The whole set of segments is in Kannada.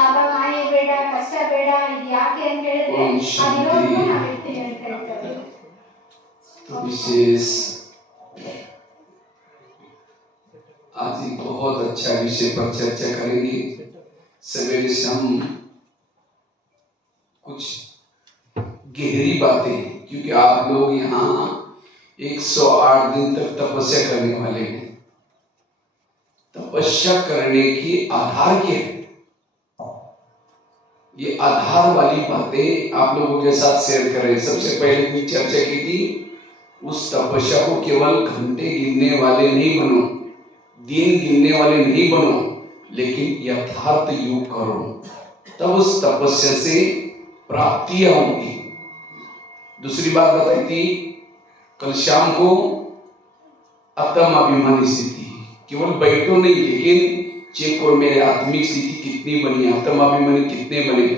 ಬಾಬಾ ಮಾಯೆ ಬೇಡ, ಕಷ್ಟ ಬೇಡ, ಇದು ಯಾಕೆ ಅಂತ ಹೇಳಿದ್ರೆ ಅದಿರೋದು ನಾವು ಇರ್ತೀವಿ ಅಂತ ಹೇಳ್ತಾರೆ. विशेष आज एक बहुत अच्छा विषय पर चर्चा करेंगे। सवेरे शाम कुछ गहरी बातें, क्योंकि आप लोग यहाँ 108 दिन तक तपस्या करने वाले हैं। तपस्या करने की आधार क्या है, ये आधार वाली बातें आप लोगों के साथ शेयर करें। सबसे पहले भी चर्चा की थी, उस तपस्या को केवल घंटे गिनने वाले नहीं बनो, दिन गिनने वाले नहीं बनो, लेकिन यथार्थ योग करो, तब उस तपस्या से प्राप्तियां होंगी। दूसरी बात बताई थी कल शाम को, आत्म अभिमानी स्थिति, केवल बैठो नहीं, लेकिन चेक करो मेरे आत्मिक स्थिति कितनी बनी, आत्म अभिमानी कितने बने,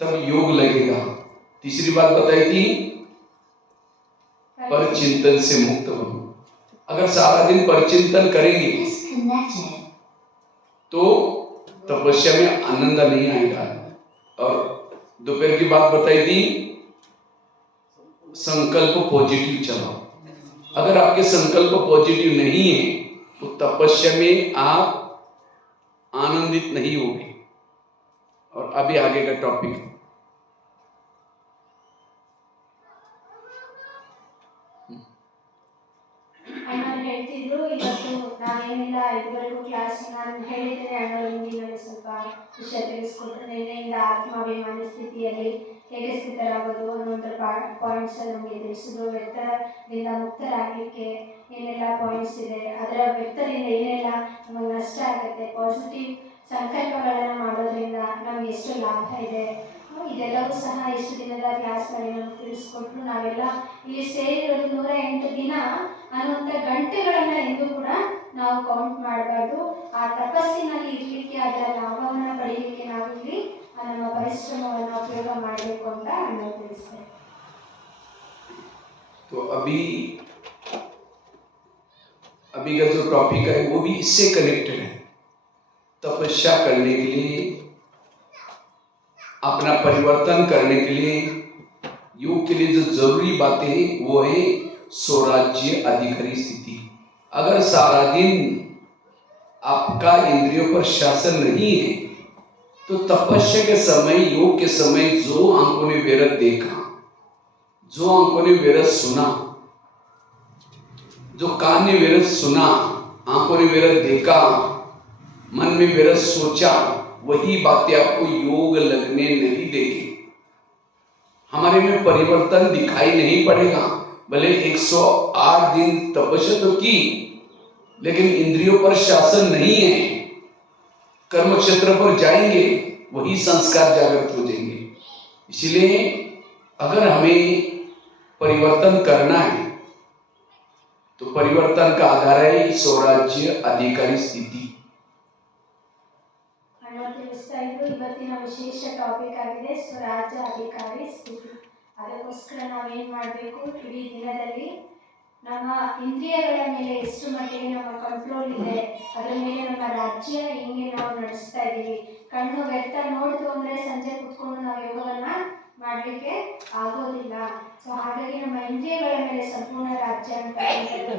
तब योग लगेगा। तीसरी बात बताई थी पर चिंतन से मुक्त बनो। अगर सारा दिन परचिंतन करेंगे तो तपस्या में आनंद नहीं आएगा। और दोपहर की बात बताई थी संकल्प पॉजिटिव चलाओ। अगर आपके संकल्प पॉजिटिव नहीं है तो तपस्या में आप आनंदित नहीं होंगे। और अभी आगे का टॉपिक ಅಣ್ಣವ್ರು ಹೇಳ್ತಿದ್ರು, ಇವತ್ತು ನಾವೇನಿಲ್ಲ ಇದುವರೆಗೂ ಕ್ಲಾಸ್ ನಾನು ಹೇಳಿದ್ದೇನೆ, ಅಣ್ಣವ್ರು ಹಿಂಗೆ ನನಗೆ ಸ್ವಲ್ಪ ವಿಷಯ ತಿಳಿಸ್ಕೊಟ್ರು. ನಿನ್ನೆಯಿಂದ ಆತ್ಮಾಭಿಮಾನಿ ಸ್ಥಿತಿಯಲ್ಲಿ ಹೇಗೆ ಸ್ಥಿತರಾಗೋದು ಅನ್ನುವಂಥ ಪಾಯಿಂಟ್ಸ್ ನಮಗೆ ತಿಳಿಸಿದ್ರು. ವ್ಯರ್ಥದಿಂದ ಮುಕ್ತರಾಗಲಿಕ್ಕೆ ಏನೆಲ್ಲ ಪಾಯಿಂಟ್ಸ್ ಇದೆ, ಅದರ ವ್ಯರ್ಥದಿಂದ ಏನೆಲ್ಲ ನಮಗೆ ನಷ್ಟ ಆಗುತ್ತೆ, ಪಾಸಿಟಿವ್ ಸಂಕಲ್ಪಗಳನ್ನು ಮಾಡೋದ್ರಿಂದ ನಮಗೆ ಎಷ್ಟು ಲಾಭ ಇದೆ, ಇದೆಲ್ಲವೂ ಸಹ ಇಷ್ಟು ದಿನದ ಕ್ಲಾಸ್ನಲ್ಲಿ ನಮಗೆ ತಿಳಿಸ್ಕೊಟ್ರು. ನಾವೆಲ್ಲ ಇಲ್ಲಿ ಸೇರಿರೋದು 108 ದಿನ ಅನ್ನುವಂಥ ಗಂಟೆಗಳನ್ನು ಎಂದೂ ಕೂಡ ನಾವು ಕೌಂಟ್ ಮಾಡಬಾರ್ದು. ಆ ತಪಸ್ಸಿನಲ್ಲಿ ಇರಲಿಕ್ಕೆ, ಅದರ ಲಾಭವನ್ನು ಪಡೀಲಿಕ್ಕೆ ನಾವು ಇಲ್ಲಿ ನಮ್ಮ ಪರಿಶ್ರಮವನ್ನು ಉಪಯೋಗ ಮಾಡಬೇಕು ಅಂತ ನಾನು ತಿಳಿಸ್ತೇನೆ. तो अभी का जो टॉपिक है वो भी इससे कनेक्टेड है। तपस्या करने के लिए, अपना परिवर्तन करने के लिए, योग के लिए जो जरूरी बातें हैं वो है स्वराज्य अधिकारी स्थिति। अगर सारा दिन आपका इंद्रियों पर शासन नहीं है तो तपस्या के समय, योग के समय जो आंखों ने व्यर्थ देखा, जो आंखों ने व्यर्थ सुना, जो कान ने व्यर्थ सुना, आंखों ने व्यर्थ देखा, मन में व्यर्थ सोचा, वही बातें आपको योग लगने नहीं देगी। हमारे में परिवर्तन दिखाई नहीं पड़ेगा। भले 108 दिन तपस्या तो की, लेकिन इंद्रियों पर शासन नहीं है। कर्म क्षेत्र पर जाएंगे, वही संस्कार जागृत हो जाएंगे। इसलिए अगर हमें परिवर्तन करना है तो परिवर्तन का आधार है स्वराज्य अधिकारी स्थिति। ಇವತ್ತಿನ ವಿಶೇಷ ಟಾಪಿಕ್ ಆಗಿದೆ ಸ್ವರಾಜ್ಯ ಅಧಿಕಾರಿ ಸ್ಥಿತಿ. ಅದಕ್ಕೋಸ್ಕರ ನಾವೇನು ಮಾಡಬೇಕು, ಇಡೀ ದಿನದಲ್ಲಿ ನಮ್ಮ ಇಂದ್ರಿಯಗಳ ಮೇಲೆ ಎಷ್ಟು ಮಟ್ಟಿಗೆ ನಮ್ಮ ಕಂಟ್ರೋಲ್ ಇದೆ, ಅದರ ಮೇಲೆ ನಮ್ಮ ರಾಜ್ಯ ಹೆಂಗೆ ನಾವು ನಡೆಸ್ತಾ ಇದ್ದೀವಿ. ಕಣ್ಣು ವ್ಯರ್ಥ ನೋಡ್ತು ಅಂದರೆ ಸಂಜೆ ಕುತ್ಕೊಂಡು ನಾವು ಯೋಗವನ್ನು ಮಾಡಲಿಕ್ಕೆ ಆಗೋದಿಲ್ಲ. ಸೊ ಹಾಗಾಗಿ ನಮ್ಮ ಇಂದ್ರಿಯಗಳ ಮೇಲೆ ಸಂಪೂರ್ಣ ರಾಜ್ಯ ಅಂತ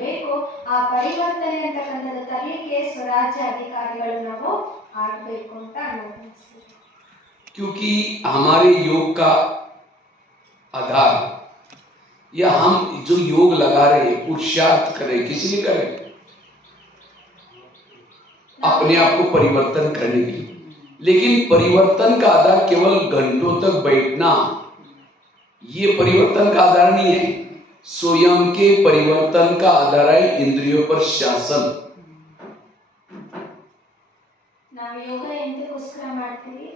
ಬೇಕು. ಆ ಪರಿವರ್ತನೆ ಅಂತಕ್ಕಂಥದ್ದು ತರಲಿಕ್ಕೆ ಸ್ವರಾಜ್ಯ ಅಧಿಕಾರಿಗಳು ನಾವು ಆಗಬೇಕು ಅಂತ ಅನ್ನಿಸ್ತೀವಿ. क्योंकि हमारे योग का आधार, या हम जो योग लगा रहे हैं पुरुषार्थ कर रहे, किसी लिए कर रहे, अपने आप को परिवर्तन करने के लिए। लेकिन परिवर्तन का आधार केवल घंटों तक बैठना, ये परिवर्तन का आधार नहीं है। स्वयं के परिवर्तन का आधार है इंद्रियों पर शासन। ನಾವು ಯೋಗ ಎಂದಕ್ಕೋಸ್ಕರ ಮಾಡ್ತೀವಿ?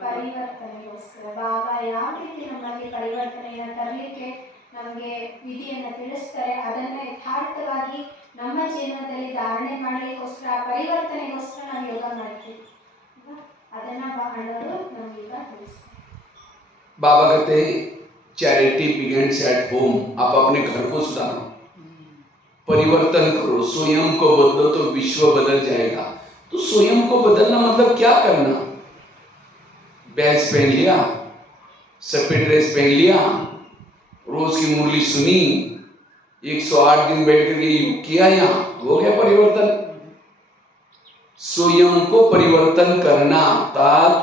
ಪರಿವರ್ತನೆಗೋಸ್ಕರ. ಬಾಬಾ ಯಾವ ರೀತಿ ನಮ್ಮಲ್ಲಿ ಪರಿವರ್ತನೆಯನ್ನು ತರಲಿಕ್ಕೆ ನಮಗೆ ವಿಧಿಯನ್ನು ತಿಳಿಸ್ತಾರೆ, ಅದನ್ನು ಯಥಾರ್ಥವಾಗಿ ನಮ್ಮ ಜೀವನದಲ್ಲಿ ಧಾರಣೆ ಮಾಡಲಿಕ್ಕೋಸ್ಕರ, ಪರಿವರ್ತನೆಗೋಸ್ಕರ ನಾವು ಯೋಗ ಮಾಡ್ತೀವಿ. ಅದನ್ನು ಅಣ್ಣವರು ನಮಗೀಗ ತಿಳಿಸ್ತಾರೆ. बाबा कहते हैं चैरिटी बिगिंस एट होम। आप अपने घर को सुधारो, परिवर्तन करो, स्वयं को बदलो तो विश्व बदल जाएगा। तो तो स्वयं को बदलना मतलब क्या करना? बैज पहन लिया, सफेद ड्रेस पहन लिया, रोज की मुरली सुनी, 108 दिन बैठ करके योग किया, यहाँ हो गया परिवर्तन? स्वयं को परिवर्तन करना अर्थात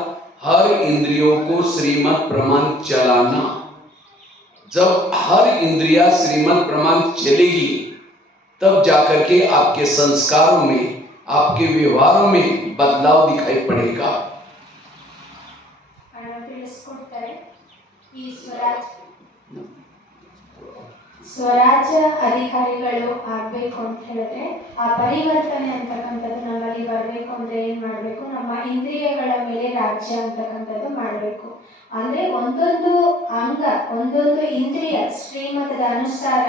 हर इंद्रियों को श्रीमत प्रमाण चलाना। जब हर इंद्रिया श्रीमत प्रमाण चलेगी तब जाकर के आपके संस्कारों में, आपके व्यवहारों में बदलाव दिखाई पड़ेगा। ಸ್ವರಾಜ್ಯ ಅಧಿಕಾರಿಗಳು ಆಗಬೇಕು ಅಂತ ಹೇಳಿದ್ರೆ ಆ ಪರಿವರ್ತನೆ ಅಂತಕ್ಕಂಥದ್ದು ನಮ್ಮಲ್ಲಿ ಬರಬೇಕು ಅಂದ್ರೆ ಏನ್ ಮಾಡಬೇಕು? ನಮ್ಮ ಇಂದ್ರಿಯಗಳ ಮೇಲೆ ರಾಜ್ಯ ಅಂತಕ್ಕಂಥದ್ದು ಮಾಡಬೇಕು. ಅಂದ್ರೆ ಒಂದೊಂದು ಅಂಗ, ಒಂದೊಂದು ಇಂದ್ರಿಯ ಶ್ರೀಮತದ ಅನುಸಾರ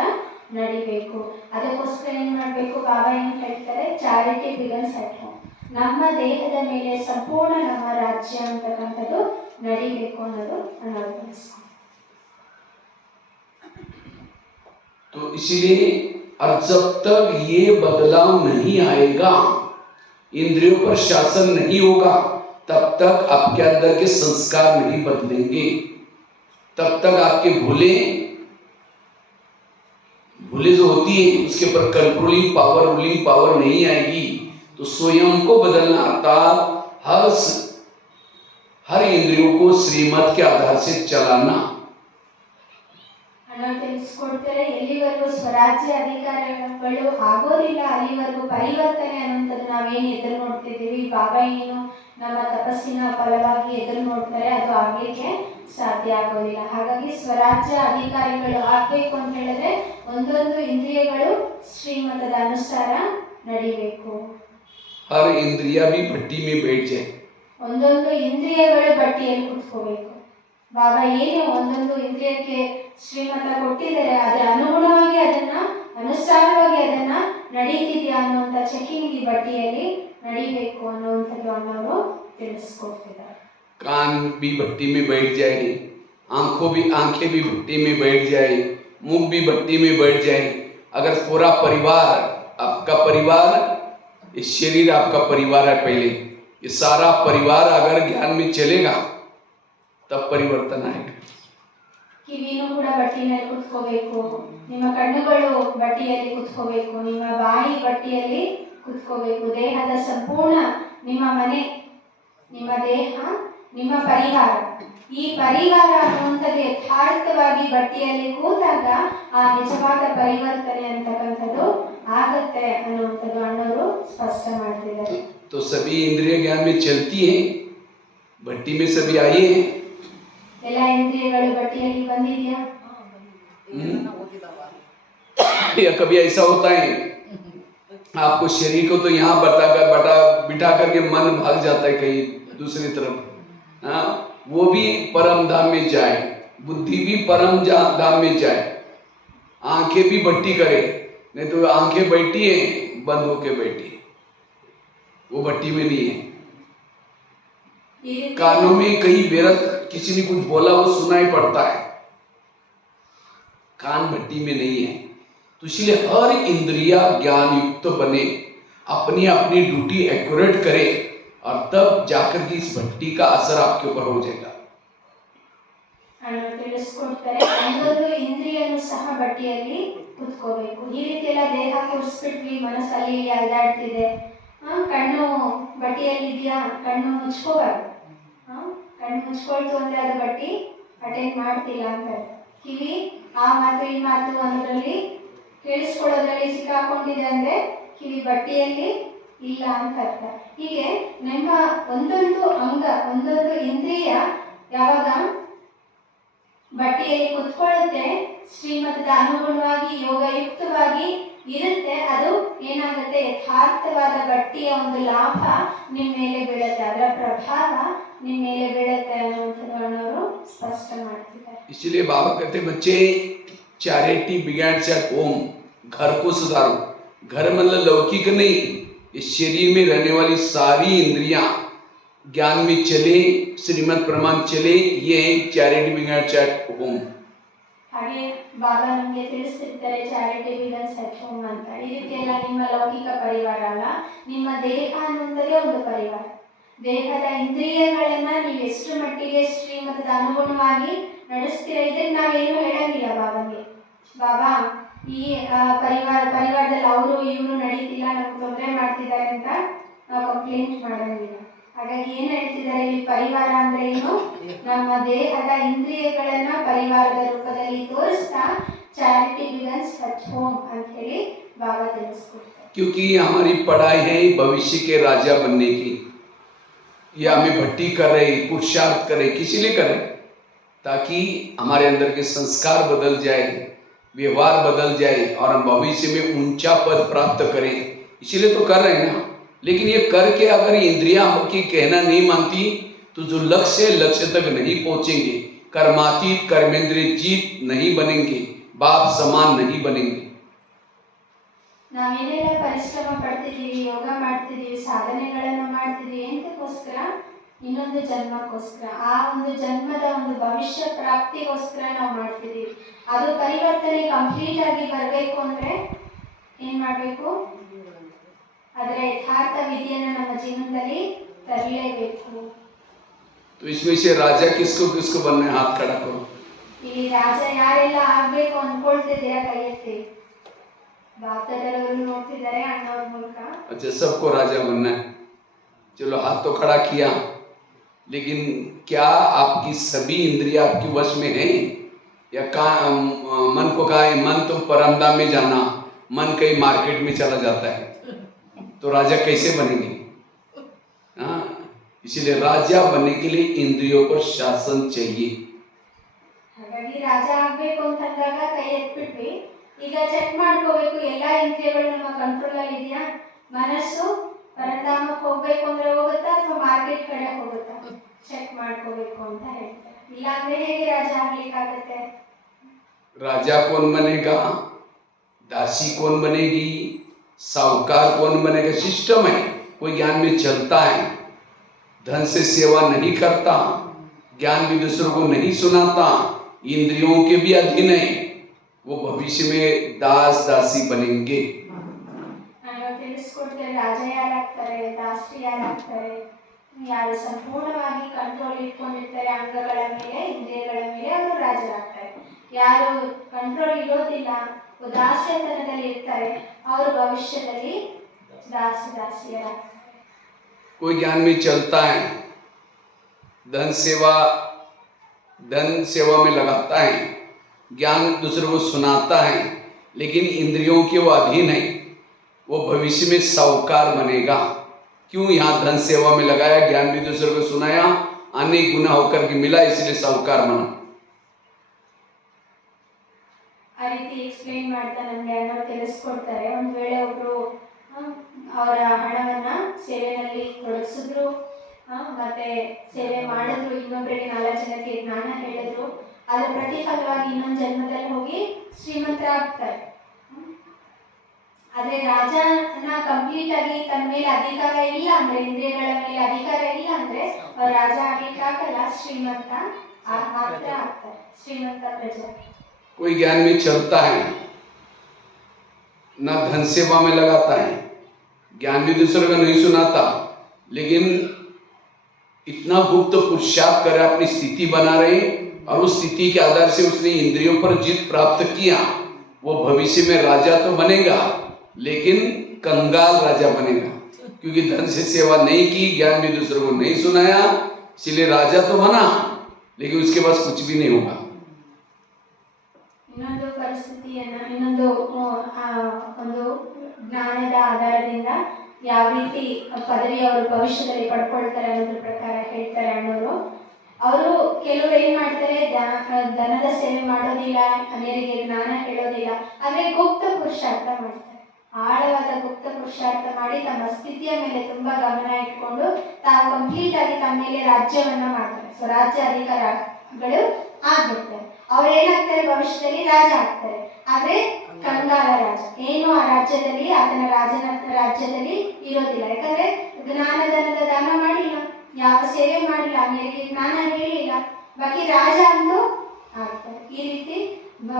ನಡಿಬೇಕು. ಅದಕ್ಕೋಸ್ಕರ ಏನ್ ಮಾಡಬೇಕು? ಬಾಬಾ ಏನ್ ಹೇಳ್ತಾರೆ? Charity begins at home. ನಮ್ಮ ದೇಹದ ಮೇಲೆ ಸಂಪೂರ್ಣ ನಮ್ಮ ರಾಜ್ಯ ಅಂತಕ್ಕಂಥದ್ದು ನಡಿಬೇಕು ಅನ್ನೋದು ಅನಾವರಿಸ್ಕೊಂಡು. तो इसीलिए और जब तक ये बदलाव नहीं आएगा, इंद्रियों पर शासन नहीं होगा, तब तक आपके अंदर के संस्कार नहीं बदलेंगे। तब तक आपके भूले जो होती है उसके ऊपर कंट्रोलिंग पावर, रूलिंग पावर नहीं आएगी। तो स्वयं को बदलना अर्थात हर इंद्रियों को श्रीमत के आधार से चलाना। ತಿಳಿಸ್ಕೊಡ್ತಾರೆ ಎಲ್ಲಿವರೆಗೂ ಸ್ವರಾಜ್ಯ ಅಧಿಕಾರಿಗಳು ಆಗೋದಿಲ್ಲ ಅಲ್ಲಿವರೆಗೂ ಪರಿವರ್ತನೆ ಅನ್ನುವಂಥದ್ದು ನಾವೇನು ಎದುರು ನೋಡ್ತಿದ್ದೀವಿ, ಬಾಬಾ ಏನು ನಮ್ಮ ತಪಸ್ಸಿನ ಫಲವಾಗಿ ಎದುರು ನೋಡ್ತಾರೆ, ಅದು ಆಗ್ಲಿಕ್ಕೆ ಸಾಧ್ಯ ಆಗೋದಿಲ್ಲ. ಹಾಗಾಗಿ ಸ್ವರಾಜ್ಯ ಅಧಿಕಾರಿಗಳು ಆಗ್ಬೇಕು ಅಂತ ಹೇಳಿದ್ರೆ ಒಂದೊಂದು ಇಂದ್ರಿಯಗಳು ಶ್ರೀಮತದ ಅನುಸಾರ ನಡಿಬೇಕು. हर इंद्रिया भी भट्टी में बैठ जाए, ಒಂದೊಂದು ಇಂದ್ರಿಯಗಳು ಬಟ್ಟಿಯಲ್ಲಿ ಕುತ್ಕೋಬೇಕು. ಬಾಬಾ ಏನು ಒಂದೊಂದು ಇಂದ್ರಿಯಕ್ಕೆ ಶ್ರೀಮತ ಕೊಟ್ಟಿದ್ದಾರೆ ಅದರ ಅನುಗುಣವಾಗಿ ಅದನ್ನ ಅನುಸಾರವಾಗಿ ಅದನ್ನ ನಡೀತಿದ್ಯಾ ಅನ್ನುವಂಥ ಚೆಕಿಂಗ್ ಈ ಬಟ್ಟಿಯಲ್ಲಿ ನಡಿಬೇಕು ಅನ್ನುವಂಥದ್ದು ಅನ್ನೋರು ತಿಳಿಸ್ಕೊಡ್ತಿದ್ದಾರೆ. कान भी भट्टी में बैठ जाए, आंखें भी भट्टी में बैठ जाए, मुंह भी भट्टी में बैठ जाए। अगर पूरा परिवार आपका परिवार, ये शरीर आपका परिवार है, पहले ये सारा परिवार अगर ज्ञान में चलेगा तब परिवर्तन आएगा। ಕಿವಿನೂ ಕೂಡ ಬಟ್ಟಿಯಲ್ಲಿ ಕುತ್ಕೋಬೇಕು, ನಿಮ್ಮ ಕಣ್ಣುಗಳು ಬಟ್ಟಿಯಲ್ಲಿ ಕುತ್ಕೋಬೇಕು, ನಿಮ್ಮ ಬಾಯಿ ಬಟ್ಟಿಯಲ್ಲಿ ಕುತ್ಕೋಬೇಕು. ದೇಹದ ಸಂಪೂರ್ಣ ನಿಮ್ಮ ಮನೆ, ನಿಮ್ಮ ದೇಹ, ನಿಮ್ಮ ಪರಿವಾರ, ಈ ಪರಿವಾರ ಅನ್ನುವಂಥದ್ದು ಯಥಾರ್ಥವಾಗಿ ಬಟ್ಟಿಯಲ್ಲಿ ಕೂತಾಗ ಆ ನಿಜವಾದ ಪರಿವರ್ತನೆ ಅಂತಕ್ಕಂಥದ್ದು ಆಗತ್ತೆ ಅನ್ನುವಂಥದ್ದು ಅಣ್ಣವರು ಸ್ಪಷ್ಟ ಮಾಡ್ತಿದ್ದಾರೆ. तो सभी इंद्रिय ज्ञान में चलती है, भट्टी में सभी आई है। ಎಲ್ಲ ಇಂದ್ರಿಯಗಳು ಬಟ್ಟಿಯಲ್ಲಿ ಬಂದಿದೆಯಾ? या कभी ऐसा होता है आपको शरीर को तो यहाँ बिठा करके मन भाग जाता है कहीं दूसरी तरफ, हाँ, वो भी परम धाम में जाए, बुद्धि भी परम धाम में जाए, आंखें भी भट्टी करे, नहीं तो आंखें बैठी है बंद होके बैठी, वो भट्टी में नहीं है। कानों में कहीं व्यर्थ किसी ने कुछ बोला वो सुनाई पड़ता है, कान भट्टी में नहीं है। तो इसलिए हर इंद्रिया ज्ञान युक्त बने, अपनी अपनी ड्यूटी एक्यूरेट करे, और तब जाकर के इस भट्टी का असर आपके ऊपर हो जाएगा। ಒಂದೊಂದು ಇಂದ್ರಿಯನು ಸಹ ಬಟ್ಟಿಯಲ್ಲಿ ಕುತ್ಕೋಬೇಕು. ಈ ರೀತಿ ಎಲ್ಲ ದೇಹ ಕೂರಿಸ್ಬಿಟ್ವಿ, ಮನಸ್ಸಲ್ಲಿ ಅಲ್ದಾಡ್ತಿದೆ, ಕಣ್ಣು ಬಟ್ಟಿಯಲ್ಲಿ ಇದೆಯಾ, ಕಣ್ಣು ಮುಚ್ಕೋಬಾರ್ದು. ಕಣ್ಣು ಮುಚ್ಕೊಳ್ತು ಅಂದ್ರೆ ಅದು ಬಟ್ಟಿ ಅಟೆಂಡ್ ಮಾಡ್ತಿಲ್ಲ ಅಂತ. ಕಿವಿ ಆ ಮಾತು ಈ ಮಾತು ಅನ್ನೋದ್ರಲ್ಲಿ ಕೇಳಿಸ್ಕೊಳ್ಳೋದ್ರಲ್ಲಿ ಸಿಕ್ಕಾಕೊಂಡಿದೆ ಅಂದ್ರೆ ಕಿವಿ ಬಟ್ಟಿಯಲ್ಲಿ ಇಲ್ಲ ಅಂತ ಅರ್ಥ. ಹೀಗೆ ನಮ್ಮ ಒಂದೊಂದು ಅಂಗ, ಒಂದೊಂದು ಇಂದ್ರಿಯ ಯಾವಾಗ ಬಟ್ಟಿಯಲ್ಲಿ ಕುತ್ಕೊಳ್ಳುತ್ತೆ, ಶ್ರೀಮತದ ಅನುಗುಣವಾಗಿ ಯೋಗಯುಕ್ತವಾಗಿ ಇರುತ್ತೆ, ಅದು ಏನಾಗುತ್ತೆ? ಯಥಾರ್ಥವಾದ ಬಟ್ಟಿಯ ಒಂದು ಲಾಭ ನಿಮ್ಮ ಮೇಲೆ ಬೀಳುತ್ತೆ, ಅದರ ಪ್ರಭಾವ ನಿಮ್ಮ ಮೇಲೆ ಬೀಳುತ್ತೆ ಅನ್ನುವಂಥದ್ದು ಅನ್ನೋರು ಸ್ಪಷ್ಟ ಮಾಡ್ತಿದ್ದಾರೆ. इसलिए बाबा कहते बच्चे चैरिटी बिगैन्स एट होम, घर को सुधारो। घर मतलब लौकिक नहीं, इस शरीर में रहने वाली सारी इंद्रियां ज्ञान में चले, श्रीमत प्रमाण चले, ये चैरिटी बिगैन्स एट होम। ಹಾಗೆ ಬಾಬಾ ನಮಗೆ ತಿಳಿಸ್ತಿರ್ತಾರೆ ಚಾರಿಟಿ ಬಿಗನ್ಸ್ ಅಟ್ ಹೋಮ್ ಅಂತ. ಈ ರೀತಿ ಎಲ್ಲ ನಿಮ್ಮ ಲೌಕಿಕ ಪರಿವಾರ ಅಲ್ಲ, ನಿಮ್ಮ ದೇಹ ಅನ್ನುವಂಥದ್ದೇ ಒಂದು ಪರಿವಾರ. ದೇಹದ ಇಂದ್ರಿಯಗಳನ್ನ ನೀವು ಎಷ್ಟು ಮಟ್ಟಿಗೆ ಶ್ರೀಮತದ ಅನುಗುಣವಾಗಿ ನಡೆಸ್ತೀರ, ಇದಕ್ಕೆ ನಾವೇನು ಹೇಳಂಗಿಲ್ಲ ಬಾಬಾಗೆ. ಬಾಬಾ ಈ ಪರಿವಾರದಲ್ಲಿ ಅವರು ಇವರು ನಡೀತಿಲ್ಲ, ನಮ್ಗೆ ತೊಂದರೆ ಮಾಡ್ತಿದ್ದಾರೆ ಅಂತ ನಾವು ಕಂಪ್ಲೇಂಟ್ ಮಾಡಂಗಿಲ್ಲ. ಹಾಗಾಗಿ ಏನು ಹೇಳ್ತಿದ್ದಾರೆ ಇಲ್ಲಿ, ಪರಿವಾರ ಅಂದ್ರೆ ಏನು, ನಮ್ಮ ದೇಹದ ಇಂದ್ರಿಯಗಳನ್ನ ಪರಿವಾರದ ರೂಪದಲ್ಲಿ ತೋರಿಸ್ತಾ ಚಾರಿಟಿ ಬಿಗನ್ಸ್ ಅಟ್ ಹೋಮ್ ಅಂತ ಹೇಳಿ ಬಾಬಾ ತಿಳಿಸ್ಕೊಡ್ತಾರೆ. क्योंकि हमारी पढ़ाई है भविष्य के राजा बनने की, या हमें भट्टी कर रहे, पुरुषार्थ करे, किसी लिए करे, ताकि हमारे अंदर के संस्कार बदल जाए, व्यवहार बदल जाए और हम भविष्य में ऊंचा पद प्राप्त करें, इसीलिए तो कर रहे हैं ना। लेकिन ये करके अगर इंद्रियां की कहना नहीं मानती तो जो लक्ष्य तक नहीं पहुंचेंगे, कर्मातीत कर्मेंद्रिय जीत नहीं बनेंगे, बाप समान नहीं बनेंगे। ನಾವೇನೆಲ್ಲ ಪರಿಶ್ರಮ ಪಡ್ತಿದ್ದೀವಿ, ಯೋಗ ಮಾಡ್ತಿದ್ದೀವಿ, ಸಾಧನೆಗಳನ್ನು ಮಾಡ್ತಿದ್ದೀವಿ ಎಂತಕ್ಕೋಸ್ಕರ, ಇನ್ನೊಂದು ಜನ್ಮಕ್ಕೋಸ್ಕರ, ಆ ಒಂದು ಜನ್ಮದ ಒಂದು ಭವಿಷ್ಯ ಪ್ರಾಪ್ತಿಗೋಸ್ಕರ ನಾವು ಮಾಡ್ತಿದ್ದೀವಿ. ಅದು ಪರಿವರ್ತನೆ ಕಂಪ್ಲೀಟ್ ಆಗಿ ಬರಬೇಕು ಅಂದರೆ ಏನು ಮಾಡಬೇಕು, ಅದರ ಯಥಾರ್ಥ ವಿಧಿಯನ್ನು ನಮ್ಮ ಜೀವನದಲ್ಲಿ ತರಲೇಬೇಕು. तो इसमें से राजा किसको किसको बनना है, हाथ खड़ा करो। ಇಲ್ಲಿ ರಾಜ ಯಾರೆಲ್ಲ ಆಗ್ಬೇಕು ಅನ್ಕೊಳ್ತಿದ್ದೀರಾ ಕೈ ಎತ್ತಿ. ಬಾಪ್ತದವರು ನೋಡ್ತಿದ್ದಾರೆ ಅಣ್ಣವ್ರ ಮೂಲಕ. अच्छा, सबको राजा बनना है, चलो हाथ तो खड़ा किया, लेकिन क्या आपकी सभी इंद्रियां आपकी वश में है, या मन को कहा है मन तो परमधाम में जाना, मन कहीं मार्केट में चला जाता है, तो राजा कैसे बनेंगे? हाँ, इसीलिए राजा बनने के लिए इंद्रियों पर शासन चाहिए. ಹಾಗಾಗಿ ರಾಜ ಆಗ್ಬೇಕು ಅಂತಂದಾಗ ಕೈ ಎತ್ಬಿಟ್ವಿ. ಈಗ ಚೆಕ್ ಮಾಡ್ಕೋಬೇಕು, ಎಲ್ಲ ಇಂದ್ರಿಯಗಳು ನಮ್ಮ ಕಂಟ್ರೋಲ್ ಅಲ್ಲಿ ಇದೆಯಾ, ಮನಸ್ಸು ಪರಧಾಮಕ್ಕೆ ಹೋಗ್ಬೇಕು ಅಂದ್ರೆ ಹೋಗುತ್ತಾ ಅಥವಾ ಮಾರ್ಕೆಟ್ ಕಡೆ ಹೋಗುತ್ತಾ, ಚೆಕ್ ಮಾಡ್ಕೋಬೇಕು ಅಂತ ಹೇಳ್ತಾರೆ. ಇಲ್ಲ ಅಂದ್ರೆ ಹೇಗೆ ರಾಜ ಆಗ್ಲಿಕ್ಕಾಗತ್ತೆ? राजा कौन बनेगा, दासी कौन बनेगी, साहूकार कौन बनेगा, सिस्टम है, कोई ज्ञान में चलता है, धन से सेवा नहीं करता, ज्ञान भी दूसरों को नहीं सुनाता, इंद्रियों के भी अधीन है, वो भविष्य में दास दासी बनेंगे. ನಾನು ತಿಳಿಸ್ಕೊಡ್ತೇನೆ, ರಾಜ ಯಾರಾಗ್ತಾರೆ, ದಾಸಿ ಯಾರಾಗ್ತಾರೆ, ಯಾರು ಸಂಪೂರ್ಣವಾಗಿ ಕಂಟ್ರೋಲ್ ಇಟ್ಕೊಂಡಿರ್ತಾರೆ ಅಂಗಗಳ ಮೇಲೆ, ಇಂದ್ರಿಯಗಳ ಮೇಲೆ, ಅವರು ರಾಜರಾಗ್ತಾರೆ. ಯಾರು ಕಂಟ್ರೋಲ್ ಇರೋದಿಲ್ಲ, ಉದಾಸೀನತನದಲ್ಲಿ ಇರ್ತಾರೆ, ಅವರು ಭವಿಷ್ಯದಲ್ಲಿ ದಾಸಿಯರಾಗ್ತಾರೆ. कोई ज्ञान में चलता है, धन सेवा में लगाता है, ज्ञान दूसरों को सुनाता है, लेकिन इंद्रियों के वो अधीन है, वो भविष्य में साहूकार बनेगा. क्यों? यहाँ धन सेवा में लगाया, ज्ञान भी दूसरों को सुनाया, अनेक गुना होकर के मिला, इसलिए साहूकार बना. ಆ ರೀತಿ ಎಕ್ಸ್ಪ್ಲೈನ್ ಮಾಡ್ತಾ ನಮಗೆ ಅಣ್ಣ ತಿಳಿಸ್ಕೊಡ್ತಾರೆ. ಒಂದು ವೇಳೆ ಒಬ್ರು ಅವರ ಹಣವನ್ನ ಸೇವೆಯಲ್ಲಿ ತೊಡಗಿಸಿದ್ರು, ಮತ್ತೆ ಸೇವೆ ಮಾಡಿದ್ರು, ಇನ್ನೊಬ್ಬರಿಗೆ 4 ಜನಕ್ಕೆ ಜ್ಞಾನ ಹೇಳಿದ್ರು, ಅದರ ಪ್ರತಿಫಲವಾಗಿ ಇನ್ನೊಂದು ಜನ್ಮದಲ್ಲಿ ಹೋಗಿ ಶ್ರೀಮಂತರಾಗ್ತಾರೆ. ಆದ್ರೆ ರಾಜನ ಕಂಪ್ಲೀಟ್ ಆಗಿ ತನ್ನ ಮೇಲೆ ಅಧಿಕಾರ ಇಲ್ಲ ಅಂದ್ರೆ, ಇಂದ್ರಿಯಗಳ ಮೇಲೆ ಅಧಿಕಾರ ಇಲ್ಲ ಅಂದ್ರೆ ಅವ್ರು ರಾಜ ಆಗ್ಲಿಕ್ಕಾಗಲ್ಲ, ಶ್ರೀಮಂತ ಮಾತ್ರ ಆಗ್ತಾರೆ, ಶ್ರೀಮಂತ ಪ್ರಜೆ. कोई ज्ञान में चलता है, ना धन सेवा में लगाता है, ज्ञान भी दूसरों को नहीं सुनाता, लेकिन इतना गुप्त पुरुषार्थ कर अपनी स्थिति बना रहे, और उस स्थिति के आधार से उसने इंद्रियों पर जीत प्राप्त किया, वो भविष्य में राजा तो बनेगा, लेकिन कंगाल राजा बनेगा, क्योंकि धन से सेवा नहीं की, ज्ञान भी दूसरों को नहीं सुनाया, इसलिए राजा तो बना, लेकिन उसके पास कुछ भी नहीं होगा. ಇನ್ನೊಂದು ಪರಿಸ್ಥಿತಿಯನ್ನ, ಇನ್ನೊಂದು ಒಂದು ಜ್ಞಾನದ ಆಧಾರದಿಂದ ಯಾವ ರೀತಿ ಪದವಿ ಅವರು ಭವಿಷ್ಯದಲ್ಲಿ ಪಡ್ಕೊಳ್ತಾರೆ ಅನ್ನೋದ್ರ ಪ್ರಕಾರ ಹೇಳ್ತಾರೆ ಅಣ್ಣವರು. ಅವರು ಕೆಲವರು ಏನ್ ಮಾಡ್ತಾರೆ, ದನದ ಸೇವೆ ಮಾಡೋದಿಲ್ಲ, ಅನ್ಯರಿಗೆ ಜ್ಞಾನ ಹೇಳೋದಿಲ್ಲ, ಆದ್ರೆ ಗುಪ್ತ ಪುರುಷಾರ್ಥ ಮಾಡ್ತಾರೆ. ಆಳವಾದ ಗುಪ್ತ ಪುರುಷಾರ್ಥ ಮಾಡಿ ತಮ್ಮ ಸ್ಥಿತಿಯ ಮೇಲೆ ತುಂಬಾ ಗಮನ ಇಟ್ಕೊಂಡು ತಾವು ಕಂಪ್ಲೀಟ್ ಆಗಿ ತಮ್ಮ ಮೇಲೆ ರಾಜ್ಯವನ್ನ ಮಾಡ್ತಾರೆ, ಸ್ವರಾಜ್ಯ ಅಧಿಕಾರಗಳು ಆಗ್ಬಿಡ್ತಾರೆ. ಅವ್ರು ಏನಾಗ್ತಾರೆ, ಭವಿಷ್ಯದಲ್ಲಿ ರಾಜ ಆಗ್ತಾರೆ. ಆದ್ರೆ ಕಂಗಾಲ ರಾಜ ಏನು ಆ ರಾಜ್ಯದಲ್ಲಿ, ಆತನ ರಾಜ್ಯದಲ್ಲಿ ಇರೋದಿಲ್ಲ. ಯಾಕಂದ್ರೆ ಜ್ಞಾನದಾನದ ದಾನ ಮಾಡಿಲ್ಲ, ಯಾವ ಸೇವೆ ಮಾಡಿಲ್ಲ, ಅನ್ಯರಿಗೆ ಜ್ಞಾನ ಹೇಳಿಲ್ಲ, ಬಾಕಿ ರಾಜ ಅಂತೂ ಆಗ್ತಾರೆ. ಈ ರೀತಿ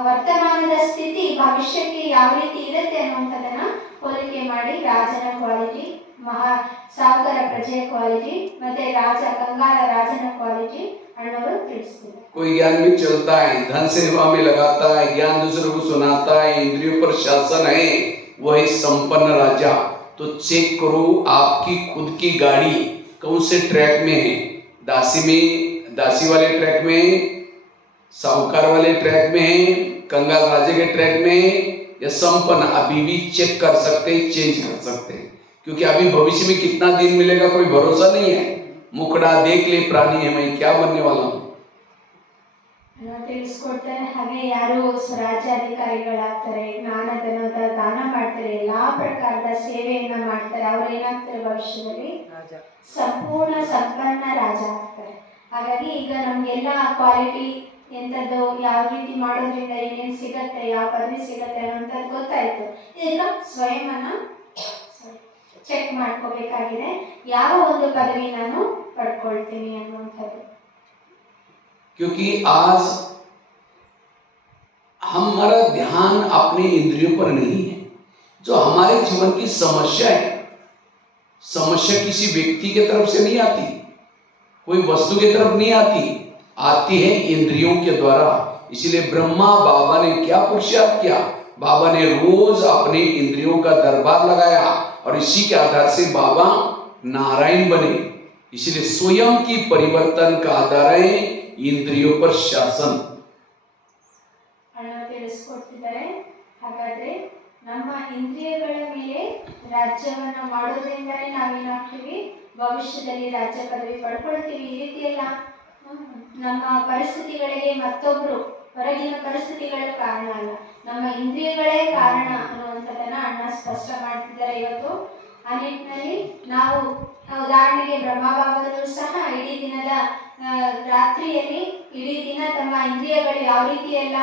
ವರ್ತಮಾನದ ಸ್ಥಿತಿ ಭವಿಷ್ಯಕ್ಕೆ ಯಾವ ರೀತಿ ಇರುತ್ತೆ ಅನ್ನುವಂಥದ್ದನ್ನ ಹೋಲಿಕೆ ಮಾಡಿ ರಾಜನ ಕ್ವಾಲಿಟಿ, ಮಹಾ ಸಾವುಕಾರ ಪ್ರಜೆಯ ಕ್ವಾಲಿಟಿ ಮತ್ತೆ ರಾಜ ಕಂಗಾಲ ರಾಜನ ಕ್ವಾಲಿಟಿ ಅಣ್ಣವರು ತಿಳಿಸ್ತಾರೆ. कोई ज्ञान भी चलता है, धन सेवा में लगाता है, ज्ञान दूसरों को सुनाता है, इंद्रियों पर शासन है, वह संपन्न राजा। तो चेक करो आपकी खुद की गाड़ी कौन से ट्रैक में है, दासी वाले ट्रैक में, साहूकार वाले ट्रैक में है, कंगाल राजे के ट्रैक में या संपन्न। अभी भी चेक कर सकते, चेंज कर सकते, क्योंकि अभी भविष्य में कितना दिन मिलेगा कोई भरोसा नहीं है। मुकड़ा देख ले प्राणी है, मैं क्या बनने वाला हूँ। ತಿಳಿಸ್ಕೊಡ್ತಾರೆ. ಹಾಗೆ ಯಾರು ರಾಜ್ಯಾಧಿಕಾರಿಗಳಾಗ್ತಾರೆ, ಜ್ಞಾನಧನದ ದಾನ ಮಾಡ್ತಾರೆ, ಎಲ್ಲಾ ಪ್ರಕಾರದ ಸೇವೆಯನ್ನ ಮಾಡ್ತಾರೆ, ಅವ್ರು ಏನಾಗ್ತಾರೆ ಭವಿಷ್ಯದಲ್ಲಿ ಸಂಪೂರ್ಣ ಸಂಪನ್ನ ರಾಜ ಆಗ್ತಾರೆ. ಹಾಗಾಗಿ ಈಗ ನಮ್ಗೆಲ್ಲ ಕ್ವಾಲಿಟಿ ಎಂಥದ್ದು, ಯಾವ ರೀತಿ ಮಾಡೋದ್ರಿಂದ ಏನೇನು ಸಿಗತ್ತೆ, ಯಾವ ಪದವಿ ಸಿಗತ್ತೆ ಅನ್ನೋಂಥದ್ದು ಗೊತ್ತಾಯ್ತು. ಇದೆಲ್ಲ ಸ್ವಯಂನ ಚೆಕ್ ಮಾಡ್ಕೋಬೇಕಾಗಿದೆ, ಯಾವ ಒಂದು ಪದವಿ ನಾನು ಪಡ್ಕೊಳ್ತೀನಿ ಅನ್ನುವಂಥದ್ದು. क्योंकि आज हमारा ध्यान अपने इंद्रियों पर नहीं है। जो हमारे जीवन की समस्या है, समस्या किसी व्यक्ति के तरफ से नहीं आती, कोई वस्तु की तरफ नहीं आती है इंद्रियों के द्वारा। इसलिए ब्रह्मा बाबा ने क्या पुरुषार्थ किया, बाबा ने रोज अपने इंद्रियों का दरबार लगाया और इसी के आधार से बाबा नारायण बने। इसलिए स्वयं की परिवर्तन का आधार है इंद्रियों पर शासन। ತಿಳಿಸ್ಕೊಡ್ತಿದ್ದಾರೆ. ಹಾಗಾದ್ರೆ ನಮ್ಮ ಇಂದ್ರಿಯಗಳ ಮೇಲೆ ರಾಜ್ಯವನ್ನ ಮಾಡೋದ್ರಿಂದಲೇ ನಾವೇನಾಗ್ತೀವಿ, ಭವಿಷ್ಯದಲ್ಲಿ ರಾಜ್ಯ ಪದವಿ ಪಡ್ಕೊಳ್ತೀವಿ. ಈ ರೀತಿ ಎಲ್ಲ ನಮ್ಮ ಪರಿಸ್ಥಿತಿಗಳಿಗೆ ಮತ್ತೊಬ್ರು ಹೊರಗಿನ ಪರಿಸ್ಥಿತಿಗಳು ಕಾರಣ ಅಲ್ಲ, ನಮ್ಮ ಇಂದ್ರಿಯಗಳೇ ಕಾರಣ ಅನ್ನುವಂಥದ್ದನ್ನ ಅಣ್ಣ ಸ್ಪಷ್ಟ ಮಾಡ್ತಿದ್ದಾರೆ ಇವತ್ತು. ಆ ನಿಟ್ಟಿನಲ್ಲಿ ನಾವು ಉದಾಹರಣೆಗೆ ಬ್ರಹ್ಮಬಾಬರು ಸಹ ಇಡೀ ದಿನದ ರಾತ್ರಿಯಲ್ಲಿ ಇಡೀ ದಿನ ತಮ್ಮ ಇಂದ್ರಿಯಗಳು ಯಾವ ರೀತಿ ಎಲ್ಲ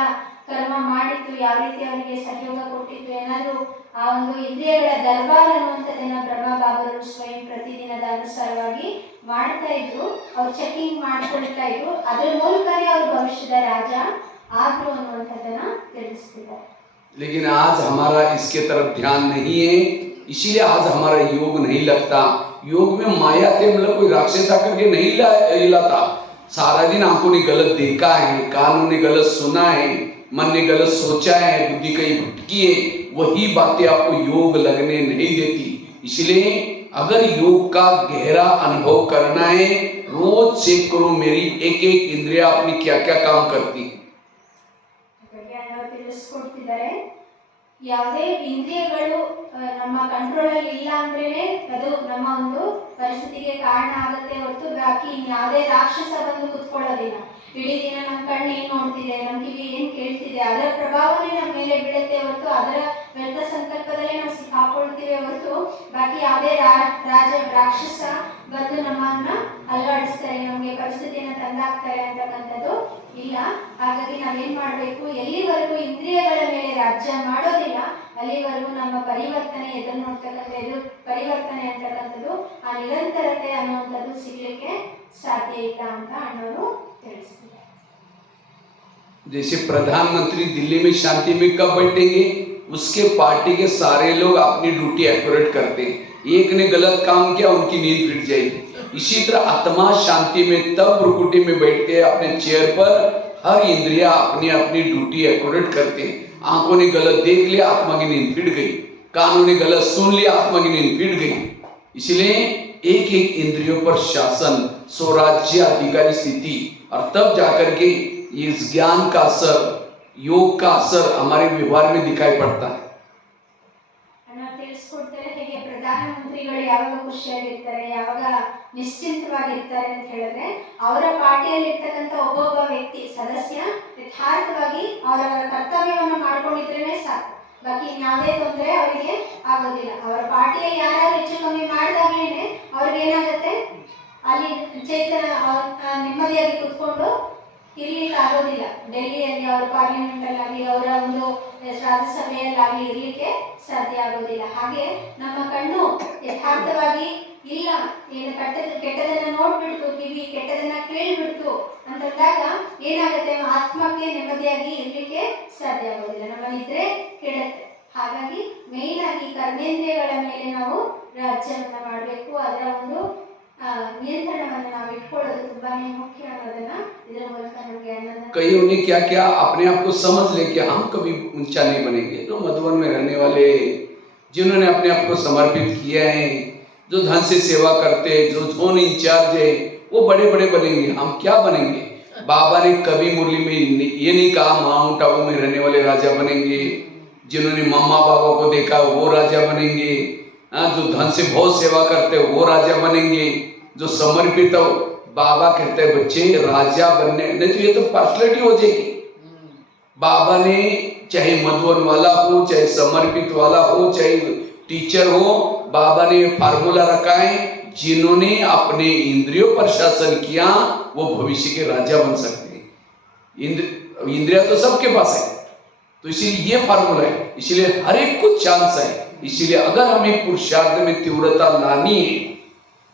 ಕರ್ಮ ಮಾಡಿತ್ತು, ಯಾವ ರೀತಿ ಅವರಿಗೆ ಸಹಯೋಗ ಕೊಟ್ಟಿತ್ತು, ಏನಾದರೂ ಆ ಒಂದು ಇಂದ್ರಿಯಗಳ ದರ್ಬಾರ್ ಅನ್ನುವಂಥದ್ದನ್ನ ಬ್ರಹ್ಮಬಾಬರು ಸ್ವಯಂ ಪ್ರತಿದಿನದ ಅನುಸಾರವಾಗಿ ಮಾಡ್ತಾ ಇದ್ರು. ಅವ್ರು ಚೆಕಿಂಗ್ ಮಾಡ್ಕೊಳ್ತಾ ಇದ್ರು, ಅದ್ರ ಮೂಲಕನೇ ಅವ್ರ ಭವಿಷ್ಯದ ರಾಜ ಆದ್ರು ಅನ್ನುವಂಥದ್ದನ್ನ ತಿಳಿಸ್ತಿದ್ದಾರೆ. लेकिन आज हमारा इसके तरफ ध्यान नहीं है, इसीलिए आज हमारा योग नहीं लगता। योग में माया थे, मतलब कोई राक्षस आकर के नहीं हिलाता। सारा दिन आंखों ने गलत देखा है, कानों ने गलत सुना है, मन ने गलत सोचा है, बुद्धि कहीं भटकी है, वही बातें आपको योग लगने नहीं देती। इसलिए अगर योग का गहरा अनुभव करना है, रोज चेक करो मेरी एक एक इंद्रिया अपनी क्या क्या काम करती है। ತಿಳಿಸ್ಕೊಡ್ತಿದ್ದಾರೆ. ಯಾವುದೇ ಇಂದ್ರಿಯಗಳು ನಮ್ಮ ಕಂಟ್ರೋಲ್ ಅಲ್ಲಿ ಇಲ್ಲ ಅಂದ್ರೇನೆ ಅದು ನಮ್ಮ ಒಂದು ಪರಿಸ್ಥಿತಿಗೆ ಕಾರಣ ಆಗುತ್ತೆ ಹೊರತು ಬಾಕಿ ಯಾವುದೇ ರಾಕ್ಷಸ ಬಂದು ಕುತ್ಕೊಳ್ಳೋದಿಲ್ಲ. ಇಡೀ ದಿನ ನಮ್ಮ ಕಣ್ಣು ಏನ್ ನೋಡ್ತಿದೆ, ನಮ್ಮ ಕಿವಿ ಏನ್ ಕೇಳ್ತಿದೆ, ಅದರ ಪ್ರಭಾವನೇ ನಮ್ಮ ಮೇಲೆ ಬೀಳುತ್ತೆ ಹೊರತು ಅದರ ವ್ಯರ್ಥ ಸಂಕಲ್ಪದಲ್ಲೇ ನಾವು ಸಿಕ್ಕಾಕೊಳ್ತೀವಿ ಹೊರತು ಬಾಕಿ ಯಾವುದೇ ರಾಕ್ಷಸ ಬಂದು ನಮ್ಮನ್ನ ಅಲ್ಲಾಡಿಸ್ತಾರೆ, ನಮಗೆ ಪರಿಸ್ಥಿತಿಯನ್ನು ತಂದಾಕ್ತಾರೆ ಅಂತಕ್ಕಂಥದ್ದು ಇಲ್ಲ. ಹಾಗಾಗಿ ನಾವೇನ್ ಮಾಡಬೇಕು, ಎಲ್ಲಿವರೆಗೂ ಇಂದ್ರಿಯಗಳ ಮೇಲೆ ರಾಜ್ಯ ಮಾಡೋದಿಲ್ಲ ಅಲ್ಲಿವರೆಗೂ ನಮ್ಮ ಪರಿವರ್ತನೆ ಎದುರು ನೋಡ್ತಕ್ಕಂಥ ಪರಿವರ್ತನೆ ಅಂತಕ್ಕಂಥದ್ದು ಆ ನಿರಂತರತೆ ಅನ್ನುವಂಥದ್ದು ಸಿಗ್ಲಿಕ್ಕೆ ಸಾಧ್ಯ ಇಲ್ಲ ಅಂತ ಅಣ್ಣವರು ತಿಳಿಸ್ತಾರೆ. जैसे प्रधानमंत्री दिल्ली में शांति में कब बैठेंगे, उसके पार्टी के सारे लोग अपनी ड्यूटी एक्यूरेट करते हैं। एक ने गलत काम किया, उनकी नींद फिट जाएगी। इसी तरह आत्मा शांति में तब रुकुटी में बैठते हैं अपने चेयर पर, हर इंद्रिया अपनी अपनी ड्यूटी एक्यूरेट करते हैं। आंखों ने गलत देख लिया, आत्मा की नींद फिट गई, कानों ने गलत सुन लिया, आत्मा की नींद फिट गई। इसलिए एक एक इंद्रियों पर शासन, स्वराज्य अधिकारी स्थिति, और तब जाकर के इस ज्ञान का असर, योग का असर हमारे व्यवहार में दिखाई पड़ता है। ತಿಳಿಸ್ಕೊಡ್ತಾರೆ ಹೇಗೆ ಪ್ರಧಾನಮಂತ್ರಿಗಳು ಯಾವಾಗ ಖುಷಿಯಾಗಿರ್ತಾರೆ, ಯಾವಾಗ ನಿಶ್ಚಿಂತವಾಗಿರ್ತಾರೆ ಅಂತ ಹೇಳಿದ್ರೆ ಅವರ ಪಾರ್ಟಿಯಲ್ಲಿ ಇರ್ತಕ್ಕಂಥ ಒಬ್ಬೊಬ್ಬ ವ್ಯಕ್ತಿ ಸದಸ್ಯ ಯಥಾರ್ಥವಾಗಿ ಅವರವರ ಕರ್ತವ್ಯವನ್ನು ಮಾಡ್ಕೊಂಡಿದ್ರೇನೆ ಸಾಕು, ಬಾಕಿ ಯಾವುದೇ ತೊಂದರೆ ಅವರಿಗೆ ಆಗೋದಿಲ್ಲ. ಅವರ ಪಾರ್ಟಿಯಲ್ಲಿ ಯಾರು ಹೆಚ್ಚು ಕಮ್ಮಿ ಮಾಡಿದಾಗಲೇನೆ ಅವ್ರಿಗೆ ಏನಾಗುತ್ತೆ, ಅಲ್ಲಿ ನೆಮ್ಮದಿಯಾಗಿ ಕುತ್ಕೊಂಡು ಇರ್ಲಿಕ್ಕೆ ಆಗೋದಿಲ್ಲ. ಡೆಲ್ಲಿಯಲ್ಲಿ ಅವರ ಪಾರ್ಲಿಮೆಂಟ್ ಅಲ್ಲಿ ಅವರ ಒಂದು ರಾಜ್ಯಸಭೆಯಲ್ಲಾಗಲಿ ಇರ್ಲಿಕ್ಕೆ ಸಾಧ್ಯ ಆಗೋದಿಲ್ಲ. ಹಾಗೆ ನಮ್ಮ ಕಣ್ಣು ಯಥಾರ್ಥವಾಗಿ ಇಲ್ಲ, ಏನು ಕೆಟ್ಟದನ್ನ ನೋಡ್ಬಿಡ್ತು, ಕಿವಿ ಕೆಟ್ಟದನ್ನ ಕೇಳ್ಬಿಡ್ತು ಅಂತ ಬಂದಾಗ ಏನಾಗುತ್ತೆ, ಆತ್ಮಕ್ಕೆ ನೆಮ್ಮದಿಯಾಗಿ ಇರಲಿಕ್ಕೆ ಸಾಧ್ಯ ಆಗೋದಿಲ್ಲ, ನಮ್ಮ ನಿದ್ರೆ ಕೆಡುತ್ತೆ. ಹಾಗಾಗಿ ಮೇಯ್ನ್ ಆಗಿ ಕರ್ಮೇಂದ್ರಿಯಗಳ ಮೇಲೆ ನಾವು ರಾಜ್ಯವನ್ನ ಮಾಡಬೇಕು. ಅದರ ಒಂದು ನಿಯಂತ್ರಣವನ್ನು ನಾವು ಇಟ್ಕೊಳ್ಳೋದು ತುಂಬಾನೇ ಮುಖ್ಯ ಅನ್ನೋದನ್ನ ಇದರ ಮೂಲಕ ನಮಗೆ कईयों ने क्या किया, अपने आप को समझ ले कि हम कभी ऊंचा नहीं बनेंगे। जो मधुबन में रहने वाले, जिन्होंने अपने आप को समर्पित किया है, जो धन से सेवा करते हैं, जो जोन इंचार्ज है, वो बड़े बड़े बनेंगे। हम क्या बनेंगे? बाबा ने कभी मुरली में ये नहीं कहा माउंट आबू में रहने वाले राजा बनेंगे। जिन्होंने मम्मा बाबा को देखा वो राजा बनेंगे। जो धन से बहुत सेवा करते हैं वो राजा बनेंगे। जो समर्पित हो, बाबा कहते हैं बच्चे राजा बनने नहीं तो ये तो पर्सनैलिटी हो जाएगी। बाबा ने चाहे मधुबन वाला हो, चाहे समर्पित वाला हो, चाहे टीचर हो, बाबा ने फार्मूला रखा है, जिन्होंने अपने इंद्रियों पर शासन किया वो भविष्य के राजा बन सकते हैं। इंद्रिया तो सबके पास है, तो इसीलिए ये फार्मूला है, इसीलिए हर एक को चांस है। इसीलिए अगर हमें पुरुषार्थ में तीव्रता लानी है,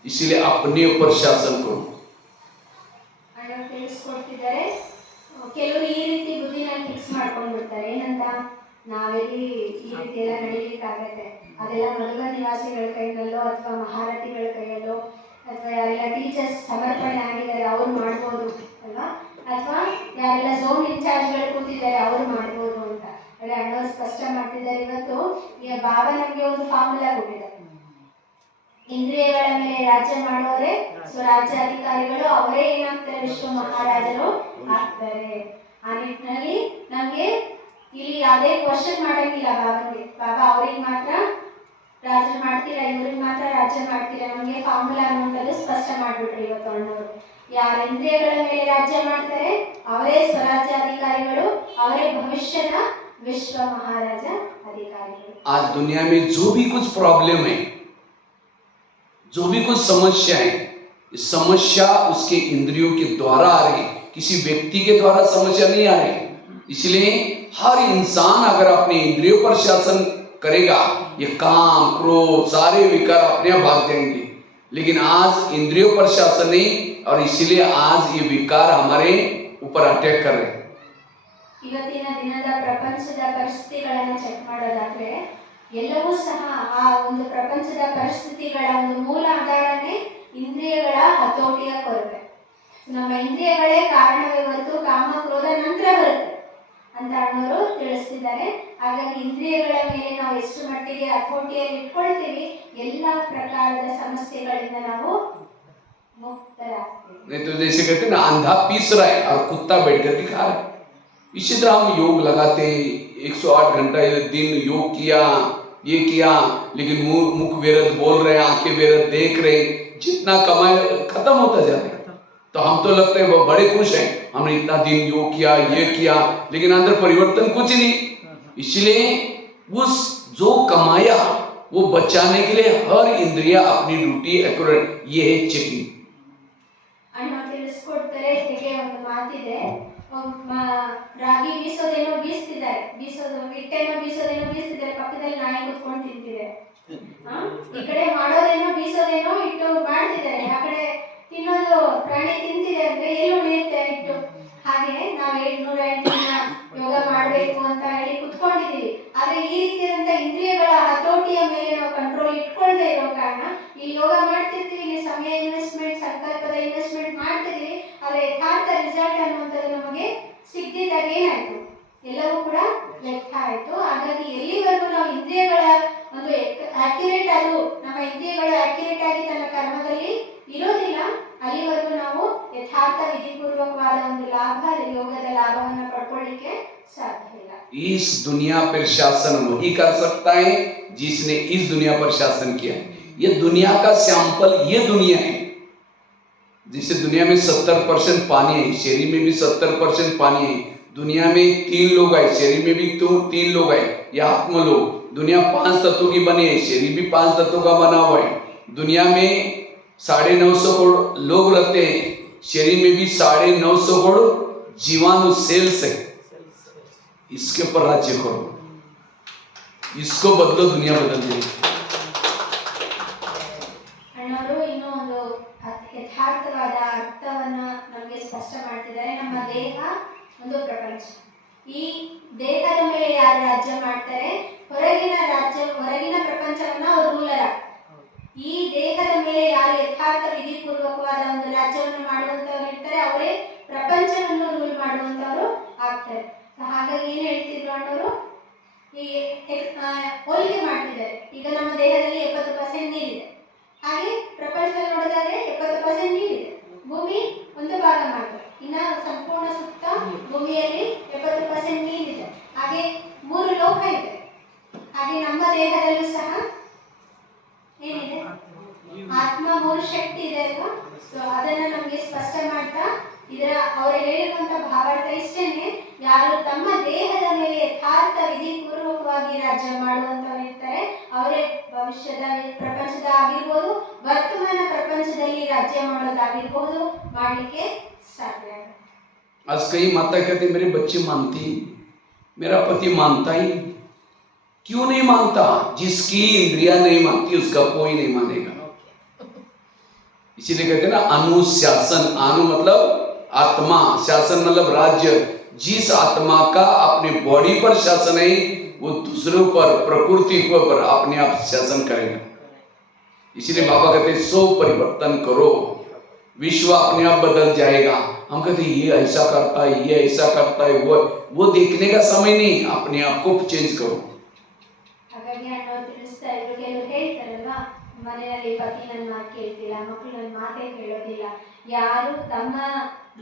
इसीलिए अपने ऊपर शासन करो। ತಿಳಿಸ್ಕೊಡ್ತಿದ್ದಾರೆ. ಕೆಲವರು ಈ ರೀತಿ ಬುದ್ಧಿನ ಫಿಕ್ಸ್ ಮಾಡ್ಕೊಂಡು ಬಿಡ್ತಾರೆ, ಏನಂತ, ನಾವೆಲ್ಲಿ ಈ ರೀತಿ ಎಲ್ಲ ನಡೀಲಿಕ್ಕಾಗತ್ತೆ, ಅದೆಲ್ಲ ಮಧುಬನ್ ನಿವಾಸಿಗಳ ಕೈಯಲ್ಲೋ ಅಥವಾ ಮಹಾರಥಿಗಳ ಕೈಯಲ್ಲೋ ಅಥವಾ ಯಾರೆಲ್ಲ ಟೀಚರ್ಸ್ ಸಮರ್ಪಣೆ ಆಗಿದ್ದಾರೆ ಅವ್ರು ಮಾಡ್ಬೋದು ಅಲ್ವಾ, ಅಥವಾ ಯಾರೆಲ್ಲ ಝೋನ್ ಇನ್ಚಾರ್ಜ್ಗಳು ಕೂತಿದ್ದಾರೆ ಅವ್ರು ಮಾಡ್ಬೋದು ಅಂತ ಅದೇ ಅಣ್ಣವ್ರು ಸ್ಪಷ್ಟ ಮಾಡ್ತಿದ್ದಾರೆ. ಇವತ್ತು ಈಗ ಬಾಬಾ ನಮಗೆ ಒಂದು ಫಾರ್ಮುಲಾ ಕೊಟ್ಟಿದ್ದಾರೆ, ಇಂದ್ರಿಯಗಳ ಮೇಲೆ ರಾಜ್ಯ ಮಾಡೋರೆ ಸ್ವರಾಜ್ಯಾಧಿಕಾರಿಗಳು, ಅವರೇ ಏನಾಗ್ತಾರೆ, ವಿಶ್ವ ಮಹಾರಾಜರು ಆಗ್ತಾರೆ. ಆ ನಿಟ್ಟಿನಲ್ಲಿ ನಮ್ಗೆ ಇಲ್ಲಿ ಯಾವುದೇ ಕ್ವಶನ್ ಮಾಡಂಗಿಲ್ಲ ಬಾಬಾಗೆ. ಬಾಬಾ ಅವ್ರಿಗೆ ಮಾತ್ರ ರಾಜ್ಯ ಮಾಡ್ತೀರಾ, ಇವ್ರಿಗೆ ಮಾತ್ರ ರಾಜ್ಯ ಮಾಡ್ತೀರಾ, ನಮಗೆ ಫಾರ್ಮುಲಾ ಅನ್ನೋದು ಸ್ಪಷ್ಟ ಮಾಡ್ಬಿಟ್ರು ಇವತ್ತು ಅಣ್ಣವರು. ಯಾರ ಇಂದ್ರಿಯಗಳ ಮೇಲೆ ರಾಜ್ಯ ಮಾಡ್ತಾರೆ ಅವರೇ ಸ್ವರಾಜ್ಯಾಧಿಕಾರಿಗಳು, ಅವರೇ ಭವಿಷ್ಯದ विश्व महाराजा अधिकारी। आज दुनिया में जो भी कुछ प्रॉब्लम है, जो भी कुछ समस्या है, समस्या उसके इंद्रियों के द्वारा आ रही, किसी व्यक्ति के द्वारा समस्या नहीं आ रही। इसलिए हर इंसान अगर अपने इंद्रियों पर शासन करेगा, ये काम क्रोध सारे विकार अपने आप भाग जाएंगे। लेकिन आज इंद्रियों पर शासन नहीं, और इसीलिए आज ये विकार हमारे ऊपर अटैक कर रहे हैं। ಇವತ್ತಿನ ದಿನದ ಪ್ರಪಂಚದ ಪರಿಸ್ಥಿತಿಗಳನ್ನು ಚೆಕ್ ಮಾಡೋದಾದ್ರೆ ಎಲ್ಲವೂ ಸಹ ಆ ಒಂದು ಪ್ರಪಂಚದ ಪರಿಸ್ಥಿತಿಗಳ ಒಂದು ಮೂಲ ಆಧಾರನೇ ಇಂದ್ರಿಯಗಳ ಹತೋಟಿಯ ಕೊರತೆ. ನಮ್ಮ ಇಂದ್ರಿಯಗಳೇ ಕಾರಣವೇ ಹೊರತು ಕಾಮ ಕ್ರೋಧ ನಂತರ ಬರುತ್ತೆ ಅಂತ ಅಣ್ಣವರು ತಿಳಿಸ್ತಿದ್ದಾರೆ. ಹಾಗಾಗಿ ಇಂದ್ರಿಯಗಳ ಮೇಲೆ ನಾವು ಎಷ್ಟು ಮಟ್ಟಿಗೆ ಹತೋಟಿಯಲ್ಲಿ ಇಟ್ಕೊಳ್ತೀವಿ, ಎಲ್ಲ ಪ್ರಕಾರದ ಸಮಸ್ಯೆಗಳಿಂದ ನಾವು ಮುಕ್ತರಾಗ್ತೀವಿ. नहीं तो जैसे कहते हैं ना, अंधा पीस रहा है और कुत्ता बैठ कर खा रहा है। इसी तरह हम योग लगाते 108 घंटा दिन योग किया, ये किया, लेकिन मुख वेरत बोल रहे, आंखें वेरत देख रहे, जितना कमाए खत्म होता जाता है। तो हम तो लगते हैं बड़े खुश हैं, हमने इतना दिन योग किया, ये किया, लेकिन अंदर परिवर्तन कुछ नहीं। इसलिए उस जो कमाया वो बचाने के लिए हर इंद्रिया अपनी ड्यूटी एक्यूरेट, ये है चेकिंग। ಅಣ್ಣ ತಿಳಿಸ್ಕೊಡ್ತಾರೆ. ಹೇಗೆ ಒಂದು ಮಾತಿದೆ, ರಾಗಿ ಬೀಸೋದೇನೋ ಬೀಸ್ತಿದ್ದಾರೆ, ಹಿಟ್ಟೇನೋ ಬೀಸೋದೇನೋ ಬೀಸ್ತಿದ್ದಾರೆ, ಪಕ್ಕದಲ್ಲಿ ನಾಯಿ ಕುತ್ಕೊಂಡು ತಿಂತಿದೆ. ಈ ಕಡೆ ಮಾಡೋದೇನೋ ಬೀಸೋದೇನೋ ಇಟ್ಟು ಮಾಡ್ತಿದ್ದಾರೆ, ಆ ಕಡೆ ತಿನ್ನೋದು ಪ್ರಾಣಿ ತಿಂತಿದೆ ಅಂದ್ರೆ ಎಲ್ಲಿ ಉಳಿಯುತ್ತೆ ಹಿಟ್ಟು. ಹಾಗೆ ನಾವು 708 ದಿನ ಯೋಗ ಮಾಡಬೇಕು ಅಂತ ಹೇಳಿ ಕುತ್ಕೊಂಡಿದೀವಿ, ಆದ್ರೆ ಈ ರೀತಿಯಾದಂತ ಇಂದ್ರಿಯಗಳ ಹತೋಟಿಯ ಮೇಲೆ ನಾವು ಕಂಟ್ರೋಲ್ ಇಟ್ಕೊಳ್ಳದೆ ಇರೋ ಕಾರಣ ಈ ಯೋಗ ಮಾಡ್ತಿರ್ತೀವಿ, ಇಲ್ಲಿ ಸಮಯ ಇನ್ವೆಸ್ಟ್ಮೆಂಟ್, ಸಂಕಲ್ಪದ ಇನ್ವೆಸ್ಟ್ಮೆಂಟ್ ಮಾಡ್ತಿದೀವಿ, ಆದ್ರೆ ಯಥಾರ್ಥ ರಿಸಲ್ಟ್ ಅನ್ನುವಂಥದ್ದು ನಮಗೆ ಸಿಕ್ಕಿದಾಗ ಏನಾಯ್ತು, ಎಲ್ಲವೂ ಕೂಡ ವ್ಯರ್ಥ ಆಯ್ತು. ಹಾಗಾಗಿ ಎಲ್ಲಿವರೆಗೂ ನಾವು ಇಂದ್ರಿಯಗಳ ಒಂದು ಆಕ್ಯುರೇಟ್, ಅದು ನಮ್ಮ ಇಂದ್ರಿಯಗಳು ಆಕ್ಯುರೇಟ್ ಆಗಿ ತನ್ನ ಕರ್ಮದಲ್ಲಿ ಇರೋದಿಲ್ಲ, ಅಲ್ಲಿವರೆಗೂ ನಾವು ಯಥಾರ್ಥ ವಿಧಿಪೂರ್ವಕವಾದ ಒಂದು ಲಾಭ, ಯೋಗದ ಲಾಭವನ್ನು ಪಡ್ಕೊಳ್ಳಿಕ್ಕೆ ಸಾಧ್ಯ ಇಲ್ಲ. इस दुनिया पर शासन वही कर सकता है जिसने इस दुनिया पर शासन किया है। ये दुनिया का सैंपल, ये दुनिया है। जैसे दुनिया में 70% पानी है, शरीर में भी 70% पानी है। दुनिया में 3 लोग है, शरीर में भी तो 3 लोग है, ये आत्म लोग। दुनिया 5 तत्वों की बनी है, शरीर भी 5 तत्वों का बना हुआ है। दुनिया में 950 करोड़ लोग रहते हैं, शरीर में भी 950 करोड़ जीवाणु सेल्स है। इसके ऊपर राज्य करो, इसको बदलो, दुनिया बदल जाएगी। ಅಣ್ಣವರು ಇನ್ನೂ ಒಂದು ಯಥಾರ್ಥವಾದ ಅರ್ಥವನ್ನ ನಮಗೆ ನಮಗೆ ಸ್ಪಷ್ಟ ಮಾಡ್ತಿದ್ದಾರೆ. ನಮ್ಮ ದೇಹ ಒಂದು ಪ್ರಪಂಚ. ಈ ದೇಹದ ಮೇಲೆ ಯಾರು ರಾಜ್ಯ ಮಾಡ್ತಾರೆ, ಹೊರಗಿನ ಪ್ರಪಂಚವನ್ನ ಅವರು ರೂಲರ್ ಆಗ್ತಾರೆ. ಈ ದೇಹದ ಮೇಲೆ ಯಾರು ಯಥಾರ್ಥ ವಿಧಿಪೂರ್ವಕವಾದ ಒಂದು ರಾಜ್ಯವನ್ನು ಮಾಡುವಂತವ್ರು ಇರ್ತಾರೆ, ಅವರೇ ಪ್ರಪಂಚವನ್ನು ರೂಲ್ ಮಾಡುವಂತವ್ರು ಆಗ್ತಾರೆ. ಹಾಗಾಗಿ ಏನ್ ಹೇಳ್ತಿದ್ರು ಅಣ್ಣವರು, ಈ ಹೋಲಿಕೆ ಮಾಡ್ತಿದ್ದಾರೆ. ಈಗ ನಮ್ಮ ದೇಹದಲ್ಲಿ 70% ನೀರಿದೆ, ಹಾಗೆ ಪ್ರಪಂಚದಲ್ಲಿ ನೋಡಿದ್ರೆ 70% ನೀರಿದೆ. ಭೂಮಿ ಒಂದು ಭಾಗ ಮಾತ್ರ, ಇನ್ನ ಸಂಪೂರ್ಣ ಸುತ್ತ ಭೂಮಿಯಲ್ಲಿ 70% ನೀರಿದೆ. ಹಾಗೆ 3 ಲೋಕ ಇದೆ. ಹಾಗೆ ನಮ್ಮ ದೇಹದಲ್ಲೂ ಸಹ ಏನಿದೆ, ಆತ್ಮ 3 ಶಕ್ತಿ ಇದೆ ಅಲ್ವಾ. ಸೊ ಅದನ್ನ ನಮ್ಗೆ ಸ್ಪಷ್ಟ ಮಾಡ್ತಾ ಇದರ ಅವರು ಹೇಳಿರುವಂತ ಭಾವಾರ್ಥ ಇಷ್ಟೇನೆ. ಯಾರು ತಮ್ಮ ದೇಹದ ಮೇಲೆ ಯಥಾರ್ಥ ವಿಧಿಪೂರ್ವಕವಾಗಿ ರಾಜ್ಯ ಮಾಡುವಂತವ್ರು ಇರ್ತಾರೆ, ಅವರೇ ಭವಿಷ್ಯದ ಪ್ರಪಂಚದ ಆಗಿರ್ಬೋದು, ವರ್ತಮಾನ ಪ್ರಪಂಚದಲ್ಲಿ ರಾಜ್ಯ ಮಾಡೋದಾಗಿರ್ಬೋದು ಮಾಡಲಿಕ್ಕೆ ಸಾಧ್ಯ. आज कई माता कहती मेरी बच्ची मानती, मेरा पति मानता ही। क्यों नहीं मानता? जिसकी इंद्रिया नहीं मानती उसका कोई नहीं मानेगा। इसीलिए कहते हैं ना अनुशासन। अनु मतलब आत्मा, शासन मतलब राज्य। जिस आत्मा का अपने बॉडी पर शासन है वो दूसरों पर, प्रकृति के ऊपर अपने आप शासन करेगा। इसीलिए बाबा कहते हैं सो परिवर्तन करो, विश्व अपने आप बदल जाएगा। हम कहते हैं ये ऐसा करता है, ये ऐसा करता है, वो देखने का समय नहीं, अपने आप को चेंज करो। ಹಾಗಾಗಿ ಅಣ್ಣವ್ರು ತಿಳಿಸ್ತಾ ಇದ್ರು, ಕೆಲವರು ಹೇಳ್ತಾರಲ್ವಾ, ಮನೆಯಲ್ಲಿ ಪತಿ ನನ್ನ ಮಾತು ಕೇಳ್ತಿಲ್ಲ, ಮಕ್ಕಳು ನನ್ನ ಮಾತೇ ಕೇಳೋದಿಲ್ಲ, ಯಾರು ತಮ್ಮ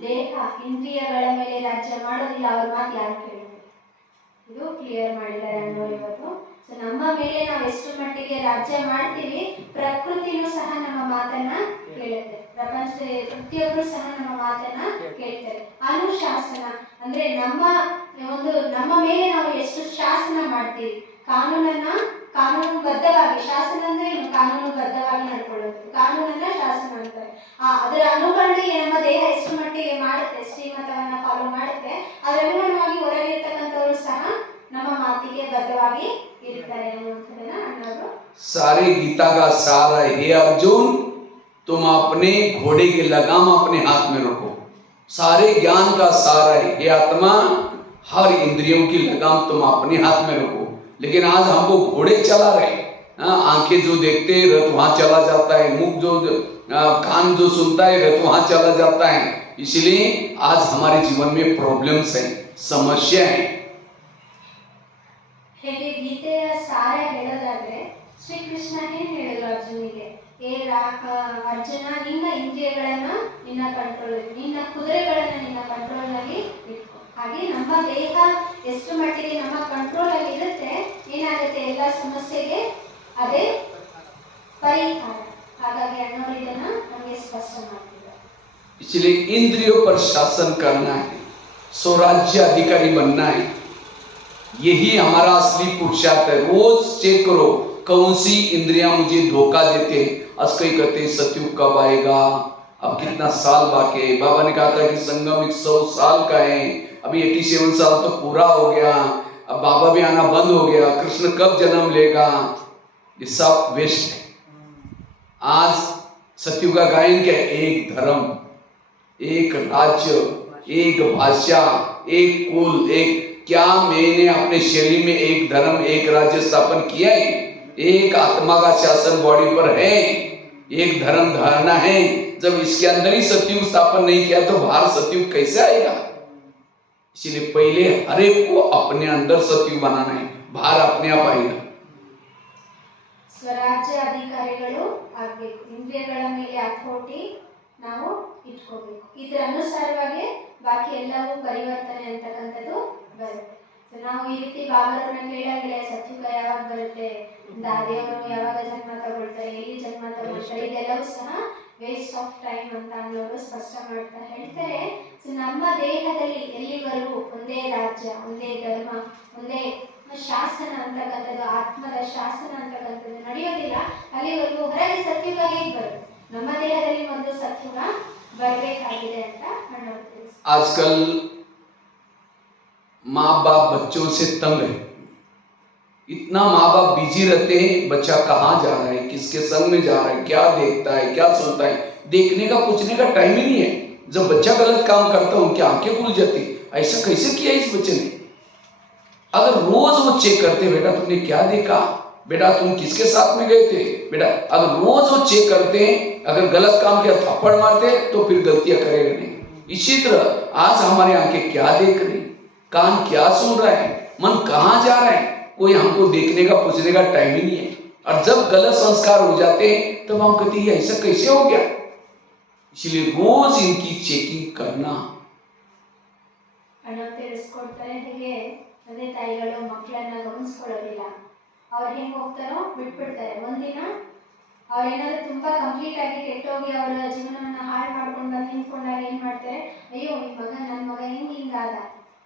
ದೇಹ ಇಂದ್ರಿಯಗಳ ಮೇಲೆ ರಾಜ್ಯ ಮಾಡೋದಿಲ್ಲ ಅವ್ರ ಮಾತು ಯಾರು ಕೇಳೋದು. ಇದು ಕ್ಲಿಯರ್ ಮಾಡಿದ್ದಾರೆ ಅಣ್ಣವ್ರು ಇವತ್ತು. ಸೊ ನಮ್ಮ ಮೇಲೆ ನಾವು ಎಷ್ಟು ಮಟ್ಟಿಗೆ ರಾಜ್ಯ ಮಾಡ್ತೀವಿ, ಪ್ರಕೃತಿನೂ ಸಹ ನಮ್ಮ ಮಾತನ್ನ ಕೇಳುತ್ತೆ, ಪ್ರಪಂಚದ ಪ್ರತಿಯೊಬ್ಬರು ಸಹ ನಮ್ಮ ಮಾತನ್ನ ಕೇಳ್ತಾರೆ. ಅನುಶಾಸನ ಅಂದ್ರೆ ನಮ್ಮ ಮೇಲೆ ನಾವು ಎಷ್ಟು ಶಾಸನ ಮಾಡ್ತೀವಿ, ಕಾನೂನುಬದ್ಧವಾಗಿ. ಶಾಸನ ಅಂದ್ರೆ ಕಾನೂನುಬದ್ಧವಾಗಿ ನಡ್ಕೊಳ್ಳೋದು, ಕಾನೂನನ್ನ ಶಾಸನ ಅಂತಾರೆ. ಅದರ ಅನುಕರಣೆ ನಮ್ಮ ದೇಹ ಎಷ್ಟು ಮಟ್ಟಿಗೆ ಮಾಡುತ್ತೆ, ಶ್ರೀಮತವನ್ನ ಫಾಲೋ ಮಾಡುತ್ತೆ, ಅದರ ಅನುಗುಣವಾಗಿ ಹೊರಗಿರ್ತಕ್ಕಂಥವ್ರು ಸಹ ನಮ್ಮ ಮಾತಿಗೆ ಬದ್ಧವಾಗಿ ಇರ್ತಾರೆ ಅನ್ನುವಂಥದ್ದನ್ನ ಅಣ್ಣವರು. सारे गीता का सार है, हे अर्जुन तुम अपने घोड़े की लगाम अपने हाथ में रखो। सारे ज्ञान का सार है, हे आत्मा हर इंद्रियों की लगाम तुम अपने हाथ में रखो। लेकिन आज हमको घोड़े चला रहे, आंखें जो देखते हैं रथ वहां चला जाता है, मुख जो कान जो सुनता है रथ वहां चला जाता है। इसलिए आज हमारे जीवन में प्रॉब्लम्स है, समस्या है। ಹೇಗೆ ಗೀತೆಯ ಸಾರ ಹೇಳೋದಾದ್ರೆ, ಶ್ರೀಕೃಷ್ಣ ಏನ್ ಹೇಳಿದ್ರು ಅರ್ಜುನಿಗೆ, ಅರ್ಜುನ ನಿನ್ನ ಇಂದ್ರಿಯಗಳನ್ನ ನಿನ್ನ ಕಂಟ್ರೋಲ್, ನಿನ್ನ ಕುದುರೆಗಳನ್ನ ನಿನ್ನ ಕಂಟ್ರೋಲ್ ನಲ್ಲಿ ಇಟ್ಕೊ. ಹಾಗೆ ನಮ್ಮ ದೇಹ ಎಷ್ಟು ಮಟ್ಟಿಗೆ ನಮ್ಮ ಕಂಟ್ರೋಲ್ ಅಲ್ಲಿ ಇರುತ್ತೆ, ಏನಾಗುತ್ತೆ ಎಲ್ಲ ಸಮಸ್ಯೆಗೆ ಅದೇ ಪರಿಹಾರ. ಹಾಗಾಗಿ ಅಣ್ಣವರು ಇದನ್ನ ನಮಗೆ ಸ್ಪಷ್ಟ ಮಾಡ್ತಿದ್ದಾರೆ. इसलिए इंद्रियों पर शासन करना है, स्वराज्य अधिकारी बनना है, यही हमारा असली पुरुषार्थ है। रोज चेक करो कौन सी इंद्रियां मुझे धोखा देते। आज कई कहते सतयुग कब आएगा, अब कितना साल बाकी है। बाबा ने कहा था कि संगम 100 साल का है, अभी 87 साल तो पूरा हो गया, अब बाबा भी आना बंद हो गया, कृष्ण कब जन्म लेगा। ये सब वेस्ट है। आज सतयुग का गायन क्या है, एक धर्म, एक राज्य, एक भाषा, एक कुल, एक क्या मैंने अपने शरीर में एक धर्म एक राज्य स्थापन किया है, एक आत्मा का शासन बॉडी पर है, एक धर्म धारणा है। जब इसके अंदर ही सतयुग स्थापन नहीं किया तो बाहर सतयुग कैसे आएगा। इसलिए पहले हर एक को अपने अंदर सतयुग बनाना है, बाहर अपने आप आएगा। ಸ್ವರಾಜ್ಯ ಅಧಿಕಾರಿಗಳು ಆಗ್ಬೇಕು, ಇಂದ್ರಿಯಗಳ ಮೇಲೆ ಹತೋಟಿ ನಾವು ಇಟ್ಕೋಬೇಕು. ಇದರ ಅನುಸಾರವಾಗಿ ಬಾಕಿ ಎಲ್ಲವೂ ಪರಿವರ್ತನೆ ಅಂತಕ್ಕಂಥದ್ದು ಬರುತ್ತೆ. ನಾವು ಈ ರೀತಿ ಬಾಬಾರನ್ನ ಕೇಳಾಗಿಲ್ಲ, ಸತ್ಯುಗ ಯಾವಾಗ ಬರುತ್ತೆ, ದಾದಿಯವರು ಯಾವಾಗ ಜನ್ಮ ತಗೊಳ್ತಾರೆ, ಎಲ್ಲಿ ಜನ್ಮ ತಗೊಳ್ತಾರೆ, ಇದೆಲ್ಲವೂ ಸಹ ವೇಸ್ಟ್ ಆಫ್ ಟೈಮ್ ಅಂತ ಅನ್ನೋರು ಸ್ಪಷ್ಟ ಮಾಡ್ತಾ ಹೇಳ್ತಾರೆ. ಸೊ ನಮ್ಮ ದೇಹದಲ್ಲಿ ಎಲ್ಲಿವರೆಗೂ ಒಂದೇ ರಾಜ್ಯ, ಒಂದೇ ಧರ್ಮ, ಒಂದೇ ಶಾಸನ ಅಂತಕ್ಕಂಥದ್ದು, ಆತ್ಮದ ಶಾಸನ ಅಂತಕ್ಕಂಥದ್ದು ನಡೆಯೋದಿಲ್ಲ, ಅಲ್ಲಿವರೆಗೂ ಹೊರಗೆ ಸತ್ಯುಗ ಹೇಗೆ ಬರುತ್ತೆ. ನಮ್ಮ ದೇಹದಲ್ಲಿ ಒಂದು ಸತ್ಯುಗ ಬರಬೇಕಾಗಿದೆ ಅಂತ ಅನ್ನೋದು. आजकल माँ बाप बच्चों से तंग है, इतना माँ बाप बिजी रहते हैं, बच्चा कहाँ जा रहा है, किसके संग में जा रहा है, क्या देखता है, क्या सुनता है, देखने का पूछने का टाइम ही नहीं है। जब बच्चा गलत काम करता उनकी आंखें खुल जाती, ऐसा कैसे किया इस बच्चे ने? अगर रोज वो चेक करते, बेटा तुमने क्या देखा, बेटा तुम किसके साथ में गए थे, बेटा अगर रोज वो चेक करते हैं, अगर गलत काम किया थप्पड़ मारते तो फिर गलतियां करेगा नहीं। इसी तरह आज हमारी आंखें क्या देख रही, कान क्या सुन रहा है, मन कहाँ जा रहा है, कोई हमको देखने का पूछने का टाइम ही नहीं है। और जब गलत संस्कार हो जाते हैं तब हम कहते हैं ऐसा कैसे हो गया। इसलिए रोज इनकी चेकिंग करना। ಹಣ ತಿಳಿಸ್ಕೊಡ್ತಾರೆ ಹೇಗೆ ತಂದೆ ತಾಯಿಗಳು ಮಕ್ಕಳನ್ನ ಗಮನಿಸ್ಕೊಳ್ಳೋದಿಲ್ಲ, ಅವ್ರು ಹೆಂಗೆ ಹೋಗ್ತಾರೋ ಬಿಟ್ಬಿಡ್ತಾರೆ. ಒಂದಿನ ಅವ್ರು ಏನಾದ್ರು ತುಂಬಾ ಕಂಪ್ಲೀಟ್ ಆಗಿ ಕೆಟ್ಟೋಗಿ ಅವರ ಜೀವನವನ್ನ ಹಾಳು ಮಾಡ್ಕೊಂಡು ಬಂದು ನಿಂತ್ಕೊಂಡಾಗ ಏನ್ ಮಾಡ್ತಾರೆ, ಅಯ್ಯೋ ಈ ಮಗ ನನ್ನ ಮಗ ಹಿಂಗಾದ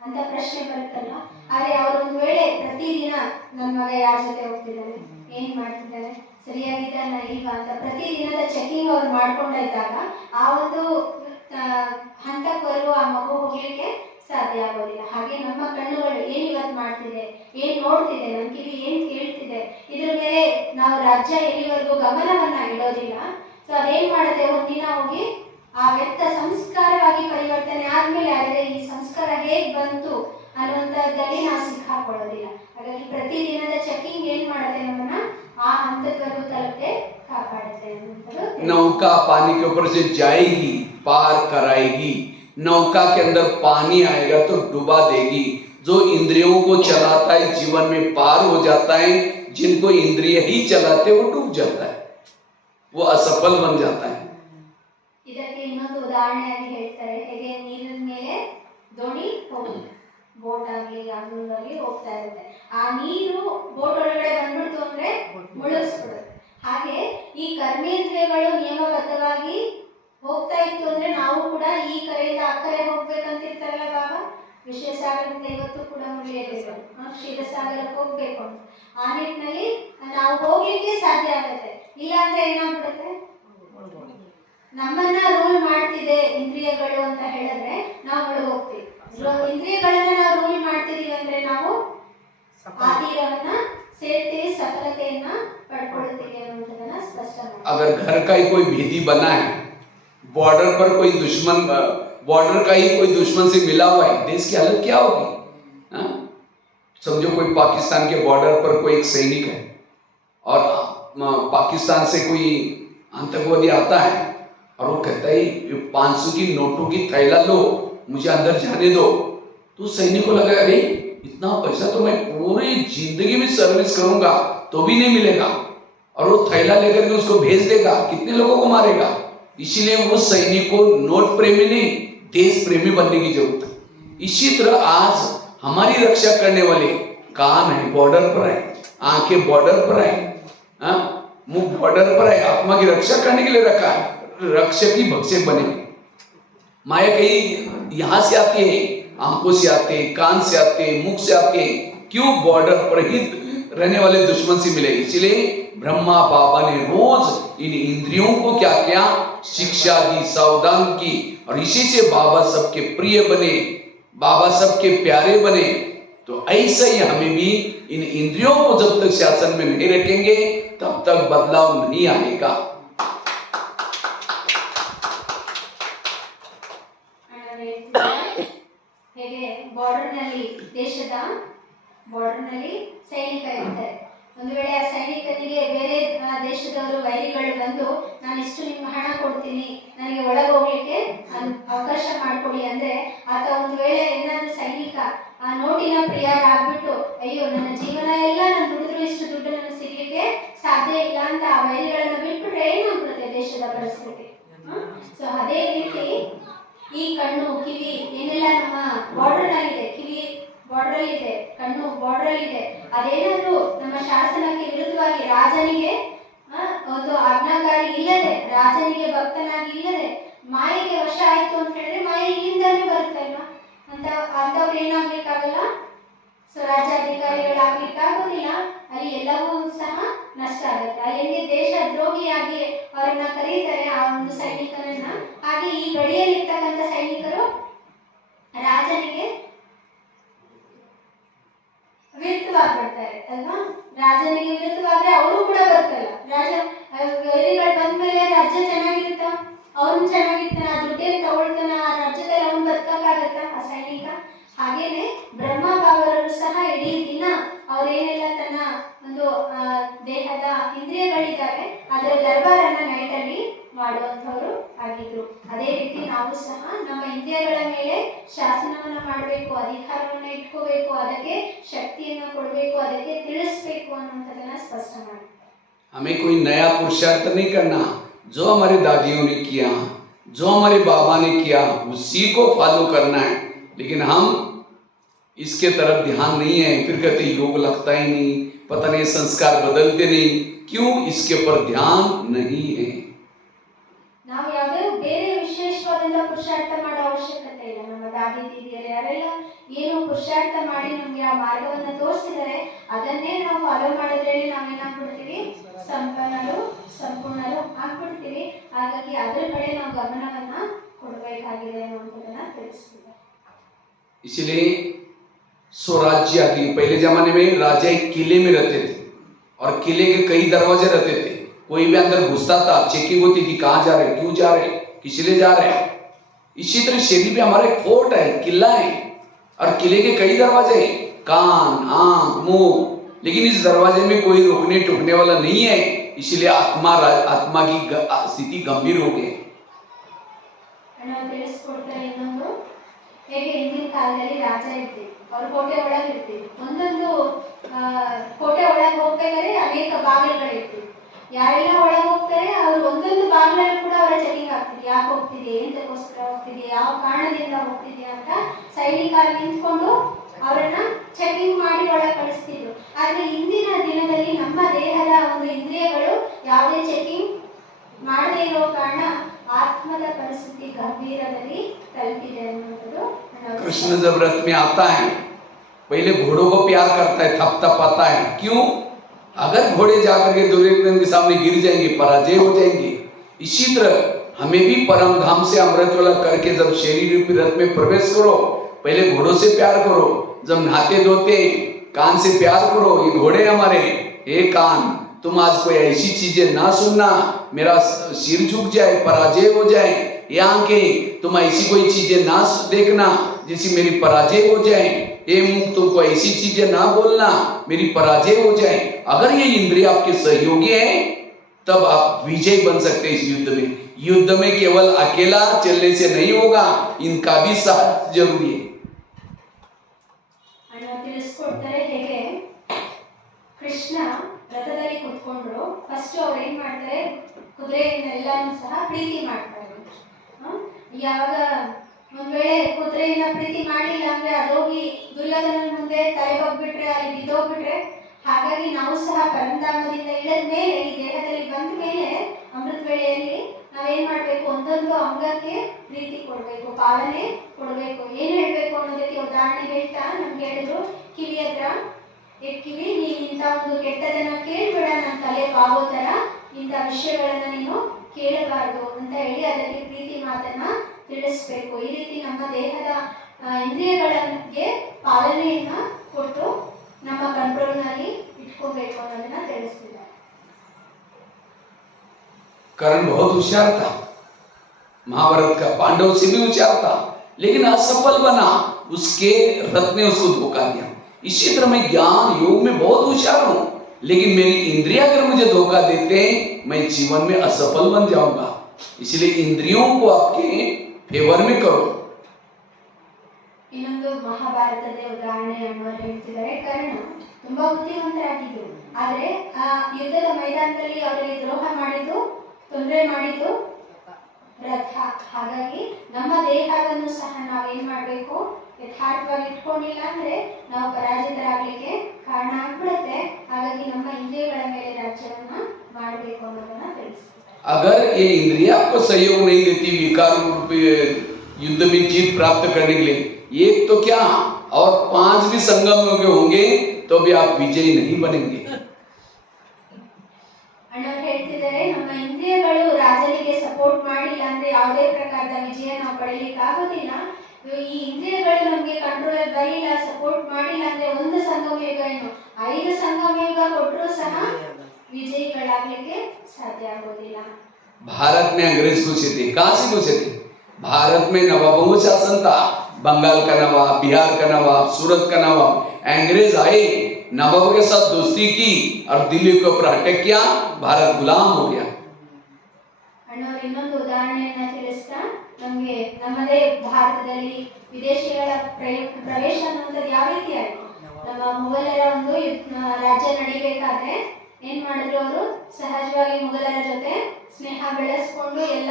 ಅಂತ ಪ್ರಶ್ನೆ ಬರುತ್ತಲ್ಲ. ಆದ್ರೆ ಅವ್ರು ಒಂದು ವೇಳೆ ಪ್ರತಿದಿನ ನನ್ನ ಮಗ ಯಾರ ಜೊತೆ ಹೋಗ್ತಿದ್ದಾನೆ, ಏನ್ ಮಾಡ್ತಿದ್ದಾನೆ, ಸರಿಯಾಗಿದ್ದಾನ ಇಲ್ವಾ ಅಂತ ಪ್ರತಿದಿನದ ಚೆಕಿಂಗ್ ಅವ್ರು ಮಾಡ್ಕೊಂಡ ಇದ್ದಾಗ ಆ ಒಂದು ಹಂತಕ್ಕೆ ಬರುವ ಆ ಮಗು ಹೋಗ್ಲಿಕ್ಕೆ ಸಾಧ್ಯ ಆಗೋದಿಲ್ಲ. ಹಾಗೆ ನಮ್ಮ ಕಣ್ಣುಗಳು ಏನ್ ಇವತ್ತು ಮಾಡ್ತಿದೆ, ಏನ್ ನೋಡ್ತಿದೆ, ನನ್ನ ಕಿವಿ ಏನ್ ಕೇಳ್ತಿದೆ, ಇದ್ರ ಮೇಲೆ ನಾವು ರಾಜ್ಯ ಎಲ್ಲಿವರೆಗೂ ಗಮನವನ್ನ ಇಡೋದಿಲ್ಲ. ಸೊ ಅದೇನ್ ಮಾಡುತ್ತೆ, ಒಂದಿನ ಹೋಗಿ ಆ ವ್ಯಕ್ತ ಸಂಸ್ಕಾರವಾಗಿ ಪರಿವರ್ತನೆ ಆದ್ಮೇಲೆ ಆದರೆ ಈ ಸಂಸ್ಕಾರ ಹೇಗ್ ಬಂತು ಅನ್ನುವಂಥದ್ದಲ್ಲಿ ನಾವು ಸಿಕ್ಕಾಕೊಳ್ಳೋದಿಲ್ಲ. ಹಾಗಾಗಿ ಪ್ರತಿದಿನದ ಚೆಕಿಂಗ್ ಏನ್ ಮಾಡುತ್ತೆ, ನಮ್ಮನ್ನ ಆ ಹಂತದವರೆಗೂ ತಲುಪದೆ ಕಾಪಾಡುತ್ತೆ ಅನ್ನುವಂಥದ್ದು. नौका पानी के ऊपर से जाएगी, पार कराएगी। नौका के अंदर पानी आएगा तो डुबा देगी। जो इंद्रियों को चलाता है जीवन में पार हो जाता है, जिनको इंद्रिय ही चलाते वो डूब जाता है, वो असफल बन जाता है। ಇದಕ್ಕೆ ಇನ್ನೊಂದು ಉದಾಹರಣೆಯಾಗಿ ಹೇಳ್ತಾರೆ, ಹೇಗೆ ನೀರಿನ ಮೇಲೆ ದೋಣಿ ಹೋಗುತ್ತೆ, ಬೋಟ್ ಆಗ್ಲಿ ಯಾವ್ದಾಗ್ಲಿ ಹೋಗ್ತಾ ಇರುತ್ತೆ, ಆ ನೀರು ಬೋಟ್ ಒಳಗಡೆ ಬಂದ್ಬಿಡ್ತು ಅಂದ್ರೆ ಮುಳುಗಿಸ್ಬಿಡುತ್ತೆ. ಹಾಗೆ ಈ ಕರ್ಮೇಂದ್ರಿಯಗಳು ನಿಯಮಬದ್ಧವಾಗಿ ಹೋಗ್ತಾ ಇತ್ತು ಅಂದ್ರೆ ನಾವು ಕೂಡ ಈ ಕರೆಯಿಂದ ಆ ಕರೆ ಹೋಗ್ಬೇಕಂತಿರ್ತಾರಲ್ಲ ಬಾಬಾ, ವಿಷಯ ಸಾಗರದಿಂದ ಇವತ್ತು ಕೂಡ ಮುಗಿಯಬೇಕು, ಕ್ಷೀರಸಾಗರಕ್ಕೆ ಹೋಗ್ಬೇಕು ಅಂತ ಆ ನಿಟ್ಟಿನಲ್ಲಿ ನಾವು ಹೋಗ್ಲಿಕ್ಕೆ ಸಾಧ್ಯ ಆಗುತ್ತೆ. ಇಲ್ಲಾಂದ್ರೆ ಏನಾಗ್ಬಿಡುತ್ತೆ, ನಮ್ಮನ್ನ ರೂಲ್ ಮಾಡ್ತಿದೆ ಇಂದ್ರಿಯಗಳು ಅಂತ ಹೇಳಿದ್ರೆ ನಾವು ಒಳಗೆ ಹೋಗ್ತೀವಿ. ಇಂದ್ರಿಯಗಳನ್ನ ನಾವು ರೂಲ್ ಮಾಡ್ತಿದೀವಿ ಅಂದ್ರೆ ನಾವು ಆದಿರವನ್ನ ಸೇರ್ತೀವಿ, ಸಫಲತೆಯನ್ನ ಪಡ್ಕೊಳ್ತೀವಿ ಅನ್ನೋದನ್ನ ಸ್ಪಷ್ಟ ಮಾಡಿ. अगर घर का ही कोई भेदी बना है, बॉर्डर पर कोई दुश्मन, बॉर्डर का ही कोई दुश्मन से मिला हुआ है, देश की हालत क्या होगी? समझो कोई पाकिस्तान के बॉर्डर पर कोई एक सैनिक है और पाकिस्तान से कोई आतंकवादी आता है और वो कहता है 500 की नोटों की थैला लो, मुझे अंदर जाने दो। तो सैनिक को लगा अरे इतना पैसा तो मैं पूरी जिंदगी में सर्विस करूंगा तो भी नहीं मिलेगा, और वो थैला लेकर के उसको भेज देगा, कितने लोगों को मारेगा। इसीलिए वो सैनिक को नोट प्रेमी नहीं, देश प्रेमी बनने की जरूरत है। इसी तरह आज हमारी रक्षा करने वाले कान है बॉर्डर पर है, आंखें बॉर्डर पर है, मुंह बॉर्डर पर है, आत्मा की रक्षा करने के लिए रखा है। रक्षक ही भक्षक बने। माया कहीं यहां से आती है, आंखों से आते, कान से आते, मुख से आते, क्यों? बॉर्डर पर ही रहने वाले दुश्मन से मिले। इसलिए ब्रह्मा बाबा ने रोज इन इंद्रियों को क्या किया, शिक्षा दी, सावधान की, और इसी से बाबा सबके प्रिय बने, बाबा सबके प्यारे बने। तो ऐसा ही हमें भी इन इंद्रियों को जब तक शासन में नहीं रखेंगे तब तक बदलाव नहीं आएगा। ಹೇಗೆ ಬಾರ್ಡರ್ನಲ್ಲಿ, ದೇಶದ ಬಾರ್ಡರ್ನಲ್ಲಿ ಸೈನಿಕ ಇರ್ತಾರೆ. ಒಂದು ವೇಳೆ ಆ ಸೈನಿಕನಿಗೆ ಬೇರೆ ದೇಶದವರು ವೈರಿಗಳು ಬಂದು ನಾನು ಇಷ್ಟು ನಿಮ್ಗೆ ಹಣ ಕೊಡ್ತೀನಿ, ನನಗೆ ಒಳಗೆ ಹೋಗ್ಲಿಕ್ಕೆ ಅವಕಾಶ ಮಾಡಿಕೊಡಿ ಅಂದ್ರೆ ಆತ ಒಂದು ವೇಳೆ ಏನಾದ್ರೂ ಸೈನಿಕ ಆ ನೋಟಿನ ಪ್ರಿಯರ್ ಆಗ್ಬಿಟ್ಟು ಅಯ್ಯೋ ನನ್ನ ಜೀವನ ಎಲ್ಲ ನಾನು ದುಡಿದ್ರು ಇಷ್ಟು ದುಡ್ಡು ನನಗೆ ಸಿಗ್ಲಿಕ್ಕೆ ಸಾಧ್ಯ ಇಲ್ಲ ಅಂತ ಆ ವೈರಿಗಳನ್ನ ಬಿಟ್ಬಿಟ್ರೆ ಏನಾಗ್ಬಿಡುತ್ತೆ ದೇಶದ ಪರಿಸ್ಥಿತಿ. ಸೊ ಅದೇ ರೀತಿ ಈ ಕಣ್ಣು ಕಿವಿ ಏನೆಲ್ಲ ನಮ್ಮ ಬಾರ್ಡರ್ ಆಗಿದೆ, ಕಿವಿ ಬಾರ್ಡರ್ ಇದೆ, ಕಣ್ಣು ಬಾರ್ಡರ್ ಇದೆ, ಅದೇನಾದ್ರೂ ನಮ್ಮ ಶಾಸನಕ್ಕೆ ವಿರುದ್ಧವಾಗಿ ರಾಜನಿಗೆ ಒಂದು ಆಜ್ಞಾಕಾರಿ ಇಲ್ಲದೆ, ರಾಜನಿಗೆ ಭಕ್ತನಾಗಿ ಇಲ್ಲದೆ ಮಾಯೆಗೆ ವಶ ಆಯ್ತು ಅಂತ ಹೇಳಿದ್ರೆ ಮಾಯೆ ಇಲ್ಲಿಂದಾನೇ ಬರುತ್ತಲ್ವಾ ಅಂತ ಅಂತವ್ರು ಏನಾಗ್ಲಿಕ್ಕಾಗಲ್ಲ, ಸ್ವರಾಜ್ಯಾಧಿಕಾರಿಗಳಾಗ್ಲಿಕ್ಕಾಗೋದಿಲ್ಲ, ಅಲ್ಲಿ ಎಲ್ಲವೂ ಸಹ ನಷ್ಟ ಆಗುತ್ತೆ. ಅಲ್ಲಿ ದೇಶ ದ್ರೋಹಿಯಾಗಿ ಅವರನ್ನ ಕರೀತಾರೆ ಆ ಒಂದು ಸೈನಿಕರನ್ನ. ಹಾಗೆ ಈ ಗಡಿಯಲ್ಲಿರ್ತಕ್ಕಂಥ ಸೈನಿಕರು ರಾಜನಿಗೆ ವಿರುದ್ಧವಾಗ್ಬಿಡ್ತಾರೆ ಅಲ್ವಾ. ರಾಜನಿಗೆ ವಿರುದ್ಧವಾದ್ರೆ ಅವರು ಕೂಡ ಬರ್ತಲ್ಲ, ರಾಜ ವೈರಿಗಳು ಬಂದ್ಮೇಲೆ ರಾಜ್ಯ ಚೆನ್ನಾಗಿರುತ್ತ, ಅವ್ರನ್ನ ಚೆನ್ನಾಗಿರ್ತಾನೆ, ಆ ದುಡ್ಡೇನು ತಗೊಳ್ತಾನ ಹಾಗೇನೆ ಬ್ರಹ್ಮ ಬಾಬರವರು ಸಹ ಇಡೀ ದಿನ ಅವರೇನೆಲ್ಲ ತನ್ನ ಒಂದು ದೇಹದ ಇಂದ್ರಿಯಗಳಿದ್ದಾವೆ ಅದರ ದರ್ಬಾರನ್ನ ನೈಟಲ್ಲಿ ಮಾಡುವಂಥವ್ರು ಆಗಿದ್ರು. ಅದೇ ರೀತಿ ನಾವು ಸಹ ನಮ್ಮ ಇಂದ್ರಿಯಗಳ ಮೇಲೆ ಶಾಸನವನ್ನ ಮಾಡಬೇಕು, ಅಧಿಕಾರವನ್ನ ಇಟ್ಕೋಬೇಕು, ಅದಕ್ಕೆ ಶಕ್ತಿಯನ್ನ ಕೊಡಬೇಕು, ಅದಕ್ಕೆ ತಿಳಿಸ್ಬೇಕು ಅನ್ನುವಂಥದ್ದನ್ನ ಸ್ಪಷ್ಟ ಮಾಡಿ. हमें कोई नया पुरुषार्थ नहीं करना, जो हमारी दादियों ने किया, जो हमारे बाबा ने किया उसी को फॉलो करना है। लेकिन हम इसके तरफ ध्यान नहीं है, फिर कहते योग लगता ही नहीं, पता नहीं संस्कार बदलते नहीं, क्यों इसके ऊपर ध्यान नहीं है। ನಾವು ಯಾವುದೇ ಬೇರೆ ವಿಶೇಷವಾದಂತ ಪುರುಷಾರ್ಥ ಮಾಡೋ ಅವಶ್ಯಕತೆ ಇಲ್ಲ. ನಮ್ಮ ದಾದಿ ದೀದಿಯರು ಯಾರೆಲ್ಲ ಏನು ಪುರುಷಾರ್ಥ ಮಾಡಿ ನಮ್ಗೆ ಆ ಮಾರ್ಗವನ್ನ ತೋರಿಸಿದರೆ ಅದನ್ನೇ ನಾವು ಫಾಲೋ ಮಾಡಿದ್ರೆ ನಾವೇನಾಗ್ಬಿಡ್ತೀವಿ, ಸಂಪನ್ನರು ಸಂಪೂರ್ಣರು ಆಗ್ಬಿಡ್ತೀವಿ. ಹಾಗಾಗಿ ಅದ್ರ ಕಡೆ ನಾವು ಗಮನವನ್ನ ಕೊಡಬೇಕಾಗಿದೆ ಅನ್ನೋದನ್ನ ತಿಳಿಸ್ತೀವಿ. इसलिए स्वराज्य आदि पहले जमाने में राजा एक किले में रहते थे और किले के कई दरवाजे रहते थे। कोई भी अंदर घुसता था, चेकिंग होती थी, कहाँ जा रहे, क्यों जा रहे, किस लिए जा रहे हैं। इसी तरह शरीर में हमारा एक फोर्ट है, किला है, और किले के कई दरवाजे हैं, कान, आंख, मुंह, लेकिन इस दरवाजे में कोई रोकने टोकने वाला नहीं है। इसलिए आत्मा की स्थिति गंभीर हो गई। ತಿಳಿಸ್ಕೊಡ್ತಾರೆ ಇನ್ನೊಂದು, ಹೇಗೆ ಹಿಂದಿನ ಕಾಲದಲ್ಲಿ ರಾಜ ಇರ್ತೀವಿ, ಅವ್ರ ಕೋಟೆ ಒಳಗೆ ಇರ್ತೀವಿ, ಒಂದೊಂದು ಕೋಟೆ ಒಳಗೆ ಹೋಗ್ಬೇಕಾದ್ರೆ ಅನೇಕ ಬಾಗಿಲುಗಳಿರ್ತೀವಿ. ಯಾರೆಲ್ಲ ಒಳಗೆ ಹೋಗ್ತಾರೆ ಅವ್ರು ಒಂದೊಂದು ಬಾಗಿಲಲ್ಲಿ ಕೂಡ ಅವರ ಚೆಕಿಂಗ್ ಆಗ್ತಿದೆ, ಯಾಕೆ ಹೋಗ್ತಿದೆ, ಎಂತಕ್ಕೋಸ್ಕರ ಹೋಗ್ತಿದೆ, ಯಾವ ಕಾರಣದಿಂದ ಹೋಗ್ತಿದೆ ಅಂತ ಸೈನಿಕ ನಿಂತ್ಕೊಂಡು ಅವರನ್ನ ಚೆಕಿಂಗ್ ಮಾಡಿ ಒಳಗೆ ಕಳಿಸ್ತಿದ್ರು. ಆದ್ರೆ ಇಂದಿನ ದಿನದಲ್ಲಿ ನಮ್ಮ ದೇಹದ ಒಂದು ಇಂದ್ರಿಯಗಳು ಯಾವುದೇ ಚೆಕಿಂಗ್ ಮಾಡದೇ ಇರೋ ಕಾರಣ ಆತ್ಮದ ಪರಿಸ್ಥಿತಿ ಗಂಭೀರದಲ್ಲಿ ತಲುಪಿದೆ ಅನ್ನೋದು. कृष्ण जब रथ में आता है पहले घोड़ों को प्यार करता है, थपथपाता है। क्यों? अगर घोड़े जाकर के दुर्योधन के सामने गिर जाएंगे, पराजय हो जाएंगे। इसी तरह हमें भी परम धाम से अमृत वाला करके जब शरीर रूपी रथ में प्रवेश करो, पहले घोड़ों से प्यार करो। जब नहाते धोते कान से प्यार करो, ये घोड़े हमारे, हे कान तुम आज कोई ऐसी चीजें ना सुनना, मेरा सिर झुक जाए, पराजय हो जाए। ये आंखें तुम ऐसी कोई चीजें ना देखना जिससे मेरी पराजय हो जाए। ये मुख तुमको ऐसी चीजें ना बोलना मेरी पराजय हो जाए। अगर ये इंद्रिय आपके सहयोगी है तब आप विजय बन सकते हैं इस युद्ध में। युद्ध में केवल अकेला चलने से नहीं होगा, इनका भी साथ जरूरी है। ತಿಳಿಸ್ಕೊಡ್ತಾರೆ ಹೇಗೆ ಕೃಷ್ಣ ರಥದಲ್ಲಿ ಕುತ್ಕೊಂಡ್ರು, ಫಸ್ಟ್ ಅವ್ರು ಏನ್ ಮಾಡ್ತಾರೆ, ಕುದುರೆಯನ್ನೆಲ್ಲಾನು ಸಹ ಪ್ರೀತಿ ಮಾಡ್ತಾರೆ. ಯಾವಾಗ ಒಂದ್ ವೇಳೆ ಕುದುರೆಯನ್ನ ಪ್ರೀತಿ ಮಾಡಿಲ್ಲ ಅಂದ್ರೆ ಅದೋಗಿ ದುರ್ಯೋಧನ ಮುಂದೆ ತಲೆ ಹೋಗ್ಬಿಟ್ರೆ, ಅಲ್ಲಿ ಬಿದ್ದೋಗ್ಬಿಟ್ರೆ, ಹಾಗಾಗಿ ನಾವು ಸಹ ಪರಂಧಾಮದಿಂದ ಇಳಿದ ಮೇಲೆ ಈ ದೇಹದಲ್ಲಿ ಬಂದ ಮೇಲೆ ಅಮೃತ ವೇಳೆಯಲ್ಲಿ ನಾವೇನ್ ಮಾಡ್ಬೇಕು, ಒಂದೊಂದು ಅಂಗಕ್ಕೆ ಪ್ರೀತಿ ಕೊಡ್ಬೇಕು, ಪಾಲನೆ ಕೊಡ್ಬೇಕು. ಏನ್ ಹೇಳ್ಬೇಕು ಅನ್ನೋದಕ್ಕೆ ಉದಾಹರಣೆ ಹೇಳ್ತಾ ನಮ್ಗೆ ಹೇಳಿದ್ರು, ಕಿವಿ ಹತ್ರ ಕಿವಿ, ನೀನ್ ಇಂಥ ಒಂದು ಕೆಟ್ಟದನ್ನ ಕೇಳ್ಬೇಡ, ನನ್ನ ತಲೆ ಬಾಗೋ ತರ ಇಂಥ ವಿಷಯಗಳನ್ನ ನೀನು ಕೇಳಬಾರ್ದು ಅಂತ ಹೇಳಿ ಅದಕ್ಕೆ ಪ್ರೀತಿ ಮಾತನ್ನ ತಿಳಿಸ್ಬೇಕು. ಈ ರೀತಿ ನಮ್ಮ ದೇಹದ ಇಂದ್ರಿಯಗಳಿಗೆ ಪಾಲನೆಯನ್ನ ಕೊಟ್ಟು ನಮ್ಮ ಕಂಟ್ರೋಲ್ನಲ್ಲಿ ಇಟ್ಕೋಬೇಕು ಅನ್ನೋದನ್ನ ತಿಳಿಸ್ತಿದ್ದಾರೆ. कर्ण बहुत होशियार था, महाभारत का पांडव से भी होशियार था, लेकिन असफल बना, उसके रथ ने उसको धोखा दिया। इसी तरह मैं ज्ञान योग में बहुत होशियार हूं, लेकिन मेरी इंद्रियां अगर मुझे धोखा देते हैं मैं जीवन में असफल बन जाऊंगा। इसलिए इंद्रियों को आपके फेवर में करो। ಇನ್ನೊಂದು ಮಹಾಭಾರತದ ಉದಾಹರಣೆ ಅನ್ನೋರು ಹೇಳ್ತಿದ್ದಾರೆ, ಕರ್ಣ ತುಂಬಾ ಬುದ್ಧಿವಂತರಾಗಿದ್ರು, ಆದ್ರೆ ಆ ಯುದ್ಧದ ಮೈದಾನದಲ್ಲಿ ಅವರಿಗೆ ದ್ರೋಹ ಮಾಡಿದ್ದು, ತೊಂದರೆ ಮಾಡಿದ್ದು ರಥ. ಹಾಗಾಗಿ ನಮ್ಮ ದೇಹವನ್ನು ಸಹ ನಾವೇನ್ ಮಾಡ್ಬೇಕು, ಯಥಾರ್ಥವಾಗಿ ಇಟ್ಕೊಂಡಿಲ್ಲ ಅಂದ್ರೆ ನಾವು ಪರಾಜಿತರಾಗ್ಲಿಕ್ಕೆ ಕಾರಣ ಆಗ್ಬಿಡುತ್ತೆ. ಹಾಗಾಗಿ ನಮ್ಮ ಇಂದ್ರಿಯಗಳ ಮೇಲೆ ರಾಜ್ಯವನ್ನ ಮಾಡಬೇಕು ಅನ್ನೋದನ್ನ ತಿಳಿಸ್ತೀವಿ. अगर ये इंद्रिया आपको सहयोग नहीं देती विकार रूप युद्ध में जीत प्राप्त करने के लिए, एक तो क्या और 5 भी संगम में होंगे तो भी आप विजयी नहीं बनेंगे। ಅಣ್ಣವ್ರು ಹೇಳ್ತಿದ್ದಾರೆ, ನಮ್ಮ ಇಂದ್ರಿಯಗಳು ರಾಜನಿಗೆ ಸಪೋರ್ಟ್ ಮಾಡಿಲ್ಲ ಅಂದ್ರೆ ಯಾವುದೇ ಪ್ರಕಾರದ ವಿಜಯ ನಾವು ಪಡೆಯಲಿಕ್ಕೆ ಆಗೋದಿಲ್ಲ. ಈ ಇಂದ್ರಿಯಗಳು ನಮಗೆ ಕಂಟ್ರೋಲ್ ಬರಲಿಲ್ಲ, ಸಪೋರ್ಟ್ ಮಾಡಿಲ್ಲ ಅಂದ್ರೆ ಒಂದು ಸಂಗಮಯುಗ ಏನು 5 ಸಂಗಮಯುಗ ಕೊಟ್ಟರೂ ಸಹ ವಿಜಯಿಗಳಾಗಲಿಕ್ಕೆ ಸಾಧ್ಯ ಆಗೋದಿಲ್ಲ. भारत में अंग्रेज घुसे थे, कहां से घुसे थे? भारत में नवाबों शासन था, बंगाल का नवाब, बिहार का नवाब, सूरत का नवाब, अंग्रेज आए, नवाब के साथ दोस्ती की और दिल्ली के ऊपर अटैक किया, भारत गुलाम हो गया। ಅಣ್ಣವ್ರು ಇನ್ನೊಂದು ಉದಾಹರಣೆಯನ್ನ ತಿಳಿಸ್ತಾ ನಮಗೆ ನಮ್ಮದೇ ಭಾರತದಲ್ಲಿ ವಿದೇಶಿಗಳ ಪ್ರವೇಶ ಅನ್ನುವಂಥದ್ದು ಯಾವ ರೀತಿ ಆಯಿತು. ನಮ್ಮ ಮೊಘಲರ ಒಂದು ರಾಜ್ಯ ನಡಿಬೇಕಾದ್ರೆ ಏನ್ ಮಾಡಿದ್ರು, ಅವರು ಸಹಜವಾಗಿ ಮೊಘಲರ ಜೊತೆ ಸ್ನೇಹ ಬೆಳೆಸ್ಕೊಂಡು ಎಲ್ಲ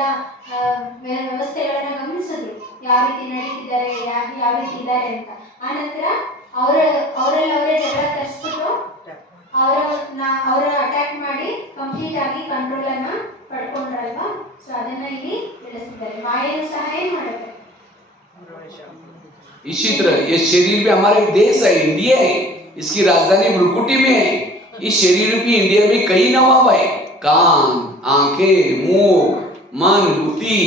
ವ್ಯವಸ್ಥೆಗಳನ್ನ ಗಮನಿಸಿದ್ರು, ಯಾವ ರೀತಿ ನಡೀತಿದ್ದಾರೆ, ಯಾವ ರೀತಿ ಇದ್ದಾರೆ ಅಂತ. ಆನಂತರ ಅವರಲ್ಲಿ ಅವರೇ ಜಗಳ ತರಿಸ್ಬಿಟ್ಟು ಅವರ ಅಟ್ಯಾಕ್ ಮಾಡಿ ಕಂಪ್ಲೀಟ್ ಆಗಿ ಕಂಟ್ರೋಲ್ ಅನ್ನ ಪಡ್ಕೊಂಡ್ರಲ್ವಾ. ಸೊ ಅದನ್ನ ಇಲ್ಲಿ ತಿಳಿಸಿದ್ದಾರೆ. ಮಾಯೆಯನ್ನು ಸಹ ಏನ್ ಮಾಡುತ್ತೆ. इसी तरह ये शरीर भी हमारा एक देश है, इंडिया है, इसकी राजधानी ब्रुकुटी में है। इस शरीर की इंडिया में कई नवाब है, कान, आंखें, मुंह, मन, बुद्धि,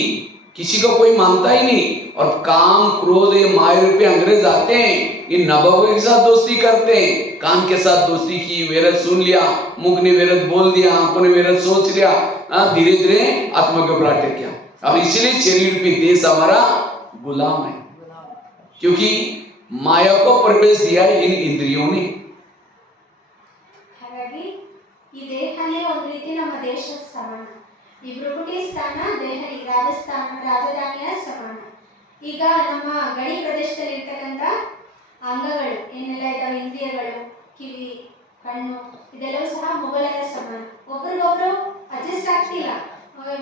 किसी को कोई मानता ही नहीं। और काम, क्रोध, ये माया रूपी अंग्रेज आते हैं, इन नवाबों के साथ दोस्ती करते हैं। कान के साथ दोस्ती की, वेरत सुन लिया, मुख ने वेरत बोल दिया, आंखों ने वेरत सोच लिया, धीरे धीरे आत्मा के ऊपर अटैक किया। अब इसलिए शरीर रूपी देश हमारा गुलाम है, क्योंकि माया को प्रवेश दिया है इन इंद्रियों ने। ಹಾಗಾಗಿ ಈ ದೇಹನೇ ಒಂದು ರೀತಿ ನಮ್ಮ ದೇಶದ ಸಮಾನ. ಈ ಭೃಕುಟಿ ಸ್ಥಾನ ದೆಹಲಿ ರಾಜಧಾನಿಯ ಸಮಾನ. ಈಗ ನಮ್ಮ ಗಡಿ ಪ್ರದೇಶದಲ್ಲಿ ಇರ್ತಕ್ಕಂಥ ಅಂಗಗಳು ಏನೆಲ್ಲ ಇದಾವೆ, ಇಂದ್ರಿಯಗಳು, ಕಿವಿ, ಕಣ್ಣು, ಇದೆಲ್ಲವೂ ಸಹ ಮೊಘಲರ ಸಮಾನ. ಒಬ್ರಿಗೊಬ್ರು ಅಡ್ಜಸ್ಟ್ ಆಗ್ತಿಲ್ಲ.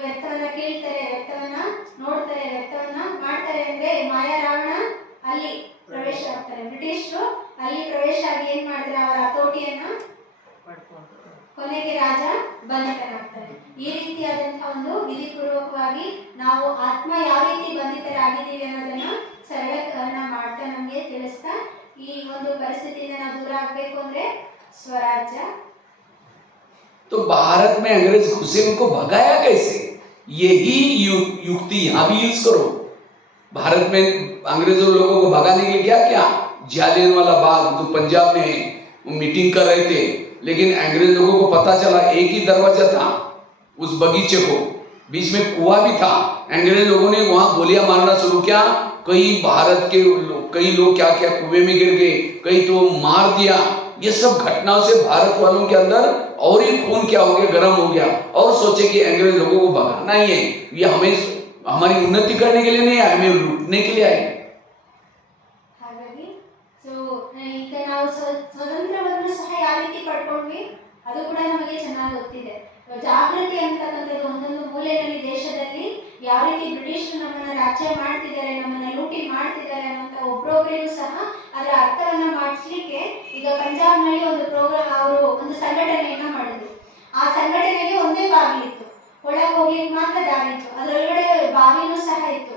ವ್ಯಕ್ತವನ್ನ ಕೇಳ್ತಾರೆ, ವ್ಯಕ್ತವನ್ನ ನೋಡ್ತಾರೆ, ವ್ಯಕ್ತವನ್ನ ಮಾಡ್ತಾರೆ. ಅಂದ್ರೆ ಮಾಯಾ ರಾವಣ ಅಲ್ಲಿ ಪ್ರವೇಶ ಆಗ್ತಾರೆ, ಬ್ರಿಟಿಷರು ಅಲ್ಲಿ ಪ್ರವೇಶ ಆಗಿ ಏನ್ ಮಾಡಿದ್ರೆ ಅವರ ಹತೋಟಿಯನ್ನ ಕೊನೆಗೆ ರಾಜ ಬಂಧಿತನಾಗ್ತಾನೆ. ಈ ರೀತಿಯಾದಂತಹ ಒಂದು ವಿಧಿಪೂರ್ವಕವಾಗಿ ನಾವು ಆತ್ಮ ಯಾವ ರೀತಿ ಬಂಧಿತರಾಗಿದ್ದೀವಿ ಅನ್ನೋದನ್ನ ಸರಳೀಕರಣ ಮಾಡ್ತಾ ನಮಗೆ ತಿಳಿಸ್ತಾ, ಈ ಒಂದು ಪರಿಸ್ಥಿತಿಯಿಂದ ನಾವು ದೂರ ಆಗ್ಬೇಕು ಅಂದ್ರೆ ಸ್ವರಾಜ್ಯ. तो भारत में अंग्रेज घुसे, उनको भगाया कैसे? यही युक्ति यहाँ भी यूज करो। भारत में अंग्रेजों लोगों को भगाने के लिए क्या क्या, जालियनवाला बाग जो पंजाब में है, वो मीटिंग कर रहे थे, लेकिन अंग्रेज लोगों को पता चला एक ही दरवाजा था उस बगीचे को, बीच में कुआं भी था। अंग्रेज लोगों ने वहां गोलियां मारना शुरू किया। कई भारत के कई लोग क्या क्या कुएं में गिर गए, कई तो मार दिया। ये सब घटनाओं से भारत वालों के अंदर और ही खून क्या हो गया, गर्म हो गया, और सोचे कि अंग्रेज लोगों को भगाना ही है, ये हमें हमारी उन्नति करने के लिए नहीं आए, हमें लूटने के लिए आए। ಹಾಗಾಗಿ ಸೊ ಈಗ ನಾವು ಸ್ವತಂತ್ರವನ್ನು ಸಹ ಯಾವ ರೀತಿ ಪಡ್ಕೊಂಡ್ವಿ ಅದು ಕೂಡ ನಮಗೆ ಚೆನ್ನಾಗಿ ಗೊತ್ತಿದೆ. ಜಾಗೃತಿ ಅಂತಕ್ಕಂಥದ್ದು ಒಂದೊಂದು ಮೂಲೆಯಲ್ಲಿ ದೇಶದಲ್ಲಿ ಯಾವ ರೀತಿ ಬ್ರಿಟಿಷರು ನಮ್ಮನ್ನ ರಾಜ್ಯ ಮಾಡ್ತಿದ್ದಾರೆ, ನಮ್ಮನ್ನ ಲೂಟಿ ಮಾಡ್ತಿದ್ದಾರೆ ಅನ್ನೋಂಥ ಒಬ್ಬೊಬ್ಬರಿಗೂ ಸಹ ಅದರ ಅರ್ಥವನ್ನ ಮಾಡಿಸ್ಲಿಕ್ಕೆ ಈಗ ಪಂಜಾಬ್ನಲ್ಲಿ ಒಂದು ಪ್ರೋಗ್ರಾಮ್, ಅವರು ಒಂದು ಸಂಘಟನೆಯನ್ನ ಮಾಡಿದ್ರು. ಆ ಸಂಘಟನೆಗೆ ಒಂದೇ ಬಾಗಿಲು ಇತ್ತು, ಒಳಗೆ ಹೋಗ್ಲಿಕ್ಕೆ ಮಾತ್ರ ದಾರಿ ಇತ್ತು, ಅದರೊಳಗಡೆ ಬಾಗಿಲು ಸಹ ಇತ್ತು.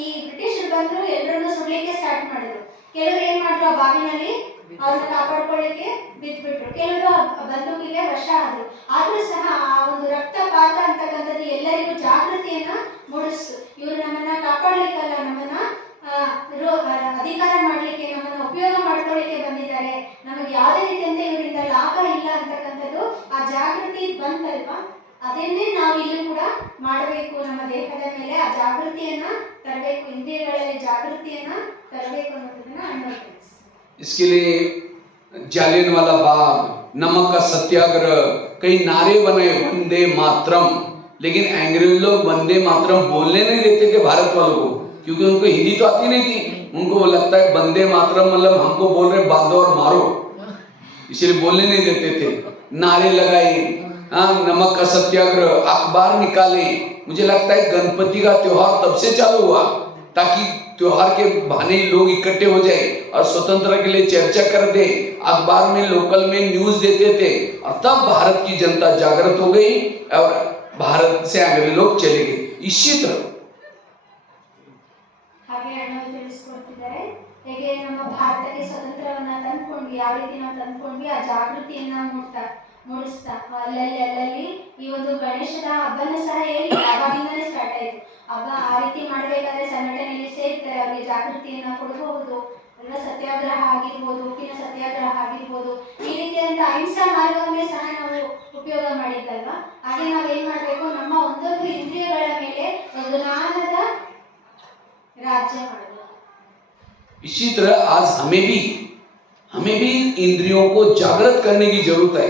ಈ ಬ್ರಿಟಿಷರು ಬಂದ್ರು, ಎಲ್ಲರನ್ನು ಸುಡ್ಲಿಕ್ಕೆ ಸ್ಟಾರ್ಟ್ ಮಾಡಿದ್ರು. ಕೆಲವರು ಏನ್ ಮಾಡಿದ್ರು, ಆ ಬಾವಿನಲ್ಲಿ ಅವ್ರನ್ನ ಕಾಪಾಡ್ಕೊಳ್ಳಿಕ್ಕೆ ಬಿದ್ಬಿಟ್ರು. ಕೆಲವರು ಬಂದೂಕಿಗೆ ವಶ ಆದ್ರು. ಆದ್ರೂ ಸಹ ಆ ಒಂದು ರಕ್ತಪಾತ ಅಂತಕ್ಕಂಥದ್ದು ಎಲ್ಲರಿಗೂ ಜಾಗೃತಿಯನ್ನ ಮೂಡಿಸ್ತು. ಇವರು ನಮ್ಮನ್ನ ಕಾಪಾಡ್ಲಿಕ್ಕಲ್ಲ, ನಮ್ಮನ್ನ ಅಧಿಕಾರ ಮಾಡ್ಲಿಕ್ಕೆ, ನಮ್ಮನ್ನ ಉಪಯೋಗ ಮಾಡ್ಕೊಳ್ಳಿಕ್ಕೆ ಬಂದಿದ್ದಾರೆ, ನಮಗೆ ಯಾವುದೇ ರೀತಿಯಂತೆ ಇವರಿಂದ ಲಾಭ ಇಲ್ಲ ಅಂತಕ್ಕಂಥದ್ದು ಆ ಜಾಗೃತಿ ಬಂತಲ್ವಾ. ಅದನ್ನೇ ನಾವು ಇಲ್ಲಿ ಕೂಡ ಮಾಡಬೇಕು. ನಮ್ಮ ದೇಹದ ಮೇಲೆ ಆ ಜಾಗೃತಿಯನ್ನ ತರಬೇಕು, ಇಂದ್ರಿಯಗಳಲ್ಲಿ ಜಾಗೃತಿಯನ್ನ ತರಬೇಕು ಅನ್ನೋದನ್ನ ಅನ್ವಯಿಸ್ತೀವಿ. इसके लिए जालियनवाला बाग, नमक का सत्याग्रह, कई नारे बने, वंदे मातरम। लेकिन अंग्रेज लोग वंदे मातरम बोलने नहीं देते थे भारत वालों को, क्योंकि उनको हिंदी तो आती नहीं थी। उनको लगता है वंदे मातरम मतलब हमको बोल रहे बांधो और मारो, इसलिए बोलने नहीं देते थे। नारे लगाए, नमक का सत्याग्रह, अखबार निकाले। मुझे लगता है गणपति का त्योहार तब से चालू हुआ, ताकि त्योहार के बहाने लोग इकट्ठे हो जाए और स्वतंत्रता के लिए चर्चा कर दे। अखबार में, लोकल में न्यूज देते थे, और तब भारत की जनता जागृत हो गई और भारत से अंग्रेज लोग चले गए। इसी तरह ಹಾಗೆ ಅಣ್ಣವರು ತಿಳಿಸ್ಕೊಡ್ತಿದ್ದಾರೆ, ಹೇಗೆ ನಮ್ಮ ಭಾರತಕ್ಕೆ ಸ್ವತಂತ್ರವನ್ನ ತಂದ್ಕೊಂಡ್ವಿ, ಯಾವ ರೀತಿ ನಾವು ತಂದ್ಕೊಂಡ್ವಿ, ಆ ಜಾಗೃತಿಯನ್ನ ಮೂಡಿಸ್ತಾ ಅಲ್ಲಲ್ಲಿ ಈ ಒಂದು ಗಣೇಶದ ಹಬ್ಬನ ಸಹ ಹೇಳಿ ಅವಾಗಿಂದಲೇ ಸ್ಟಾರ್ಟ್ ಆಯಿತು. ಹಬ್ಬ ಆ ರೀತಿ ಮಾಡಬೇಕಾದ್ರೆ ಸಂಘಟನೆಯಲ್ಲಿ ಸೇರ್ತಾರೆ, ಅವರಿಗೆ ಜಾಗೃತಿಯನ್ನ ಕೊಡಬಹುದು. ಎಲ್ಲ ಸತ್ಯಾಗ್ರಹ ಆಗಿರ್ಬೋದು, ಉಪ್ಪಿನ ಸತ್ಯಾಗ್ರಹ ಆಗಿರ್ಬೋದು, ಈ ರೀತಿಯಾದಂಥ ಅಹಿಂಸಾ ಮಾರ್ಗವನ್ನೇ ಸಹ ನಾವು ಉಪಯೋಗ ಮಾಡಿದ್ದಲ್ವಾ. ಹಾಗೆ ನಾವೇನ್ ಮಾಡಬೇಕು, ನಮ್ಮ ಒಂದೊಂದು ಇಂದ್ರಿಯಗಳ ಮೇಲೆ ಒಂದು ಜ್ಞಾನದ ರಾಜ್ಯ ಮಾಡಬೇಕು. इसी तरह आज हमें भी इंद्रियों को जागृत करने की जरूरत है।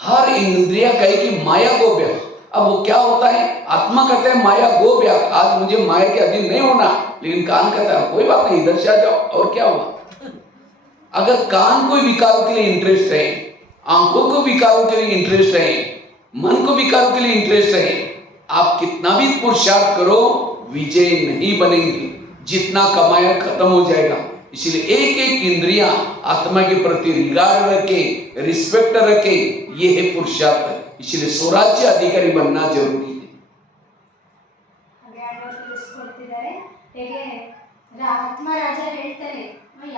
हर इंद्रिया कहे कि माया गो व्याप। अब वो क्या होता है, आत्मा कहते हैं माया गो व्याप, आज मुझे माया के अधीन नहीं होना, लेकिन कान कहता है कोई बात नहीं, इधर से आ जाओ, और क्या हुआ। अगर कान को विकारों के लिए इंटरेस्ट है, आंखों को विकारों के लिए इंटरेस्ट है, मन को विकारों के लिए इंटरेस्ट है, आप कितना भी पुरुषार्थ करो विजय नहीं बनेंगे, जितना कमाया खत्म हो जाएगा। इसलिए एक एक इंद्रियां आत्मा के प्रति रिगार्ड रखे, रिस्पेक्ट रखे, ये है पुरुषार्थ। इसलिए स्वराज्य अधिकारी बनना जरूरी है। ತಿಳಿಸ್ಕೊಡ್ತಿದ್ದಾರೆ ಹೇಗೆ ಆತ್ಮ ರಾಜ ಹೇಳ್ತಾನೆ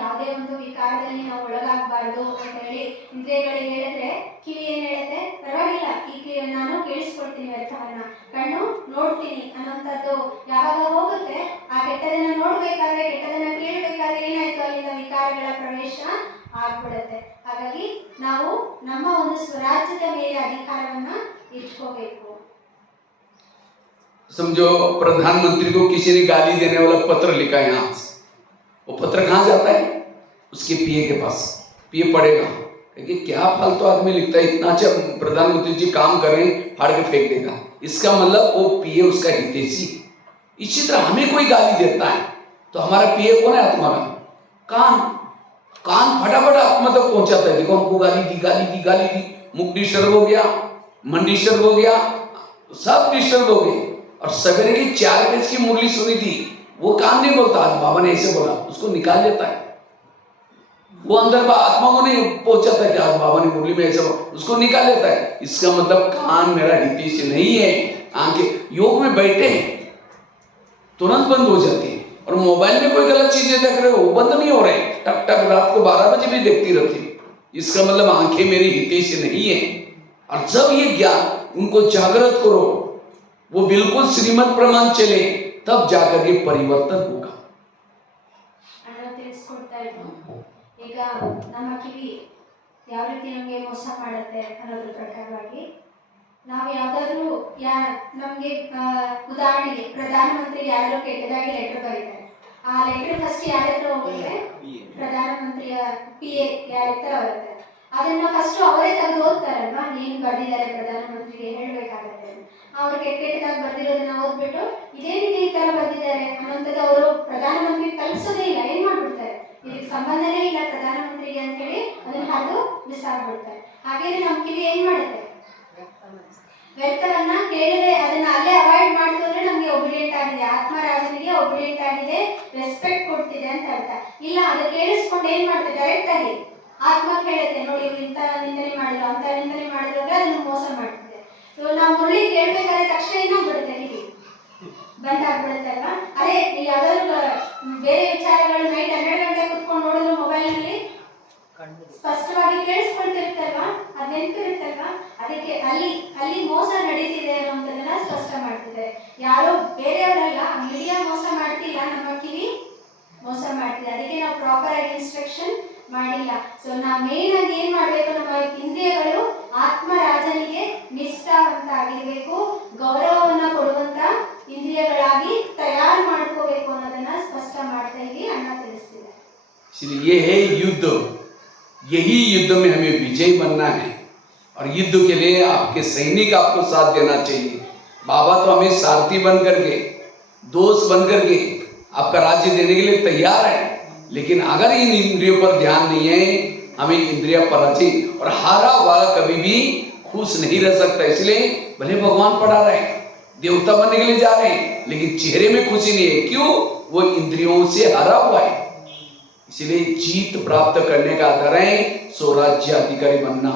ಯಾವುದೇ ಒಂದು ವಿಕಾರದಲ್ಲಿ ನಾವು ಒಳಗಾಗಬಾರ್ದು ಅಂತ ಹೇಳಿ ಇಂದ್ರಿಯಗಳಿಗೆ ಹೇಳಿದ್ರೆ ಕಿವಿ ಏನ್ ಹೇಳುತ್ತೆ, ಪರವಾಗಿಲ್ಲ ಈಗ ನಾನು ಕೇಳಿಸ್ಕೊಡ್ತೀನಿ ವ್ಯರ್ಥವನ್ನ, ಕಣ್ಣು ನೋಡ್ತೀನಿ ಅನ್ನೋಂಥದ್ದು ಯಾವಾಗ ಹೋಗುತ್ತೆ, ಆ ಕೆಟ್ಟದನ್ನ ನೋಡ್ಬೇಕಾದ್ರೆ ಕೆಟ್ಟದನ್ನ ಕೇಳಬೇಕಾದ್ರೆ ಏನಾಯ್ತು, ಅಲ್ಲಿಂದ ವಿಕಾರಗಳ ಪ್ರವೇಶ ಆಗ್ಬಿಡುತ್ತೆ. ಹಾಗಾಗಿ ನಾವು ನಮ್ಮ ಒಂದು ಸ್ವರಾಜ್ಯದ ಮೇಲೆ ಅಧಿಕಾರವನ್ನ ಇಟ್ಕೋಬೇಕು. समझो प्रधानमंत्री को किसी ने गाली देने वाला पत्र लिखा है, यहाँ से वो पत्र कहाँ जाता है, उसके पीए के पास। पीए पढ़ेगा कि क्या फालतू आदमी लिखता है, इतना अच्छा प्रधानमंत्री जी काम कर रहे हैं, फाड़ के फेंक देगा। इसका मतलब वो पीए उसका हितैषी। इसी तरह हमें कोई गाली देता है तो हमारा पीए कौन है, आत्मा का कान फटाफट आत्मा तक पहुंचाता है। देखो हमको गाली दी, मुख डिस्टर्ब हो गया, मन डिस्टर्ब हो गया, सब डिस्टर्ब हो गए। और सवेरे की 4 पेज की मुरली सुनी थी, वो कान नहीं बोलता, आज बाबा ने ऐसे बोला, उसको निकाल देता है। वो अंदर आत्मा को नहीं पहुंचाता कि आज बाबा ने मुरली में ऐसे बोला, उसको निकाल देता है। इसका मतलब कान मेरा हितैषी नहीं है। आंखें योग में बैठे तुरंत बंद हो जाती है, और मोबाइल में कोई गलत चीजें देख रहे हो वो बंद नहीं हो रहे, टक टक रात को 12 बजे भी देखती रहती। इसका मतलब आंखें मेरी हितैषी नहीं है। और जब ये ज्ञान उनको जागृत करो, वो बिल्कुल श्रीमत प्रमाण चले, तब जाकर के परिवर्तन होगा। ಈಗ ನಮ್ಮ ಕಿವಿ ಯಾವ ರೀತಿ ನಮಗೆ ಮೋಸ ಮಾಡುತ್ತೆ ಅನ್ನೋದ್ರ ಪ್ರಕಾರವಾಗಿ ನಾವು ಯಾವ್ದಾದ್ರು ನಮಗೆ ಉದಾಹರಣೆಗೆ ಪ್ರಧಾನಮಂತ್ರಿ ಯಾರು ಕೆಟ್ಟದಾಗಿ ಲೆಟರ್ ಬರೀತಾರೆ, ಆ ಲೆಟರ್ ಫಸ್ಟ್ ಯಾರ ಹತ್ರ ಹೋಗುತ್ತೆ, ಪ್ರಧಾನಮಂತ್ರಿಯ PA ಯಾರ ಹತ್ರ ಬರುತ್ತೆ. ಅದನ್ನ ಫಸ್ಟ್ ಅವರೇ ತೆಗೆದು ಓದ್ತಾರಲ್ವಾ, ಏನ್ ಬರ್ದಿದ್ದಾರೆ ಪ್ರಧಾನಮಂತ್ರಿಗೆ ಹೇಳ್ಬೇಕಾಗತ್ತೆ. ಅವ್ರು ಕೆಟ್ಟದಾಗಿ ಬರ್ದಿರೋದನ್ನ ಓದ್ಬಿಟ್ಟು ಇದೇನಿದೆ ಈ ತರ ಬರ್ದಿದ್ದಾರೆ ಅನ್ನೋಂಥದ್ದು ಅವರು ಪ್ರಧಾನಮಂತ್ರಿ ಕಲಿಸೋದೇ ಇಲ್ಲ, ಏನ್ ಮಾಡ್ಬಿಡ್ತಾರೆ, ಇದಕ್ಕೆ ಸಂಬಂಧನೇ ಇಲ್ಲ ಪ್ರಧಾನಮಂತ್ರಿಗೆ ಅಂತ ಹೇಳಿ ಅದನ್ನ ಹರಿದು ಬಿಸಾಕ್ಬಿಡ್ತಾರೆ. ಹಾಗೇನೆ ನಮ್ಮ ಕಿವಿ ಏನ್ ಮಾಡುತ್ತೆ, ವ್ಯರ್ಥವನ್ನ ಕೇಳಿದ್ರೆ ಅದನ್ನ ಅಲ್ಲೇ ಅವಾಯ್ಡ್ ಮಾಡ್ತು ಅಂದ್ರೆ ನಮ್ಗೆ ಒಬಿಡಿಯಂಟ್ ಆಗಿದೆ, ಆತ್ಮರಾಜನಿಗೆ ಒಬಿಡಿಯಂಟ್ ಆಗಿದೆ, ರೆಸ್ಪೆಕ್ಟ್ ಕೊಡ್ತಿದೆ ಅಂತ ಅರ್ಥ. ಇಲ್ಲ ಅದು ಕೇಳಿಸ್ಕೊಂಡು ಏನ್ ಮಾಡುತ್ತೆ, ಡೈರೆಕ್ಟ್ ಆಗಿ ಆತ್ಮ ಹೇಳುತ್ತೆ, ನೋಡಿ ಇವ್ರು ಇಂಥ ನಿಂದನೆ ಮಾಡಿದ್ರು ಅಂತ ನಿಂದನೆ ಮಾಡಿದ್ರು, ಅದನ್ನ ಮೋಸ ಮಾಡ್ತಿದೆ. ಸೊ ನಾವು ಮುರಳಿ ಕೇಳ್ಬೇಕಾದ್ರೆ ತಕ್ಷಣ ಏನಾಗ್ಬಿಡುತ್ತೆ, ಕಿವಿ ಬಂದಾಗ್ಬಿಡುತ್ತಲ್ವಾ. ಅದೇ ಯಾವ್ದಾದ್ರು ಬೇರೆ ವಿಚಾರಗಳು ನೈಟ್ 12 ಗಂಟೆ ಕುತ್ಕೊಂಡು ನೋಡಿದ್ರು ಮೊಬೈಲ್ನಲ್ಲಿ ಸ್ಪಷ್ಟವಾಗಿ ಕೇಳಿಸ್ಕೊಳ್ತಿರುತ್ತಲ್ವಾ, ಅದು ನೆನಪಿರುತ್ತಲ್ವಾ. ಅದಕ್ಕೆ ಅಲ್ಲಿ ಮೋಸ ನಡೀತಿದೆ ಅನ್ನೋದನ್ನ ಸ್ಪಷ್ಟ ಮಾಡ್ತಿದ್ದಾರೆ. ಯಾರೋ ಬೇರೆಯವರಲ್ಲ, ಮೀಡಿಯಾ ಮೋಸ ಮಾಡ್ತಿಲ್ಲ, ನಮ್ಮ ಕಿವಿ ಮೋಸ ಮಾಡ್ತಿದೆ. ಅದಕ್ಕೆ ನಾವು ಪ್ರಾಪರ್ ಆಗಿ ಇನ್ಸ್ಟ್ರಕ್ಷನ್ ಮಾಡಿಲ್ಲ. ಸೊ ನಾವು ಮೇನ್ ಆಗಿ ಏನ್ ಮಾಡ್ಬೇಕು, ನಮ್ಮ ಇಂದ್ರಿಯಗಳು ಆತ್ಮರಾಜನಿಗೆ ನಿಷ್ಠಾವಂತ ಆಗಿರ್ಬೇಕು, ಗೌರವವನ್ನ ಕೊಡುವಂತ ಇಂದ್ರಿಯಗಳಾಗಿ ತಯಾರು ಮಾಡ್ಕೋಬೇಕು ಅನ್ನೋದನ್ನ ಸ್ಪಷ್ಟ ಮಾಡ್ತಾ ಇಲ್ಲಿ ಅಣ್ಣ ತಿಳಿಸ್ತಿದ್ದಾರೆ. इसलिए ये है युद्ध, यही युद्ध में हमें विजय बनना है। और युद्ध के लिए आपके सैनिक आपको साथ देना चाहिए। बाबा तो हमें सारथी बन करके, दोस्त बन करके आपका राज्य देने के लिए तैयार है, लेकिन अगर इन इंद्रियों पर ध्यान नहीं है, हमें इंद्रिया पराजित और हारा वाला कभी भी खुश नहीं रह सकता। इसलिए भले भगवान पढ़ा रहे हैं, देवता बनने के लिए जा रहे हैं, लेकिन चेहरे में खुशी नहीं है। क्यों? वो इंद्रियों से हारा हुआ है। इसलिए जीत प्राप्त करने का आधार है स्वराज्य अधिकारी बनना।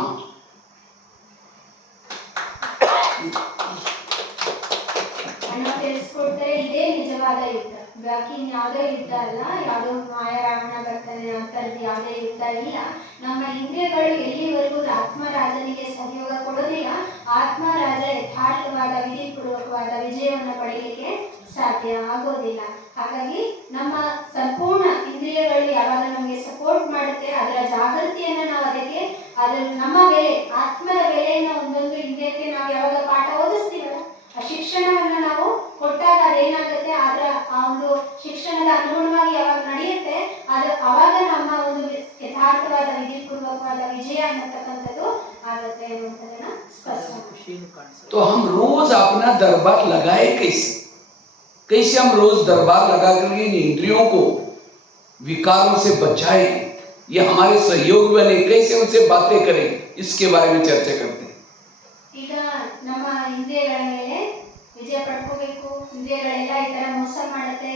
ಅಣ್ಣ ತಿಳಿಸ್ಕೊಡ್ತಾರೆ, ಇದೇ ನಿಜವಾದ ಯುದ್ಧ, ಬಾಕಿ ಯಾವುದೇ ಯುದ್ಧ ಅಲ್ಲ, ಯಾವುದೋ ಮಾಯಾರಾವಣ ಬರ್ತಾನೆ ಅಂತದ್ದು ಯಾವುದೇ ಯುದ್ಧ ಇಲ್ಲ. ನಮ್ಮ ಇಂದ್ರಿಯಗಳು ಎಲ್ಲಿವರೆಗೂ ಆತ್ಮರಾಜನಿಗೆ ಸಹಯೋಗ ಕೊಡೋದಿಲ್ಲ, ಆತ್ಮರಾಜ ಯಥಾರ್ಥವಾದ ವಿಧಿಪೂರ್ವಕವಾದ ವಿಜಯವನ್ನು ಪಡೆಯಲಿಕ್ಕೆ ಸಾಧ್ಯ ಆಗೋದಿಲ್ಲ. ಹಾಗಾಗಿ ನಮ್ಮ ಸಂಪೂರ್ಣ ಇಂದ್ರಿಯಗಳು ಯಾವಾಗ ನಮಗೆ ಸಪೋರ್ಟ್ ಮಾಡುತ್ತೆ, ಅದರ ಜಾಗೃತಿಯನ್ನು ನಾವು ಅದಕ್ಕೆ ಅದರ ನಮ್ಮ ಬೆಲೆ, ಆತ್ಮದ ಬೆಲೆಯನ್ನು ಒಂದೊಂದು ಇಂದ್ರಿಯಕ್ಕೆ ನಾವು ಯಾವಾಗ ಪಾಠ ಓದಿಸ್ತೀವಲ್ಲ, ಆ ಶಿಕ್ಷಣವನ್ನು ನಾವು ಕೊಟ್ಟಾಗ ಅದೇನಾಗುತ್ತೆ, ಅದರ ಆ ಒಂದು ಶಿಕ್ಷಣದ ಅನುಗುಣವಾಗಿ ಯಾವಾಗ ನಡೆಯುತ್ತೆ, ಅದು ಅವಾಗ ನಮ್ಮ ಒಂದು ಯಥಾರ್ಥವಾದ ವಿಧಿಪೂರ್ವಕವಾದ ವಿಜಯ ಅನ್ನತಕ್ಕಂಥದ್ದು ಆಗುತ್ತೆ ಅನ್ನುವಂಥದ್ದನ್ನ ಸ್ಪಷ್ಟ. तो हम रोज अपना दरबार लगाए कैसे? कैसे हम रोज दरबार लगा कर इन इंद्रियों को विकारों से बचाए, ये हमारे सहयोग बने, कैसे उनसे बातें करें, इसके बारे में चर्चा करते हैं। ಈಗ ನಮ್ಮ ಇಂದ್ರಿಯಗಳ ಮೇಲೆ ವಿಜಯ ಪಡ್ಕೋಬೇಕು, ಇಂದ್ರಿಯಗಳೆಲ್ಲ ಈ ತರ ಮೋಸ ಮಾಡುತ್ತೆ,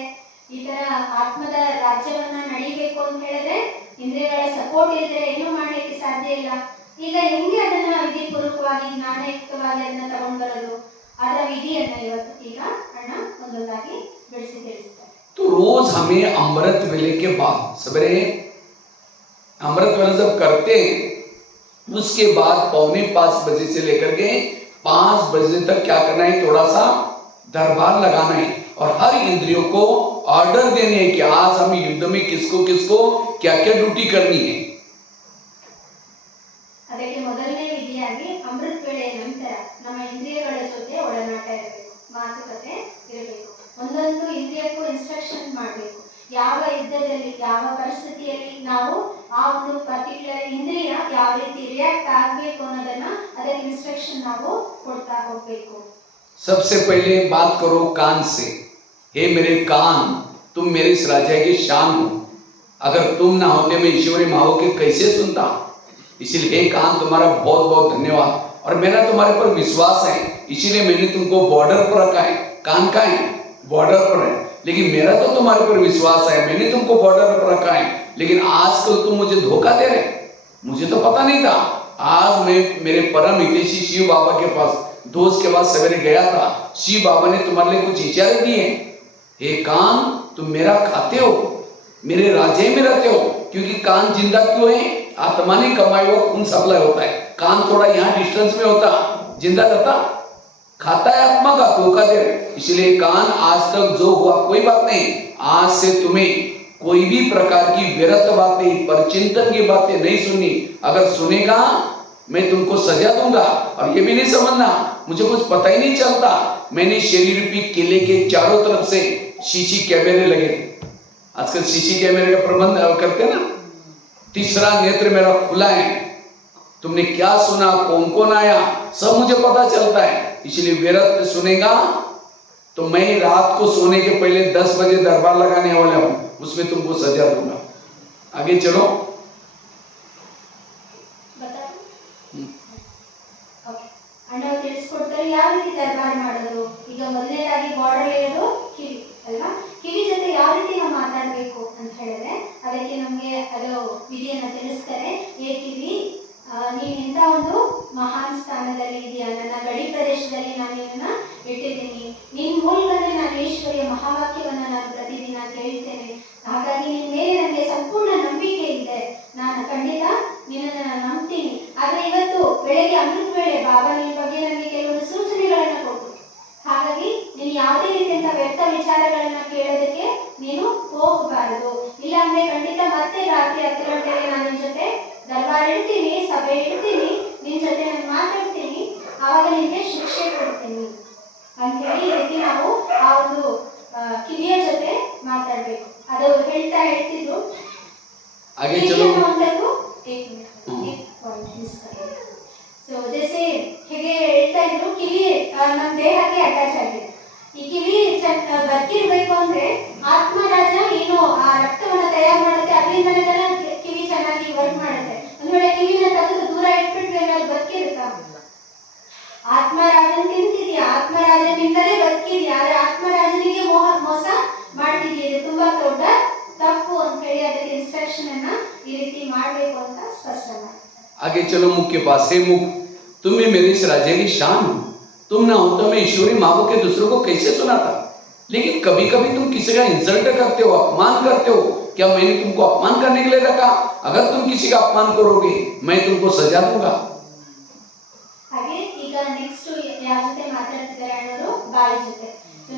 ಈ ತರ ಆತ್ಮದ ರಾಜ್ಯವನ್ನ ನಡೀಬೇಕು ಅಂತ ಹೇಳಿದ್ರೆ ಇಂದ್ರಿಯಗಳ ಸಪೋರ್ಟ್ ಇದ್ರೆ ಏನೂ ಮಾಡ್ಲಿಕ್ಕೆ ಸಾಧ್ಯ ಇಲ್ಲ. ಈಗ ಹೆಂಗೆ ಅದನ್ನ ವಿಧಿಪೂರ್ವಕವಾಗಿ ಜ್ಞಾನಯುಕ್ತವಾಗಿ ಅದನ್ನ ತಗೊಂಡ್ ಬರೋದು, ಅದರ ವಿಧಿಯನ್ನ ಇವತ್ತು ಈಗ ಅಣ್ಣ ಒಂದೊಂದಾಗಿ ಬಿಡಿಸಿ ತಿಳಿಸ್ತಾರೆ. तो रोज हमें अमृत वेले के बाद सवेरे अमृत वेला जब करते हैं, उसके बाद 4:45 बजे से लेकर के 5 बजे तक क्या करना है, थोड़ा सा दरबार लगाना है और हर इंद्रियों को ऑर्डर देने हैं कि आज हम युद्ध में किसको किसको क्या क्या ड्यूटी करनी है. ಅದಕ್ಕೆ ಮೊದಲನೇ ವಿಧಿಯಾಗಿ ಅಮೃತ ವೇಳೆಯ ನಂತರ ನಮ್ಮ ಇಂದ್ರಿಯಗಳ ಜೊತೆ ಒಡನಾಟ ಇರಬೇಕು, ಮಾತುಕತೆ ಇರಬೇಕು. ಒಂದೊಂದು ಇಂದ್ರಿಯಕ್ಕೂ ಇನ್ಸ್ಟ್ರಕ್ಷನ್ ಮಾಡಬೇಕು. ಯಾವ ಯುದ್ಧದಲ್ಲಿ ಯಾವ ಪರಿಸ್ಥಿತಿಯಲ್ಲಿ ನಾವು ಆ ಒಂದು ಪರ್ಟಿಕ್ಯುಲರ್ ಇಂದ್ರಿಯ ಯಾವ ರೀತಿ ರಿಯಾಕ್ಟ್ ಆಗಬೇಕು ಅನ್ನೋದನ್ನ ಅದಕ್ಕೆ ಇನ್ಸ್ಟ್ರಕ್ಷನ್ ನಾವು ಕೊಡ್ತಾ ಹೋಗ್ಬೇಕು. सबसे पहले बात करो कान से. हे मेरे कान, तुम मेरे इस राजा की शान हो. अगर तुम ना होते मैं ईश्वरी माओ के कैसे सुनता. इसीलिए हे कान, तुम्हारा बहुत बहुत धन्यवाद और मेरा तुम्हारे पर विश्वास है, इसीलिए मैंने तुमको बॉर्डर पर रखा है. कान का है बॉर्डर पर है, लेकिन मेरा तो तुम्हारे पर विश्वास है, मैंने तुमको बॉर्डर पर रखा है. लेकिन आजकल तुम मुझे धोखा दे रहे, मुझे तो पता नहीं था. आज मैं मेरे परम हितैषी शिव बाबा के पास दोस्त के पास सवेरे गया था. शिव बाबा ने तुम्हारे लिए कुछ इशारे दिए. हे कान, तुम मेरा खाते हो, मेरे राज्य में रहते हो. क्योंकि कान जिंदा क्यों है? आत्मा ने कमाई हुआ खून सप्लाई होता है. कान थोड़ा यहाँ डिस्टेंस में होता, जिंदा रहता, खाता है आत्मा का, धोखा दे रहे. इसलिए कान, आज तक जो हुआ कोई बात नहीं, आज से तुम्हें कोई भी प्रकार की व्यर्थ बातें, परचिंतन की बातें नहीं सुननी. अगर सुनेगा मैं तुमको सजा दूंगा. और ये भी नहीं समझना मुझे कुछ पता ही नहीं चलता. मैंने शरीर रूपी किले के चारों तरफ से शीशी कैमरे लगे. आजकल शीशी कैमरे का प्रबंध करते ना. तीसरा नेत्र मेरा खुला है. तुमने क्या सुना, कौन कौन आया, सब मुझे पता चलता है. इसलिए व्यर्थ सुनेगा तो मैं रात को सोने के पहले 10 बजे दरबार लगाने वाला हूं, उसमें तुमको सजा दूंगा. आगे चलो. ಅಣ್ಣ ತಿಳಿಸ್ಕೊಡ್ತಾರೆ ಯಾವ ರೀತಿ ದರ್ಬಾರ್ ಮಾಡೋದು. ಈಗ ಮೊದಲನೇದಾಗಿ ಬಾರ್ಡರ್ ಇರೋದು ಕಿವಿ ಅಲ್ವಾ, ಕಿವಿ ಜೊತೆ ಯಾವ ರೀತಿ ನಾವು ಮಾತಾಡಬೇಕು ಅಂತ ಹೇಳಿದ್ರೆ ಅದಕ್ಕೆ ನಮಗೆ ಅದು ವಿಧಿಯನ್ನ ತಿಳಿಸ್ತಾರೆ. ಏ ಕಿವಿ, ನೀನು ಎಂತ ಒಂದು ಮಹಾನ್ ಸ್ಥಾನದಲ್ಲಿ ಇದೆಯಾ, ನನ್ನ ಗಡಿ ಪ್ರದೇಶದಲ್ಲಿ ನಾನು ನಿನ್ನನ್ನ ಇಟ್ಟಿದ್ದೀನಿ. ನಿನ್ನ ಮೂಲಕನೇ ನಾನು ಈಶ್ವರಿಯ ಮಹಾವಾಕ್ಯವನ್ನ ನಾನು ಪ್ರತಿದಿನ ಕೇಳ್ತೇನೆ. ಹಾಗಾಗಿ ನಿನ್ನ ಮೇಲೆ ನನಗೆ ಸಂಪೂರ್ಣ ನಂಬಿಕೆ ಇದೆ, ನಾನು ಖಂಡಿತ ನಿನ್ನನ್ನು ನಂಬ್ತೀನಿ. ಆದ್ರೆ ಇವತ್ತು ಬೆಳಗ್ಗೆ ಅಮೃತ ವೇಳೆ ಬಾಬಾ ನಿನ್ನ ಬಗ್ಗೆ ನನಗೆ ಕೆಲವೊಂದು ಸೂಚನೆಗಳನ್ನ ಕೊಟ್ಟರು. ಹಾಗಾಗಿ ನೀನು ಯಾವುದೇ ರೀತಿಯಂತ ವ್ಯರ್ಥ ವಿಚಾರಗಳನ್ನ ಕೇಳೋದಕ್ಕೆ ನೀನು ಹೋಗಬಾರದು. ಇಲ್ಲಾಂದ್ರೆ ಖಂಡಿತ ಮತ್ತೆ ರಾತ್ರಿ 10 ಗಂಟೆಗೆ ನಾನು ನಿನ್ನ ಜೊತೆ ದರ್ಬಾರ್ ಇಡ್ತೀನಿ, ಸಭೆ ಇಡ್ತೀನಿ, ನಿನ್ನ ಜೊತೆ ನಾನು ಮಾತಾಡ್ತೀನಿ, ಆವಾಗ ನಿನಗೆ ಶಿಕ್ಷೆ ಕೊಡ್ತೀನಿ ಅಂತ ಹೇಳಿ ಈ ರೀತಿ ನಾವು ಆ ಒಂದು ಕಿವಿಯ ಜೊತೆ ಮಾತಾಡ್ಬೇಕು. ಅದು ಹೇಳ್ತಿದ್ರು. ಸೊ ಜೈಸೆ ಹೇಗೆ ಹೇಳ್ತಾ ಇದ್ರು, ಕಿವಿ ನಮ್ಮ ದೇಹಕ್ಕೆ ಅಟ್ಯಾಚ್ ಆಗಿದೆ. ಈ ಕಿವಿ ಬದುಕಿರ್ಬೇಕು ಅಂದ್ರೆ ಆತ್ಮರಾಜ ಏನು ಆ ರಕ್ತವನ್ನ ತಯಾರು ಮಾಡುತ್ತೆ, ಅದರಿಂದನೇ ಕಿವಿ ಚೆನ್ನಾಗಿ ವರ್ಕ್ ಮಾಡುತ್ತೆ. ಒಂದ್ ವೇಳೆ ಕಿವಿನ ತೆಗೆದು ದೂರ ಇಟ್ಬಿಟ್ರೆ ಅದು ಬದುಕಿರುತ್ತಾ? ಆತ್ಮರಾಜನ್ ತಿಂತಿದ್ಯಾ, ಆತ್ಮರಾಜನಿಂದಲೇ ಬದುಕಿದ್ಯಾ, ಆದ್ರೆ ಆತ್ಮರಾಜನಿಗೆ ಮೋಸ ಮಾಡ್ತಿದ್ಯಾ. ಇದು ತುಂಬಾ ದೊಡ್ಡ ತಪ್ಪು ಅಂತ ಹೇಳಿ ಅದಕ್ಕೆ ಇನ್ಸ್ಟ್ರಕ್ಷನ್ ಅನ್ನ ಈ ರೀತಿ ಮಾಡ್ಬೇಕು ಅಂತ ಸ್ಪಷ್ಟ ಮಾಡಿ. आगे चलो मुख के पास. हे मुख, तुम भी मेरे इस राज्य की शान हो. तुम ना हो तो मैं ईश्वरी माओ के दूसरों को कैसे सुनाता. लेकिन कभी कभी तुम किसी का इंसल्ट करते हो, अपमान करते हो. क्या मैंने तुमको अपमान करने के लिए रखा? अगर तुम किसी का अपमान करोगे मैं तुमको सजा दूंगा. ಹಾಗೆ ಈಗ ನೆಕ್ಸ್ಟ್ ಯಾರ ಜೊತೆ ಮಾತಾಡ್ತಿದ್ದಾರೆ ಅನ್ನೋರು ಬಾಯಿ ಜೊತೆ.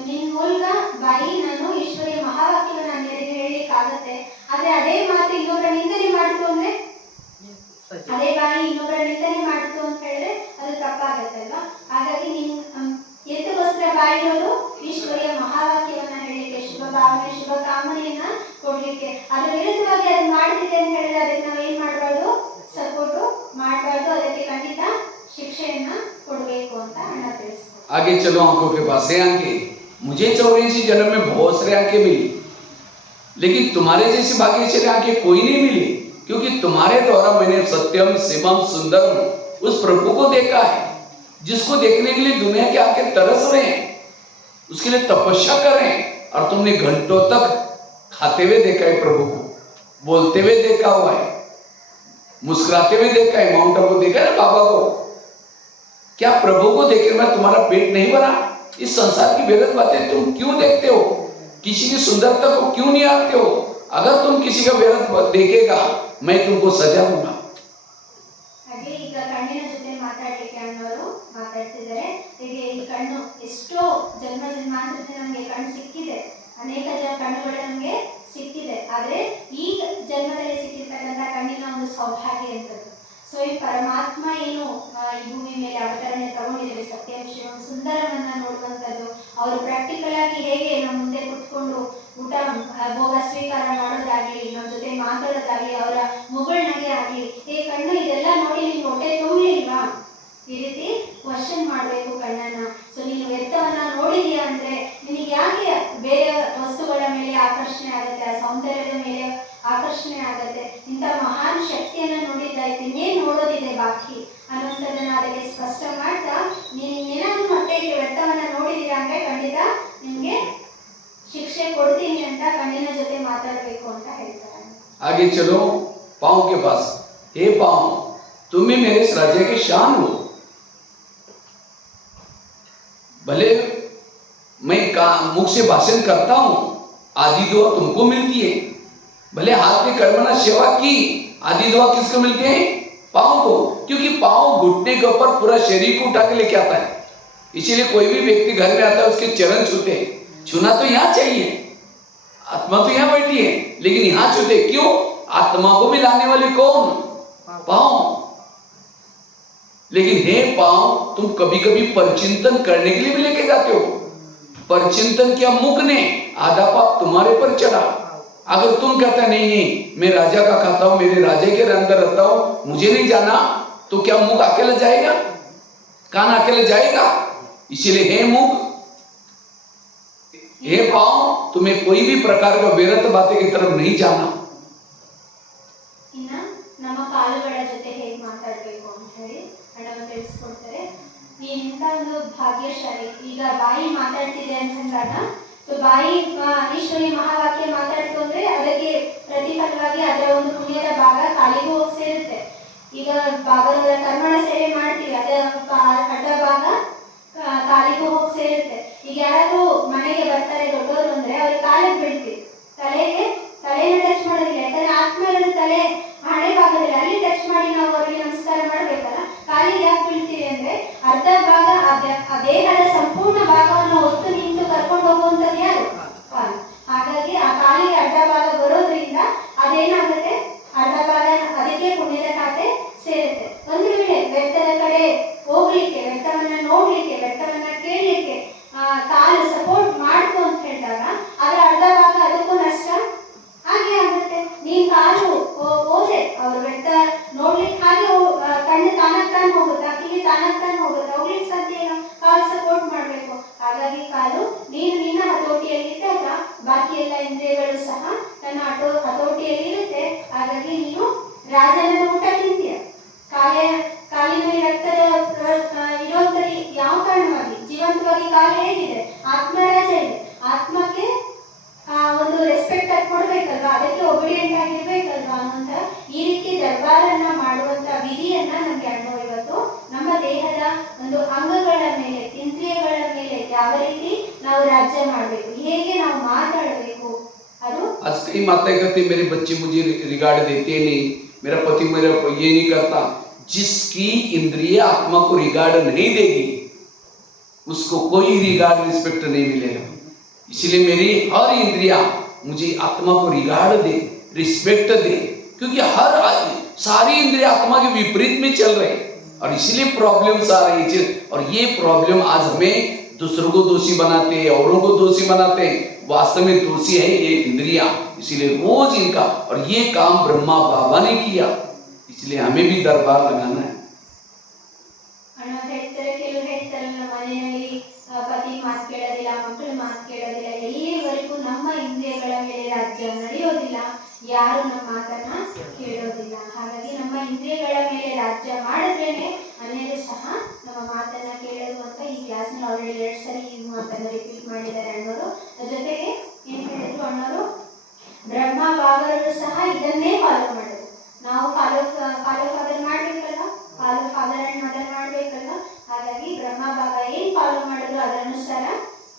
ನಿನ್ನ ಮೂಲಕ ಬಾಯಿ ನಾನು ಈಶ್ವರಿಯ ಮಹಾವಾಕ್ಯವನ್ನ ನಿನಗೆ ಹೇಳಲಿಕ್ಕೆ ಆಗುತ್ತೆ, ಆದ್ರೆ ಅದೇ ಮಾತು ಇನ್ನೊಬ್ಬರ ನಿಂದನೆ ಮಾಡ್ತು ಅಂದ್ರೆ, ಅದೇ ಬಾಯಿ ಇನ್ನೊಬ್ಬರ ನಿಂದನೆ ಮಾಡ್ತು ಅಂತ ಹೇಳಿದ್ರೆ ಅದು ತಪ್ಪಾಗತ್ತಲ್ವಾ. ಹಾಗಾಗಿ ನಿನ್ ಎತ್ತಗೋಸ್ಕರ ಬಾಯಿರೋದು ಈಶ್ವರಿಯ ಮಹಾವಾಕ್ಯವನ್ನ ಹೇಳಲಿಕ್ಕೆ, ಶುಭ ಭಾವನೆ ಶುಭ ಕಾಮನೆಯನ್ನ ಕೊಡ್ಲಿಕ್ಕೆ. ಅದ್ರ ವಿರುದ್ಧವಾಗಿ ಅದು ಮಾಡ್ತಿದೆ ಅಂತ ಹೇಳಿದ್ರೆ ಅದಕ್ಕೆ ನಾವು ಏನ್ ಮಾಡಬಾರ್ದು, ಸಪೋರ್ಟ್ ಮಾಡಬಾರ್ದು, ಅದಕ್ಕೆ ಖಂಡಿತ ಶಿಕ್ಷೆಯನ್ನ ಕೊಡಬೇಕು ಅಂತ ಅಣ್ಣ ತಿಳಿಸ್ತಾರೆ. आगे चलो आंखों के पास है आंखें। मुझे 84 जन्म में बहुत सारे आंखें मिली, लेकिन तुम्हारे जैसी भाग्यशाली आंखें कोई नहीं मिली, क्योंकि तुम्हारे द्वारा मैंने सत्यम शिवम सुंदरम उस प्रभु को देखा है, जिसको देखने के लिए दुनिया के आंखें तरस रहे हैं, उसके लिए तपस्या कर रहे हैं। और तुमने घंटों तक खाते हुए देखा है प्रभु को, बोलते हुए देखा हुआ है, मुस्कुराते हुए देखा है, माउंट आबू देखा है ना बाबा को। क्या प्रभु को देखे मैं तुम्हारा पेट नहीं भरा? इस संसार की व्यर्थ बातें तुम क्यों देखते हो? किसी की सुंदरता को क्यों नहीं आते हो? अगर तुम किसी का व्यर्थ देखेगा मैं तुमको सजा दूंगा। ಹಾಗೆ ಈಗ ಕಣ್ಣಿನ ಜೊತೆ ಮಾತಾಡ್ಲಿಕ್ಕೆ ಅಣ್ಣವರು ಮಾತಾಡ್ತಿದ್ದಾರೆ. ಹೀಗೆ ಈ ಕಣ್ಣು ಎಷ್ಟೋ ಜನ್ಮ ಜನ್ಮಾಂತರದಿಂದ ನಮಗೆ ಕಣ್ಣು ಸಿಕ್ಕಿದೆ, ಅನೇಕ ಕಣ್ಣುಗಳು ನಮಗೆ ಸಿಕ್ಕಿದೆ, ಆದ್ರೆ ಈ ಜನ್ಮದಲ್ಲಿ ಸಿಕ್ಕಿರ್ತಕ್ಕಂಥ ಕಣ್ಣಿನ ಒಂದು ಸೌಭಾಗ್ಯ ಅಂತದ್ದು. ಸೊ ಈ ಪರಮಾತ್ಮ ಏನು ಈ ಭೂಮಿ ಮೇಲೆ ಅವತರಣೆ ತಗೊಂಡಿದ್ದಾರೆ, ಸತ್ಯಂ ಶಿವಂ ಸುಂದರವನ್ನ ನೋಡುವಂಥದ್ದು, ಅವರು ಪ್ರಾಕ್ಟಿಕಲ್ ಆಗಿ ಹೇಗೆ ನಮ್ಮ ಮುಂದೆ ಕುತ್ಕೊಂಡು ಊಟ ಭೋಗ ಸ್ವೀಕಾರ ಮಾಡೋದಾಗ್ಲಿ, ನಮ್ಮ ಜೊತೆ ಮಾತಾಡೋದಾಗ್ಲಿ, ಅವರ ಮುಗುಳ್ನಗೆ ಆಗ್ಲಿ, ಈ ಕಣ್ಣು ಇದೆಲ್ಲ ನೋಡಿ ನಿನ್ ಹೊಟ್ಟೆ ತುಂಬಲಿಲ್ವಾ? ಈ ರೀತಿ ಕ್ವಶನ್ ಮಾಡಬೇಕು ಕಣ್ಣನ್ನ. ಸೊ ನೀನು ವ್ಯರ್ಥವನ್ನ ನೋಡಿದೀಯಾ ಅಂದ್ರೆ ನಿನಗೆ ಯಾಕೆ ಬೇರೆ ವಸ್ತುಗಳ ಮೇಲೆ ಆಕರ್ಷಣೆ ಆಗುತ್ತೆ, ಆ ಸೌಂದರ್ಯದ ಮೇಲೆ ಆಕರ್ಷಣೆ ಆಗುತ್ತೆ? ಇಂಥ ಮಹಾನ್ ಶಕ್ತಿಯನ್ನ ನೋಡಿದ್ದಾಯ್ತು, ಇನ್ನೇನು ನೋಡೋದಿದೆ ಬಾಕಿ ಅನ್ನುವಂಥದ್ದನ್ನ ಅದಕ್ಕೆ ಸ್ಪಷ್ಟ ಮಾಡ್ತಾ, ನೀನೇನಾದ್ರೂ ಮತ್ತೆ ಇಲ್ಲಿ ವ್ಯರ್ಥವನ್ನ ನೋಡಿದೀರಾ ಅಂದ್ರೆ ಖಂಡಿತ ನಿಮ್ಗೆ ಶಿಕ್ಷೆ ಕೊಡ್ತೀನಿ ಅಂತ ಕಣ್ಣಿನ ಜೊತೆ ಮಾತಾಡಬೇಕು ಅಂತ ಹೇಳ್ತಾರೆ. आगे चलो पांव के पास। हे पांव, तुम ही मेरे इस राज्य के शान हो। भले मैं मुख से भाषण करता हूं, आदि दुआ तुमको मिलती है। भले हाथ में कर्मणा सेवा की, आदि दुआ किसको मिलते हैं? पांव को, क्योंकि पांव घुटने के ऊपर पूरा शरीर को उठा के लेके आता है। इसीलिए कोई भी व्यक्ति घर में आता है उसके चरण छूते हैं। छूना तो यहाँ चाहिए, आत्मा तो यहाँ बैठी है, लेकिन यहाँ छूते क्यों? आत्मा को भी लाने वाले कौन? पांव। लेकिन हे पांव, तुम कभी कभी परचिंतन करने के लिए भी लेके जाते हो। परचिंतन किया मुख ने, आधा पाप तुम्हारे पर चढ़ा। अगर तुम कहता नहीं नहीं मैं राजा का खाता हूं, मेरे राजा के अंदर रहता हूं, मुझे नहीं जाना, तो क्या मुख अकेला जाएगा? कान अकेले जाएगा? इसीलिए हे मुख, हे पांव, तुम्हें कोई भी प्रकार का व्यर्थ बातें की तरफ नहीं जाना। ಇನ್ನ ನಮ್ಮ ಕಾಲುಗಳ ಜೊತೆ ಹೇಗೆ ಮಾತಾಡಬೇಕು ಅಂತ ಹೇಳಿ ಅಣ್ಣವರು ತಿಳಿಸ್ಕೊಡ್ತಾರೆ. ನೀನಿಂತ ಒಂದು ಭಾಗ್ಯಶಾಲಿ. ಈಗ ಬಾಯಿ ಮಾತಾಡ್ತಿದೆ ಅಂತಂದಾಗ, ಸೊ ಬಾಯಿ ಈಶ್ವರಿ ಮಹಾವಾಕ್ಯ ಮಾತಾಡ್ತು ಅಂದ್ರೆ ಅದಕ್ಕೆ ಪ್ರತಿಫಲವಾಗಿ ಅದರ ಒಂದು ಪುಣ್ಯದ ಭಾಗ ಕಾಲಿಗೂ ಹೋಗಿ ಸೇರುತ್ತೆ. ಈಗ ಬಾಬಾರವರ ಕರ್ಮಣ ಸೇವೆ ಮಾಡ್ತೀವಿ, ಅದರ ಅಡ್ಡ ಭಾಗ ಕಾಲಿಗೂ ಹೋಗಿ ಸೇರುತ್ತೆ. ಈಗ ಯಾರಾದ್ರೂ ಮನೆಗೆ ಬರ್ತಾರೆ ದೊಡ್ಡವರು ಅಂದ್ರೆ ಅವ್ರಿಗೆ ಕಾಲಿಗೆ ಬೀಳ್ತೀವಿ, ತಲೆನ ಟಚ್ ಮಾಡೋದಿಲ್ಲ, ಯಾಕಂದ್ರೆ ಆತ್ಮ ಇರೋದು ತಲೆ ಹಣೆ ಭಾಗದಲ್ಲಿ, ಅಲ್ಲಿ ಟಚ್ ಮಾಡಿ ನಾವು ಅವ್ರಿಗೆ ನಮಸ್ಕಾರ ಮಾಡ್ಬೇಕಲ್ಲ. ಕಾಲಿಗೆ ಯಾಕೆ ಬೀಳ್ತೀವಿ ಅಂದ್ರೆ ಅರ್ಧ ಭಾಗ ಆ ದೇಹದ ಸಂಪೂರ್ಣ ಭಾಗವನ್ನು ಹೊತ್ತು ನಿಂತು ಕರ್ಕೊಂಡು ಹೋಗುವಂಥದ್ದು ಯಾರು? ಕಾಲು. ಹಾಗಾಗಿ ಆ ಕಾಲಿಗೆ ಅರ್ಧ ಭಾಗ ಬರೋದ್ರಿಂದ ಅದೇನಾಗುತ್ತೆ, ಅರ್ಧ ಭಾಗ ಅದಕ್ಕೆ ಪುಣ್ಯದ ಖಾತೆ ಸೇರುತ್ತೆ. ಒಂದು ವೇಳೆ ವ್ಯರ್ಥದ ಕಡೆ ಹೋಗ್ಲಿಕ್ಕೆ, ವ್ಯರ್ಥವನ್ನ ನೋಡ್ಲಿಕ್ಕೆ, ವ್ಯರ್ಥವನ್ನ ಕೇಳಲಿಕ್ಕೆ ಕಾಲು ಸಪೋರ್ಟ್ ಮಾಡ್ತು ಅಂತ ಹೇಳಿದಾಗ ಅದರ ಅರ್ಧ ಭಾಗ ಅದಕ್ಕೂ ನಷ್ಟ ಹಾಗೆ ಆಗುತ್ತೆ. ನೀನ್ ಕಾಲು ಹೋದೆ ಅವ್ರ ವ್ಯರ್ಥ ನೋಡ್ಲಿಕ್ಕೆ, ಹಾಗೆ ಕಣ್ಣು ತಾನಾಗ್ತಾನೆ ಹೋಗುತ್ತೆ, ಕಿವಿ ತಾನಾಗ್ತಾನೆ ಹೋಗುತ್ತೆ, ಹೋಗ್ಲಿಕ್ಕೆ ಸಾಧ್ಯ ಇಲ್ಲ, ಕಾಲು ಸಪೋರ್ಟ್ ಮಾಡ್ಬೇಕು. ಹಾಗಾಗಿ ಕಾಲು ನೀನು ನಿನ್ನ ಹತೋಟಿಯಲ್ಲಿದ್ದಾಗ ಬಾಕಿ ಎಲ್ಲ ಇಂದ್ರಿಯಗಳು ಸಹ ತನ್ನ ಹತೋಟಿಯಲ್ಲಿ ಇರುತ್ತೆ. ಹಾಗಾಗಿ ನೀನು ರಾಜನ ಊಟ ತಿಂತೀಯ. ಕಾಲಿನಲ್ಲಿ ರಕ್ತದ ಇರೋದ್ರಲ್ಲಿ ಯಾವ ಕಾರಣವಾಗಿ ಜೀವಂತವಾಗಿ ಕಾಲು ಹೇಗಿದೆ, ಆತ್ಮರಾಜ ಇದೆ, ಆತ್ಮಕ್ಕೆ ಒಂದು ರೆಸ್ಪೆಕ್ಟ್ ಆಗಿ ಕೊಡ್ಬೇಕಲ್ವಾ, ಅದಕ್ಕೆ ಒಬಿಡಿಯಂಟ್ ಆಗಿರ್ಬೇಕಲ್ವಾ ಅನ್ನುವಂತ ಈ ರೀತಿ ದರ್ಬಾರನ್ನ ಮಾಡುವಂತ ವಿಧಿಯನ್ನ ನಮ್ಗೆ ಅಣ್ಣು ಇವತ್ತು ನಮ್ಮ ದೇಹದ ಒಂದು ಅಂಗಗಳ ಮೇಲೆ, ಇಂದ್ರಿಯಗಳ ಮೇಲೆ ಯಾವ ರೀತಿ ನಾವು ರಾಜ್ಯ ಮಾಡಬೇಕು, ಹೇಗೆ ನಾವು ಮಾತಾಡಬೇಕು ಅದು. आज कई माताएं कहती मेरे बच्चे मुझे रिगार्ड देते नहीं, मेरा पति मेरा ये नहीं करता। जिसकी इंद्रिय आत्मा को रिगार्ड नहीं देगी उसको कोई रिगार्ड रिस्पेक्ट नहीं मिलेगा। इसलिए मेरी हर इंद्रिया मुझे आत्मा को रिगार्ड दे, रिस्पेक्ट दे, क्योंकि हर सारी इंद्रिया आत्मा के विपरीत में चल रहे हैं और इसलिए प्रॉब्लम्स आ रही है। और ये प्रॉब्लम आज हमें दूसरों को दोषी बनाते हैं, औरों को दोषी बनाते हैं। वास्तव में दोषी है ये इंद्रियां। इसीलिए रोज इनका, और ये काम ब्रह्मा बाबा ने किया, इसलिए हमें भी दरबार लगाना है। ಅಣ್ಣ ಹೇಳ್ತಾರೆ, ಕೆಲವರು ಹೇಳ್ತಾರೆ ನಮ್ಮ ಮನೆಯಲ್ಲಿ ಪತಿ ಮಾತು ಕೇಳೋದಿಲ್ಲ, ಮಕ್ಕಳು ಮಾತು ಕೇಳೋದಿಲ್ಲ, ಎಲ್ಲಿವರೆಗೂ ನಮ್ಮ ಇಂದ್ರಿಯಗಳ ಮೇಲೆ ರಾಜ್ಯ ನಡೆಯೋದಿಲ್ಲ, ಯಾರು ನಮ್ಮ ಮಾತನ್ನ ಕೇಳೋದಿಲ್ಲ. ಹಾಗಾಗಿ ನಮ್ಮ ಇಂದ್ರಿಯಗಳ ಮೇಲೆ ರಾಜ್ಯ ಮಾಡಿದ್ರೇನೆ ಮನೆಯಲ್ಲೂ ಸಹ ನಮ್ಮ ಮಾತನ್ನ ಕೇಳೋದು ಅಂತ ಈ ಕ್ಲಾಸ್ನಲ್ಲಿ ಆಲ್ರೆಡಿ 2 ಸರಿ ಈ ಮಾತನ್ನ ರಿಪೀಟ್ ಮಾಡಿದ್ದಾರೆ ಅಣ್ಣವರು. ಜೊತೆಗೆ ಏನ್ ಹೇಳಿದ್ರು ಅಣ್ಣವರು, ಬ್ರಹ್ಮ ಬಾಬಾರರು ಸಹ ಇದನ್ನೇ ಫಾಲೋ ಮಾಡೋದು. ನಾವು ಫಾಲೋ ಫಾದರ್ ಮಾಡ್ಬೇಕಲ್ಲ, ಫಾಲೋ ಫಾದರ್ ಅಂಡ್ ಮದರ್ ಮಾಡ್ಬೇಕಲ್ಲ. ಹಾಗಾಗಿ ಬ್ರಹ್ಮ ಬಾಬಾ ಏನ್ ಫಾಲೋ ಮಾಡಿದ್ರು ಅದರ ಅನುಸಾರ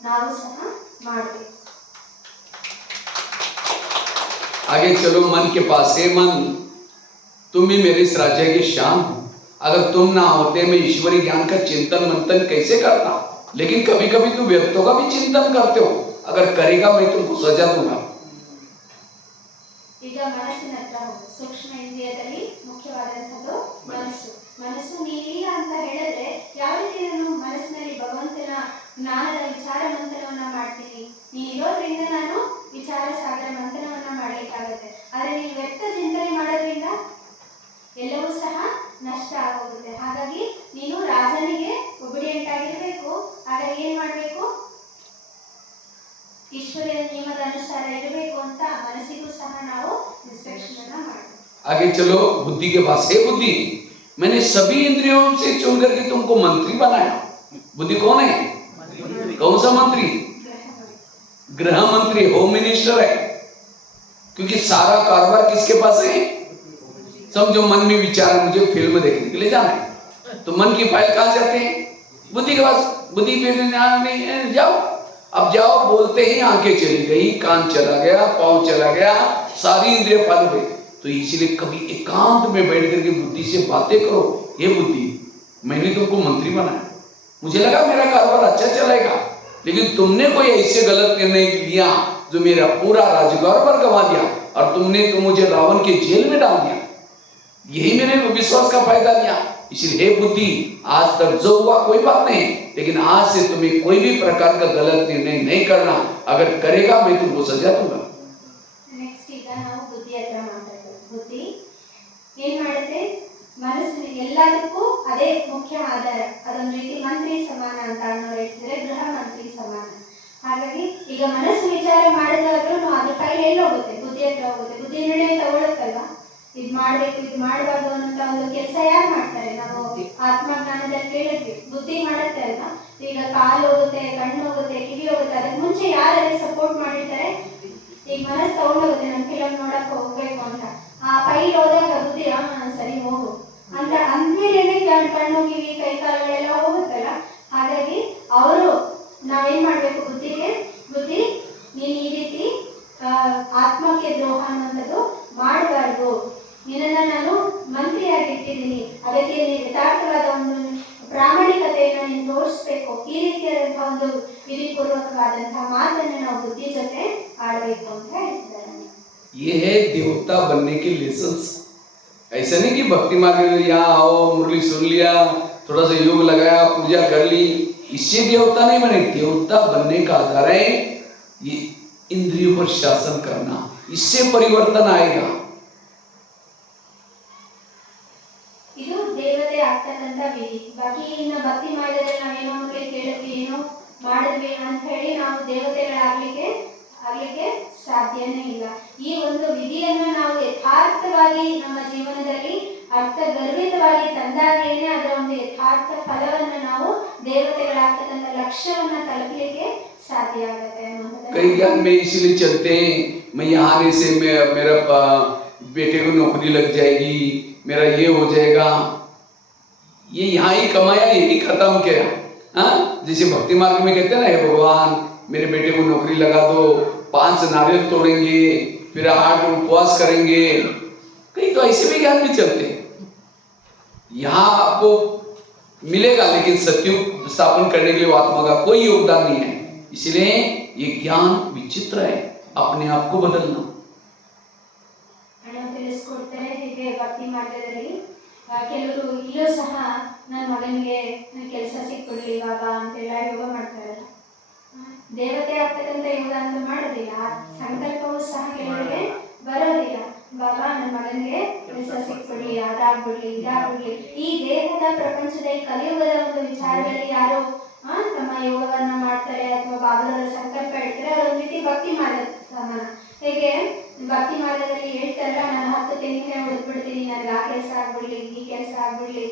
ನಾವು ಸಹ ಮಾಡಬೇಕು. आगे चलो, मन के पास है मन, तुम भी मेरे इस राज्य की शान हो। अगर तुम ना होते मैं ईश्वरी ज्ञान का चिंतन मंथन कैसे करता। लेकिन कभी कभी तुम व्यक्तों का भी चिंतन करते हो, अगर करेगा मैं तुमको सजा दूंगा। ಈಗ ಮನಸ್ಸಿನ ಹತ್ರ ಹೋಗು. ಸೂಕ್ಷ್ಮ ಇಂದ್ರಿಯದಲ್ಲಿ ಮುಖ್ಯವಾದಂಥದ್ದು ಮನಸ್ಸು. ಮನಸ್ಸು ನೀನೀಗ ಅಂತ ಹೇಳಿದ್ರೆ ಯಾವ ರೀತಿ ನಾನು ಮನಸ್ಸಿನಲ್ಲಿ ಭಗವಂತನ ಜ್ಞಾನದ ವಿಚಾರ ಮಂಥನವನ್ನ ಮಾಡ್ತೀನಿ. ನೀನಿರೋದ್ರಿಂದ ನಾನು ವಿಚಾರ ಸಾಗರ ಮಂಥನವನ್ನ ಮಾಡ್ಲಿಕ್ಕಾಗತ್ತೆ. ಆದ್ರೆ ನೀನು ವ್ಯಕ್ತ ಚಿಂತನೆ ಮಾಡೋದ್ರಿಂದ ಎಲ್ಲವೂ ಸಹ ನಷ್ಟ ಆಗೋಗುತ್ತೆ. ಹಾಗಾಗಿ ನೀನು ರಾಜನಿಗೆ ಒಬಿಡಿಯಂಟ್ ಆಗಿರ್ಬೇಕು. ಹಾಗಾಗಿ ಏನ್ ಮಾಡ್ಬೇಕು, ಈಶ್ವರಿಯ ನಿಯಮದ ಅನುಸಾರ ಇರಬೇಕು ಅಂತ ಮನಸ್ಸಿಗೂ ಸಹ ನಾವು ಇನ್ಸ್ಟ್ರಕ್ಷನ್ ಅನ್ನ ಮಾಡಬೇಕು. आगे चलो, बुद्धि के पास है बुद्धि, मैंने सभी इंद्रियों से चुन करके तुमको मंत्री बनाया। बुद्धि कौन है? कौन सा मंत्री? गृह मंत्री, होम मिनिस्टर है। क्योंकि सारा कारोबार किसके पास है? समझो मन में विचार, मुझे फिल्म देखने के लिए जाना है, तो मन की फाइल कहाँ जाते हैं? बुद्धि के पास। बुद्धि पे नहीं जाओ, अब जाओ, बोलते ही आंखें चली गई, कान चला गया, पाँव चला गया, सारी इंद्रिय फल गई। तो इसलिए कभी एकांत में बैठ करके बुद्धि से बातें करो। ये बुद्धि, मैंने तुमको मंत्री बनाया, मुझे लगा मेरा कारोबार अच्छा चलेगा, लेकिन तुमने कोई ऐसे गलत निर्णय लिया जो मेरा पूरा राजकारोबार गंवा दिया, और तुमने तो मुझे रावण के जेल में डाल दिया। यही मेरे विश्वास का फायदा लिया। इसलिए हे बुद्धि, आज तक जो हुआ कोई बात नहीं, लेकिन आज से तुम्हें कोई भी प्रकार का गलत निर्णय नहीं करना, अगर करेगा मैं तुमको सजा दूंगा। ನೆಕ್ಸ್ಟ್ ಈಗ ನಾವು ಬುದ್ಧಿ ಹತ್ರ ಮಾತಾಡೋದು. ಬುದ್ಧಿ ಏನ್ ಮಾಡುತ್ತೆ, ಮನಸ್ಸಿನ ಎಲ್ಲದಕ್ಕೂ ಅದೇ ಮುಖ್ಯ ಆಧಾರ. ಅದೊಂದು ರೀತಿ ಮಂತ್ರಿ ಸಮಾನ ಅಂತ ಅನ್ನೋರು ಹೇಳ್ತಿದ್ರೆ, ಗೃಹ ಮಂತ್ರಿ ಸಮಾನ. ಹಾಗಾಗಿ ಈಗ ಮನಸ್ಸು ವಿಚಾರ ಮಾಡಿದಾದ್ರೂ ಅದು ಫೈಲ್ ಎಲ್ಲಿ ಹೋಗುತ್ತೆ? ಬುದ್ಧಿ ಹತ್ರ ಹೋಗುತ್ತೆ. ಬುದ್ಧಿ ನಿರ್ಣಯ ತಗೊಳುತ್ತಲ್ವಾ, ಇದು ಮಾಡ್ಬೇಕು ಇದು ಮಾಡಬಾರ್ದು ಅನ್ನೋಂಥ ಒಂದು ಕೆಲಸ ಯಾರು ಮಾಡ್ತಾರೆ? ನಾವು ಆತ್ಮಜ್ಞಾನದಲ್ಲಿ ಕೇಳಿದ್ವಿ, ಬುದ್ಧಿ ಮಾಡುತ್ತೆ ಅಲ್ವಾ. ಈಗ ಕಾಲು ಹೋಗುತ್ತೆ, ಕಣ್ಣು ಹೋಗುತ್ತೆ, ಕಿವಿ ಹೋಗುತ್ತೆ, ಅದಕ್ಕೆ ಮುಂಚೆ ಯಾರು ಅದಕ್ಕೆ ಸಪೋರ್ಟ್ ಮಾಡಿರ್ತಾರೆ? ಈಗ ಮನಸ್ಸು ತಗೊಂಡೋಗುತ್ತೆ, ನಾನು ಫಿಲಮ್ ನೋಡಕ್ ಹೋಗ್ಬೇಕು ಅಂತ. ಆ ಫೈಲ್ ಹೋದಾಗ ಬುದ್ಧಿ ಸರಿ ಹೋಗು ಅಂತ ಅಂದ್ಮೇಲೆ ಕಣ್ಣು ಕಿವಿ ಕೈ ಕಾಲುಗಳೆಲ್ಲ ಹೋಗುತ್ತಲ್ಲ. ಹಾಗಾಗಿ ಅವರು ನಾವೇನ್ ಮಾಡ್ಬೇಕು, ಬುದ್ಧಿ ನೀನು ಈ ರೀತಿ ಆತ್ಮಕ್ಕೆ ದ್ರೋಹ ಅನ್ನುವಂಥದ್ದು ಮಾಡಬಾರ್ದು. ನಿನ್ನನ್ನ ನಾನು ಮಂತ್ರಿಯಾಗಿ ಇಟ್ಟಿದ್ದೀನಿ, ಅದಕ್ಕೆ ಯಥಾರ್ಥವಾದ ಒಂದು ಪ್ರಾಮಾಣಿಕತೆಯನ್ನು ನೀನು ತೋರಿಸ್ಬೇಕು. ಈ ರೀತಿಯಾದಂತಹ ಒಂದು ವಿಧಿಪೂರ್ವಕವಾದಂತಹ ಮಾತನ್ನು ನಾವು ಬುದ್ಧಿ ಜೊತೆ ಆಡಬೇಕು ಅಂತ ಹೇಳ್ತಿದ್ದಾರೆ. ये है देवता बनने के लेसन्स। ऐसा नहीं कि भक्ति मार्ग यहाँ आओ, मुरली सुन लिया, थोड़ा सा योग लगाया, पूजा कर ली, इससे देवता नहीं बने। देवता बनने का आधार है ये इंद्रियों पर शासन करना, इससे परिवर्तन आएगा। ಇದು ದೇವತೆ ಆಗ್ತಕ್ಕಂಥ ವಿಧಿ. ಬಾಕಿ ಇನ್ನು ಭಕ್ತಿ ಮಾರ್ಗದಲ್ಲಿ ನಾವೇನೋ ಕೇಳಿದ್ವಿ, ಏನೋ ಮಾಡಿದ್ವಿ ಅಂತ ಹೇಳಿ ನಾವು ದೇವತೆಗಳಾಗ್ಲಿಕ್ಕೆ ಸಾಧ್ಯನೇ ಇಲ್ಲ. ಈ ಒಂದು ವಿಧಿಯನ್ನು ನಾವು ಯಥಾರ್ಥವಾಗಿ ನಮ್ಮ ಜೀವನದಲ್ಲಿ ಅರ್ಥಗರ್ಭಿತವಾಗಿ ತಂದಾಗೇನೆ ಅದರ ಒಂದು ಯಥಾರ್ಥ ಫಲವನ್ನು ನಾವು ದೇವತೆಗಳಾಗ್ತಕ್ಕಂಥ ಲಕ್ಷ್ಯವನ್ನ ತಲುಪಲಿಕ್ಕೆ ಸಾಧ್ಯ ಆಗುತ್ತೆ ಅನ್ನೋದು. कई ज्ञान में इसीलिए चलते हैं, मैं यहाँ आने से मेरा बेटे को नौकरी लग जाएगी, मेरा ये हो जाएगा, ये यहाँ ही कमाया यही खत्म किया। हाँ, जैसे भक्ति मार्ग में कहते हैं ना, हे भगवान मेरे बेटे को नौकरी लगा दो, 5 नारियल तोड़ेंगे, फिर 8 उपवास करेंगे। कई तो ऐसे भी ज्ञान में चलते हैं। यहाँ आपको मिलेगा, लेकिन सत्युग स्थापन करने के लिए आत्मा का कोई योगदान नहीं है। इसलिए ये ज्ञान विचित्र है, अपने आप को बदलना। ತಿಳಿಸ್ಕೊಡ್ತಾರೆ. ಹೀಗೆ ಭಕ್ತಿ ಮಾರ್ಗದಲ್ಲಿ ಕೆಲವರು ಇಲ್ಲೂ ಸಹ ನನ್ನ ಮಗನಿಗೆ ಕೆಲಸ ಸಿಕ್ಬಿಡ್ಲಿ ಬಾಬಾ ಅಂತೆಲ್ಲ ಯೋಗ ಮಾಡ್ತಾರಲ್ಲ, ದೇವತೆ ಆಗ್ತಕ್ಕಂಥ ಯೋಗ ಅಂತ ಮಾಡೋದಿಲ್ಲ. ಆ ಸಂಕಲ್ಪವೂ ಸಹ ಕೆಲವರಿಗೆ ಬರೋದಿಲ್ಲ. ಬಾಬಾ ನನ್ನ ಮಗನಿಗೆ ಕೆಲಸ ಸಿಕ್ಬಿಡ್ಲಿ, ಅದಾಗ್ಬಿಡ್ಲಿ, ಇದಾಗ್ಬಿಡ್ಲಿ. ಈ ದೇಹದ ಪ್ರಪಂಚದ ಈ ಕಲಿಯುಗದ ಒಂದು ವಿಚಾರದಲ್ಲಿ ಯಾರು ತಮ್ಮ ಯೋಗವನ್ನ ಮಾಡ್ತಾರೆ ಅಥವಾ ಬಾಬಾದವರ ಸಂಕಲ್ಪ ಇಡ್ತಾರೆ, ಅವರೊಂದು ರೀತಿ ಭಕ್ತಿ ಮಾರ್ಗದ ಸಮಾನ. ಹೇಗೆ ಭಕ್ತಿ ಮಾರ್ಗದಲ್ಲಿ ಹೇಳ್ತಾರಲ್ಲ, ನಾನು 10 ತೆಂಗಿನಕಾಯಿ ಹೊಡೆದ್ಬಿಡ್ತೀನಿ, ನನಗೆ ಆ ಕೆಲಸ ಆಗ್ಬಿಡ್ಲಿ, ಈ ಕೆಲಸ ಆಗ್ಬಿಡ್ಲಿ,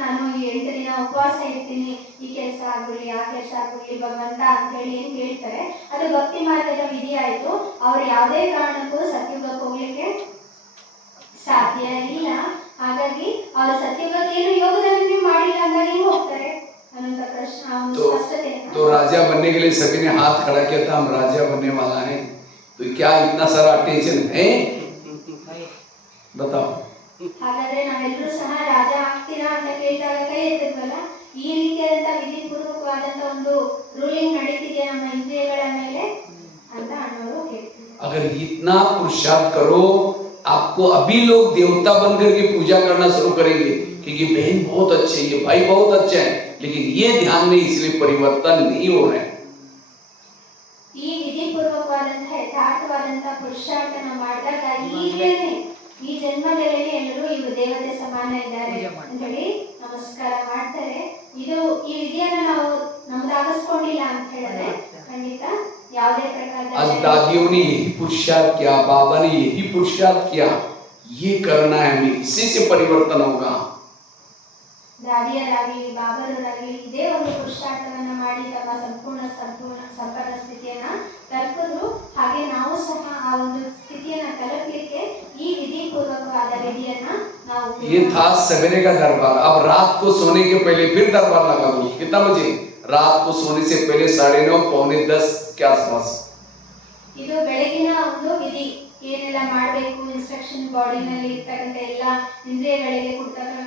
ನಾನು 8 ದಿನ ಉಪವಾಸ ಇರ್ತೀನಿ, ಈ ಕೆಲಸ ಆಗ್ಬಿಡ್ಲಿ, ಆ ಕೆಲಸ ಆಗ್ಬಿಡ್ಲಿ ಭಗವಂತ ಅಂತ ಹೇಳಿ ಏನ್ ಹೇಳ್ತಾರೆ, ಅದು ಭಕ್ತಿ ಮಾರ್ಗದ ವಿಧಿ ಆಯ್ತು. ಅವ್ರು ಯಾವುದೇ ಕಾರಣಕ್ಕೂ ಸತ್ಯುಗಕ್ಕೆ ಹೋಗ್ಲಿಕ್ಕೆ ಸಾಧ್ಯ ಇಲ್ಲ. ಹಾಗಾಗಿ ಅವ್ರ ಸತ್ಯುಗಕ್ಕೆ ಏನು ಯೋಗದಲ್ಲಿ ಮಾಡಿಲ್ಲ ಅಂದಾಗ ಹೆಂಗ್ ಹೋಗ್ತಾರೆ ಅನ್ನೋಂಥ ಪ್ರಶ್ನೆ. तो राजा बनने के लिए सभी ने हाथ खड़ा किया था, हम राजा बनने वाला है, तो क्या इतना सारा टेंशन है? बताओ. ಹಾಗಾದ್ರೆ ನಾವೆಲ್ಲರೂ ಸಹ ರಾಜ ಆಗ್ತೀರಾ ಅಂತ ಕೇಳಿದಾಗ ಕೈ ಎತ್ತಿದ್ವಲ್ಲ, ಈ ರೀತಿಯಾದಂತ ವಿಧಿಪೂರ್ವಕವಾದಂತ ಒಂದು ರೂಲಿಂಗ್ ನಡೀತಿದೆಯಾ ನಮ್ಮ ಇಂದ್ರಿಯಗಳ ಮೇಲೆ ಅಂತ ಅಣ್ಣವರು ಹೇಳ್ತಾರೆ. अगर इतना पुरुषार्थ करो, आपको अभी लोग देवता बनकर के पूजा करना शुरू करेंगे, क्योंकि बहन बहुत अच्छे है, ये भाई बहुत अच्छा है, लेकिन ये ध्यान नहीं, इसलिए परिवर्तन नहीं हो रहा है. ಈ ವಿಧಿಪೂರ್ವಕವಾದಂತಹ ಯಥಾರ್ಥವಾದಂತಹ ಪುರುಷಾರ್ಥನ ಮಾಡಿದಾಗ ಈಗಲೇನೆ ಈ ಜನ್ಮದಲ್ಲೇ ಎಲ್ಲರೂ ಇವರು ದೇವತೆ ಸಮಾನ ಇದ್ದಾರೆ ಅಂತ ಹೇಳಿ ನಮಸ್ಕಾರ ಮಾಡ್ತಾರೆ. ಇದು ಈ ವಿಧಿಯನ್ನ ನಾವು ನಮ್ದಾಗಿಸ್ಕೊಂಡಿಲ್ಲ ಅಂತ ಹೇಳಿದ್ರೆ ಖಂಡಿತ ಯಾವುದೇ ಪ್ರಕಾರದ आज दादियों ने यही पुरुषार्थ किया, बाबा ने यही पुरुषार्थ किया, ये करना है हमें, इसी से परिवर्तन होगा. ದಾದಿಯರಾಗಲಿ ಬಾಬಾರವರಾಗಲಿ ಇದೇ ಒಂದು ಪುರುಷಾರ್ಥವನ್ನ ಮಾಡಿ ತಮ್ಮ ಸಂಪೂರ್ಣ ಸಂಪನ್ನ ಸ್ಥಿತಿಯನ್ನ ತಲುಪಿದ್ರು. ಹಾಗೆ ನಾವು ಸಹ ಆ ಒಂದು ಸ್ಥಿತಿಯನ್ನ ತಲುಪಲಿಕ್ಕೆ ಈ ವಿಧಿಪೂರ್ವಕವಾದ ವಿಧಿಯನ್ನ ನಾವು. ये था सवेरे का दरबार. अब रात को सोने के पहले फिर दरबार लगा दो. कितना बजे? रात को सोने से पहले 9:30 पौने 10 के आसपास. ಇದು ಬೆಳಗಿನ ಒಂದು ವಿಧಿ, ಏನೆಲ್ಲ ಮಾಡಬೇಕು, ಇನ್ಸ್ಟ್ರಕ್ಷನ್ ಬಾಡಿನಲ್ಲಿ ಇರ್ತಕ್ಕಂಥ ಎಲ್ಲ ಇಂದ್ರಿಯಗಳಿಗೆ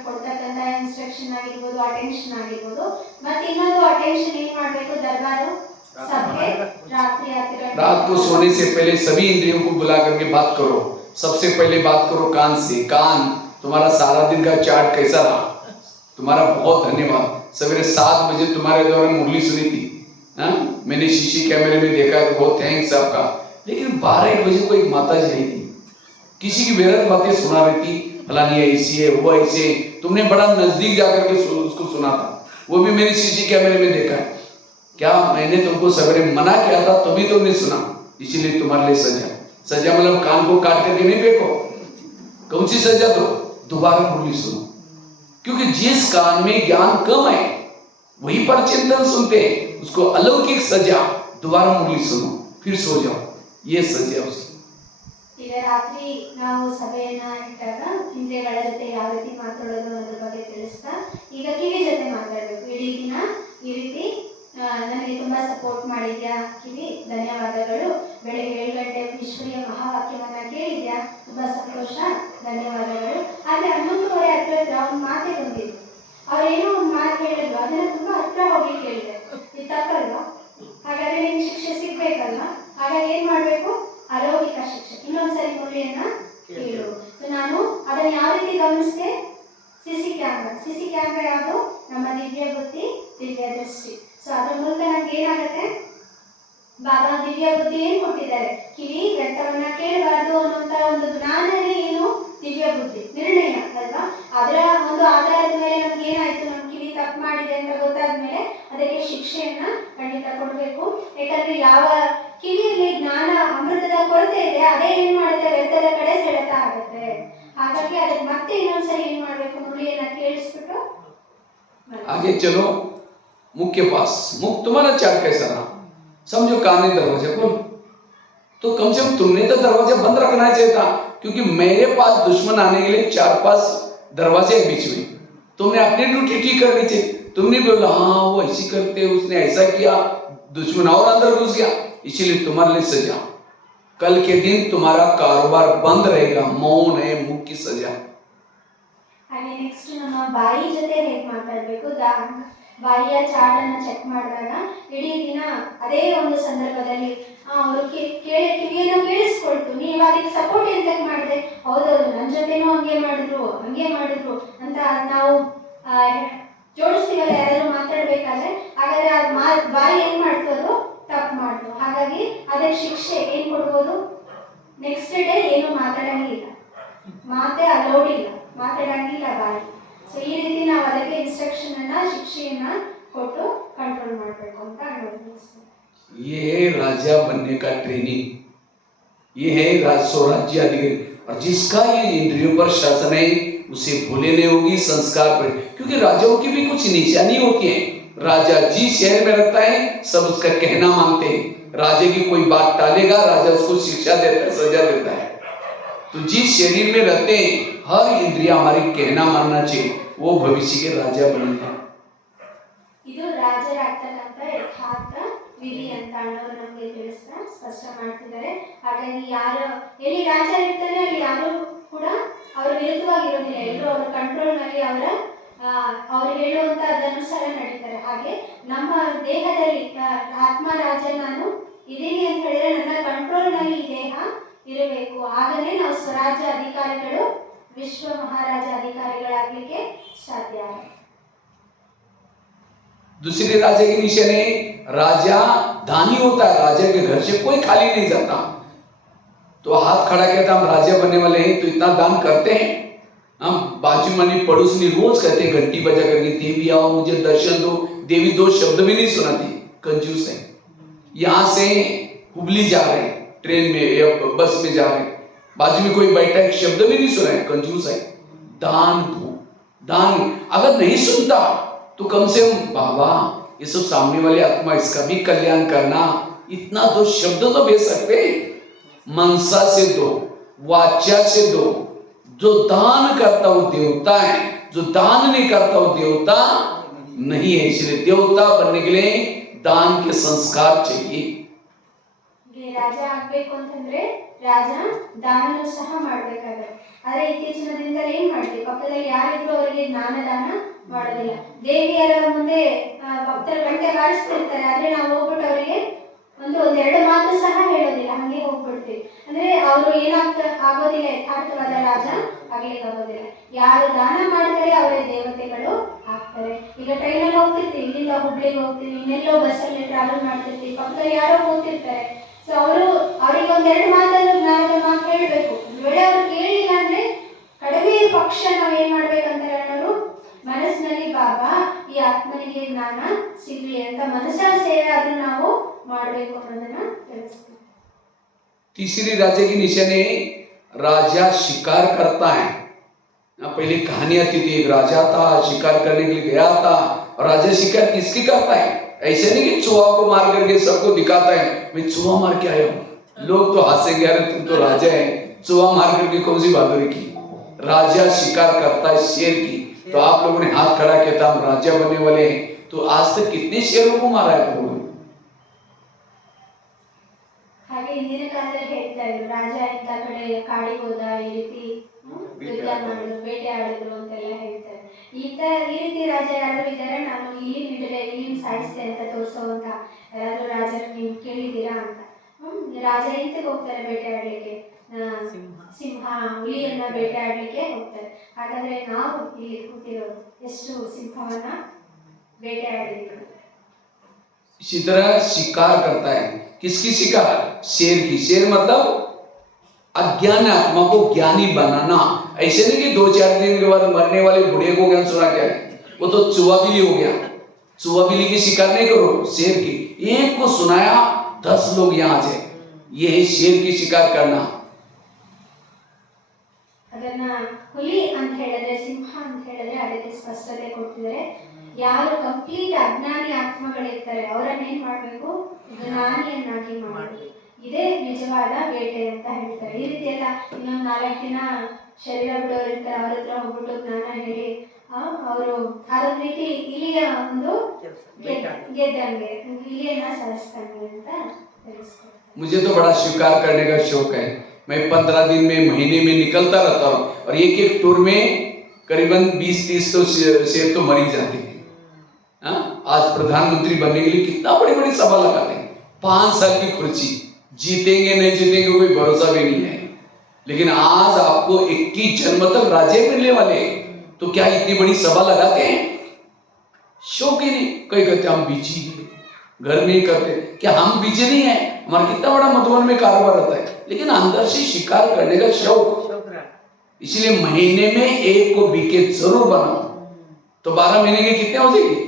ಕೊಡ್ತಕ್ಕಂಥ ಇನ್ಸ್ಟ್ರಕ್ಷನ್ ಆಗಿರ್ಬೋದು, ಅಟೆನ್ಷನ್ ಆಗಿರ್ಬೋದು. ಮತ್ತೆ ಇನ್ನೊಂದು ಅಟೆನ್ಷನ್ ಏನ್ ಮಾಡಬೇಕು, ದರ್ಬಾರು ಸಭೆ ರಾತ್ರಿ रात को सोने से पहले सभी इंद्रियों को बुला करके बात करो. सबसे पहले बात करो कान से. कान, तुम्हारा सारा दिन का चार्ट कैसा रहा? तुम्हारा बहुत धन्यवाद. सवेरे 7 बजे तुम्हारे द्वारा मुरली सुनी थी, मैंने शीशी कैमरे में देखा, तो बहुत थैंक्स आपका. लेकिन 12-1 बजे को एक माता जी आई थी, किसी की बेरत बातें सुना रही थी, फलानी ऐसी है, वो ऐसे. तुमने बड़ा नजदीक जाकर के उसको सुना था, वो भी मैंने शीशी कैमरे में देखा है. क्या मैंने तुमको सवेरे मना किया था, तभी तुमने सुना, इसीलिए तुम्हारे लिए सजा. सजा मतलब कान को काट करके नहीं फेंको. कौन सी सजा? दो दोबारा मुरली सुनो, क्योंकि जिस कान में ज्ञान कम है वही पर चिंतन सुनते हैं. उसको अलौकिक सजा, दोबारा मुरली सुनो, फिर सो जाओ. ये सजा उसकी. ಈಗ ರಾತ್ರಿ ನಾವು ಸಭೆಯನ್ನ ಇಟ್ಟಾಗ ಇಂದ್ರಿಯಗಳ ಜೊತೆ ಯಾವ ರೀತಿ ಮಾತಾಡೋದು ಅನ್ನೋದ್ರ ಬಗ್ಗೆ ತಿಳಿಸ್ತಾ, ಈಗ ಕಿವಿ ಜೊತೆ ಮಾತಾಡಬೇಕು. ಇಡೀ ದಿನ ಈ ರೀತಿ ನನಗೆ ತುಂಬಾ ಸಪೋರ್ಟ್ ಮಾಡಿದ್ಯಾ ಕಿವಿ, ಧನ್ಯವಾದಗಳು. ಬೆಳಗ್ಗೆ 7 ಗಂಟೆ ಈಶ್ವರಿಯ ಮಹಾವಾಕ್ಯವನ್ನ ಕೇಳಿದ್ಯಾ, ತುಂಬಾ ಸಂತೋಷ, ಧನ್ಯವಾದಗಳು. ಆದ್ರೆ 11:30 ಹತ್ರ ಅವ್ನ ಮಾತೇ ಬಂದಿದ್ದು, ಅವ್ರೇನೋ ಒಂದು ಮಾತು ಹೇಳಿದ್ರು, ಅದನ್ನ ತುಂಬಾ ಹತ್ರ ಹೋಗಿ ಕೇಳಿದೆ. ಇದು ತಪ್ಪಲ್ವಾ? ಹಾಗಾದ್ರೆ ನಿಮ್ಗೆ ಶಿಕ್ಷೆ ಸಿಗ್ಬೇಕಲ್ವಾ? ಹಾಗಾಗಿ ಏನ್ ಮಾಡ್ಬೇಕು? ಅಲೌಕಿಕ ಶಿಕ್ಷೆ. ಇನ್ನೊಂದ್ಸರಿ ಮುರಳಿಯನ್ನ ಕೇಳು. ನಾನು ಅದನ್ನ ಯಾವ ರೀತಿ ಗಮನಿಸಿದೆ? ಸಿಸಿ ಕ್ಯಾಮ್ರಾ ಯಾವುದು? ನಮ್ಮ ದಿವ್ಯ ಬುದ್ಧಿ, ದಿವ್ಯ ದೃಷ್ಟಿ. ಸೊ ಅದ್ರ ಮೂಲಕ ನಮ್ಗೆ ಏನಾಗುತ್ತೆ, ಬಾಬಾ ದಿವ್ಯ ಬುದ್ಧಿ ಏನ್ ಕೊಟ್ಟಿದ್ದಾರೆ, ಕಿವಿ ವ್ಯರ್ಥವನ್ನ ಕೇಳಬಾರ್ದು ಅನ್ನುವಂತ ಒಂದು ಜ್ಞಾನನೇ ಏನು? ದಿವ್ಯ ಬುದ್ಧಿ, ನಿರ್ಣಯ ಅಲ್ವಾ? ಅದರ ಒಂದು ಆಧಾರದ ಮೇಲೆ ನಮ್ಗೆ ಏನಾಯ್ತು, ನಮ್ ಕಿವಿ ತಪ್ಪು ಮಾಡಿದೆ ಅಂತ ಗೊತ್ತಾದ್ಮೇಲೆ ಅದಕ್ಕೆ ಶಿಕ್ಷೆಯನ್ನ ಖಂಡಿತ ಕೊಡ್ಬೇಕು. ಯಾಕಂದ್ರೆ ಯಾವ ಕಿವಿಯಲ್ಲಿ ಜ್ಞಾನ ಅಮೃತದ ಕೊರತೆ ಇದೆ, ಅದೇ ಏನ್ ಮಾಡುತ್ತೆ, ವ್ಯರ್ಥದ ಕಡೆ ಸೆಳೆತ ಆಗುತ್ತೆ. ಹಾಗಾಗಿ ಅದಕ್ಕೆ ಮತ್ತೆ ಇನ್ನೊಂದ್ಸರಿ ಏನ್ ಮಾಡ್ಬೇಕು, ಮುರಳಿಯನ್ನ ಕೇಳಿಸ್ಬಿಟ್ಟು आगे चलो. मुख के पास. मुख तुम्हारा चार्ट कैसा रहा? समझो कान ने दरवाजा खोल, तो कम से कम तुमने तो दरवाजा बंद रखना चाहिए था, क्योंकि मेरे पास दुश्मन आने के लिए 4-5 दरवाजे हैं बीच में. तुमने अपनी ड्यूटी ठीक करनी चाहिए. तुमने बोला हाँ वो ऐसी करते, उसने ऐसा किया, दुश्मन और अंदर घुस गया, इसीलिए तुम्हारे लिए सजा. कल के दिन तुम्हारा कारोबार बंद रहेगा. मौन है मुख की सजा. ಹಾಗೆ ನೆಕ್ಸ್ಟ್ ನಮ್ಮ ಬಾಯಿ ಜೊತೆ ಹೇಗೆ ಮಾತಾಡಬೇಕು, ಬಾಯಿಯ ಚಾರ್ಟನ್ನು ಚೆಕ್ ಮಾಡಿದಾಗ ಇಡೀ ದಿನ ಅದೇ ಒಂದು ಸಂದರ್ಭದಲ್ಲಿ ಅವರು ಕಿವಿಯನ್ನು ಕೇಳಿಸ್ಕೊಳ್ತು, ನೀವು ಅದಕ್ಕೆ ಸಪೋರ್ಟ್ ಎಂತ ಮಾಡಿದೆ, ಹೌದೌದು ನನ್ನ ಜೊತೆನೂ ಹಂಗೆ ಮಾಡಿದ್ರು ಅಂತ ನಾವು ಜೋಡಿಸ್ತೀವಲ್ಲ ಯಾರಾದ್ರೂ ಮಾತಾಡ್ಬೇಕಾದ್ರೆ, ಹಾಗಾದ್ರೆ ಬಾಯಿ ಏನ್ ಮಾಡ್ತು, ಅದು ತಪ್ಪು ಮಾಡ್ತು. ಹಾಗಾಗಿ ಅದಕ್ಕೆ ಶಿಕ್ಷೆ ಏನ್ ಕೊಡ್ಬೋದು, ನೆಕ್ಸ್ಟ್ ಡೇ ಏನು ಮಾತಾಡಂಗಿಲ್ಲ, ಮಾತೇ ಅಲೌಡ್ ಇಲ್ಲ, ಮಾತಾಡಂಗಿಲ್ಲ ಬಾಯಿ. ಸೊ ಈ ರೀತಿ ನಾವು ಅದಕ್ಕೆ ಇನ್ಸ್ಟ್ರಕ್ಷನ್ ಅನ್ನ, ಶಿಕ್ಷೆಯನ್ನ ಕೊಟ್ಟು ಕಂಟ್ರೋಲ್ ಮಾಡಬೇಕು ಅಂತ ಅನಿಸ್ತದೆ. ये है राजा बनने का ट्रेनिंग, ये है स्वराज्य अधिकारी। और जिसका ये इंद्रियों पर शासन है उसे भूले नहीं होगी संस्कार पर, क्योंकि राजाओं की भी कुछ निशानी होती है। राजा जिस शहर में रहता है सब उसका कहना मानते हैं। राजा की कोई बात टालेगा, राजा उसको शिक्षा देता है, सजा देता है। तो जिस शरीर में रहते हैं हर इंद्रिया हमारी कहना मानना चाहिए, वो भविष्य के राजा बनेगा। ಇದು ರಾಜರಾಗ್ತಕ್ಕಂಥ ಯಥಾರ್ಥ ವಿಧಿ ಅಂತ ಅಣ್ಣವರು ನಮಗೆ ತಿಳಿಸ್ತಾ ಸ್ಪಷ್ಟ ಮಾಡ್ತಿದ್ದಾರೆ. ಹಾಗಾಗಿ ಯಾರು ಎಲ್ಲಿ ರಾಜ ಇರ್ತಾರೆ ಅಲ್ಲಿ ಯಾರು ಕೂಡ ಅವರ ವಿರುದ್ಧವಾಗಿರೋದಿಲ್ಲ, ಎಲ್ಲರೂ ಅವರ ಕಂಟ್ರೋಲ್ನಲ್ಲಿ ಅವ್ರು ಹೇಳುವಂತ ಅದನುಸಾರ ನಡೀತಾರೆ. ಹಾಗೆ ನಮ್ಮ ದೇಹದಲ್ಲಿ ಆತ್ಮ ರಾಜ ನಾನು ಇದೀನಿ ಅಂತ ಹೇಳಿದ್ರೆ ನನ್ನ ಕಂಟ್ರೋಲ್ನಲ್ಲಿ ಈ ದೇಹ ಇರಬೇಕು. ಆಗಲೇ ನಾವು ಸ್ವರಾಜ್ಯ ಅಧಿಕಾರಿಗಳು, ವಿಶ್ವ ಮಹಾರಾಜ ಅಧಿಕಾರಿಗಳಾಗಲಿಕ್ಕೆ ಸಾಧ್ಯ. दूसरे राजा की निशानी है, राजा दानी होता है, राजा के घर से कोई खाली नहीं जाता। तो हाथ खड़ा कहता हम राजा बनने वाले हैं, तो इतना दान करते हैं। हम बाजू मनी पड़ोसनी रोज कहते हैं घंटी बजा करके, देवी आओ मुझे दर्शन दो। देवी दो शब्द भी नहीं सुनाती, कंजूस है। यहाँ से हुबली जा रहे हैं ट्रेन में या बस में जा रहे हैं, बाजू में कोई बैठा एक शब्द भी नहीं सुना है, कंजूस है। दान दो, दान अगर नहीं सुनता तो कम से कम बाबा ये सब सामने वाले आत्मा इसका भी कल्याण करना, इतना दो शब्द तो भेज सकते। मनसा से दो, वाचा से दो। जो दान करता वो देवता है, जो दान नहीं करता वो देवता नहीं है। इसलिए देवता बनने के लिए दान के संस्कार चाहिए। ರಾಜ ಆಗ್ಬೇಕು ಅಂತಂದ್ರೆ ರಾಜ ದಾನನು ಸಹ ಮಾಡ್ಬೇಕಾಗುತ್ತೆ. ಆದ್ರೆ ಇತ್ತೀಚಿನ ದಿನದಲ್ಲಿ ಏನ್ ಮಾಡ್ತೀವಿ, ಪಕ್ಕದಲ್ಲಿ ಯಾರಿದ್ರು ಅವರಿಗೆ ಜ್ಞಾನದಾನ ಮಾಡೋದಿಲ್ಲ. ದೇವಿಯರ ಮುಂದೆ ಭಕ್ತರು ಗಂಟೆ ಬಾರಿಸ್ತಿರ್ತಾರೆ, ಆದ್ರೆ ನಾವು ಹೋಗ್ಬಿಟ್ಟು ಅವರಿಗೆ ಒಂದೆರಡು ಮಾತು ಸಹ ಹೇಳೋದಿಲ್ಲ, ಹಂಗೆ ಹೋಗ್ಬಿಡ್ತೀವಿ. ಅಂದ್ರೆ ಅವರು ಆಗೋದಿಲ್ಲ, ಯಥಾರ್ಥವಾದ ರಾಜ ಆಗ್ಲಿಕ್ಕೆ ಆಗೋದಿಲ್ಲ. ಯಾರು ದಾನ ಮಾಡ್ತಾರೆ ಅವರೇ ದೇವತೆಗಳು ಆಗ್ತಾರೆ. ಈಗ ಟ್ರೈನಲ್ಲಿ ಹೋಗ್ತಿರ್ತೀವಿ, ಇಲ್ಲಿಂದ ಹುಬ್ಳಿಗೆ ಹೋಗ್ತೀವಿ, ಇನ್ನೆಲ್ಲೋ ಬಸ್ಸಲ್ಲಿ ಟ್ರಾವೆಲ್ ಮಾಡ್ತಿರ್ತೀವಿ, ಪಕ್ಕದಲ್ಲಿ ಯಾರೋ ಹೋಗ್ತಿರ್ತಾರೆ. ಸೊ ಅವ್ರಿಗೆ ಒಂದೆರಡು ಮಾತಾದ್ರು ಜ್ಞಾನದ ಮಾತು ಹೇಳ್ಬೇಕು. ವೇಳೆ ಅವ್ರು ಕೇಳಿಲ್ಲ ಅಂದ್ರೆ ಕಡಿಮೆ ಪಕ್ಷ ನಾವ್ ಏನ್ ಮಾಡ್ಬೇಕಂತ ಹೇಳೋರು ಮನಸ್ಸಿನಲ್ಲಿ ಬಾಬಾ ಈ ಆತ್ಮನಿಗೆ ಜ್ಞಾನ ಸಿಗ್ಲಿ ಅಂತ ಮನಸ್ಸಾರ ಸೇವೆ ಆದ್ರೂ ನಾವು ಮಾಡಬೇಕು ಅನ್ನೋದನ್ನ ತಿಳಿಸ್ತೀವಿ. तीसरी राजा की निशानी है, राजा शिकार करता है। पहले कहानी आती थी, एक राजा था शिकार करने के लिए गया था, और राजा शिकार किसकी करता है? ऐसे नहीं कि चूहा को मार करके सबको दिखाता है मैं चूहा मार के आया हूं। लोग तो हंसेंगे, अरे तुम तो राजा है, चूहा मार करके कौन सी बहादुरी की। राजा शिकार करता है शेर की। तो आप लोगों ने हाथ खड़ा किया था हम राजा बनने वाले हैं, तो आज तक कितने शेरों को मारा है प्रभु? ಹಾಗೆ ಹಿಂದಿನ ಕಾಲದಲ್ಲಿ ಹೇಳ್ತಾ ಇದ್ರು, ರಾಜ ಇಂಥ ಕಡೆ ಕಾಡಿಗೆ ಹೋದ, ಈ ರೀತಿ ಯುದ್ಧ ಮಾಡಿದ್ರು, ಬೇಟೆ ಆಡಿದ್ರು ಅಂತೆಲ್ಲ ಹೇಳ್ತಾರೆ. ಈ ರೀತಿ ರಾಜ ಯಾರಾದ್ರೂ ಇದ್ದಾರೆ, ನಾನು ಇಲ್ಲಿ ಹಿಡಿದೆ ಇಲ್ಲಿ ಸಾಯಿಸ್ತೆ ಅಂತ ತೋರಿಸೋವಂತ ಯಾರಾದ್ರೂ ರಾಜರು ನೀವು ಕೇಳಿದ್ದೀರಾ ಅಂತ. ರಾಜ ಎಂತಕ್ಕೆ ಹೋಗ್ತಾರೆ ಬೇಟೆ ಆಡ್ಲಿಕ್ಕೆ? ಸಿಂಹ, ಹುಲಿಯನ್ನ ಬೇಟೆ ಆಡ್ಲಿಕ್ಕೆ ಹೋಗ್ತಾರೆ. ಹಾಗಾದ್ರೆ ನಾವು ಇಲ್ಲಿ ಕೂತಿರೋದು ಎಷ್ಟು ಸಿಂಹವನ್ನ ಬೇಟೆ ಆಡಿದ್ದೀವಿ. इसी तरह शिकार करता है, किसकी शिकार? शेर की। शेर मतलब अज्ञान आत्मा को ज्ञानी बनाना। ऐसे नहीं कि 2-4 दिन के बाद मरने वाले बूढ़े को ज्ञान सुना क्या है, वो तो चूहा बिल्ली हो गया। चूहा बिल्ली की शिकार नहीं करो, शेर की। एक को सुनाया 10 लोग यहाँ से, ये है शेर की शिकार करना। ಅದನ್ನ ಹುಲಿ ಅಂತ ಹೇಳಿದ್ರೆ, ಸಿಂಹ ಅಂತ ಹೇಳಿದ್ರೆ ಅದಕ್ಕೆ ಸ್ಪಷ್ಟತೆ ಕೊಡ್ತಿದ್ದಾರೆ. ಯಾರು ಕಂಪ್ಲೀಟ್ ಅಜ್ಞಾನಿ ಆತ್ಮಗಳಿರ್ತಾರೆ ಅವರನ್ನ ಏನ್ ಮಾಡ್ಬೇಕು, ಜ್ಞಾನಿಯನ್ನಾಗಿ ಮಾಡಬೇಕು. ಇದೇ ನಿಜವಾದ ಬೇಟೆ ಅಂತ ಹೇಳ್ತಾರೆ. ಈ ರೀತಿ ಎಲ್ಲ ಇನ್ನೊಂದು 4 ದಿನ ಶರೀರ ಬಿಡೋರು ಇರ್ತಾರೆ, ಅವ್ರ ಹತ್ರ ಹೋಗ್ಬಿಟ್ಟು ಜ್ಞಾನ ಹೇಳಿ ಅವರು ಅದೊಂದು ರೀತಿ ಇಲಿಯ ಒಂದು ಗೆದ್ದಂಗೆ, ಇಲಿಯನ್ನ ಸರಿಸ್ದಂಗೆ ಅಂತ ತಿಳಿಸ್ತಾರೆ. मुझे तो बड़ा शिकार करने का शौक है। मैं 15 दिन में, महीने में निकलता रहता हूँ, और एक टूर में करीबन 20-30 तो शेर तो मर ही जाते हैं। आज प्रधानमंत्री बनने के लिए कितना बड़ी बड़ी सभा लगाते हैं, 5 साल की खुर्ची, जीतेंगे नहीं जीतेंगे कोई भरोसा भी नहीं है। लेकिन आज आपको 21 जन्म तक राज्य मिलने वाले, तो क्या इतनी बड़ी सभा लगाते हैं? शौक ही नहीं। कई कहते हम बिजी हैं, घर में ही करते। क्या हम बिजी नहीं है? हमारा कितना बड़ा मधुबन में कारोबार होता है, लेकिन अंदर से शिकार करने का शौक। इसलिए महीने में एक को बीके जरूर बनाओ, तो 12 महीने के कितने हो जाएंगे?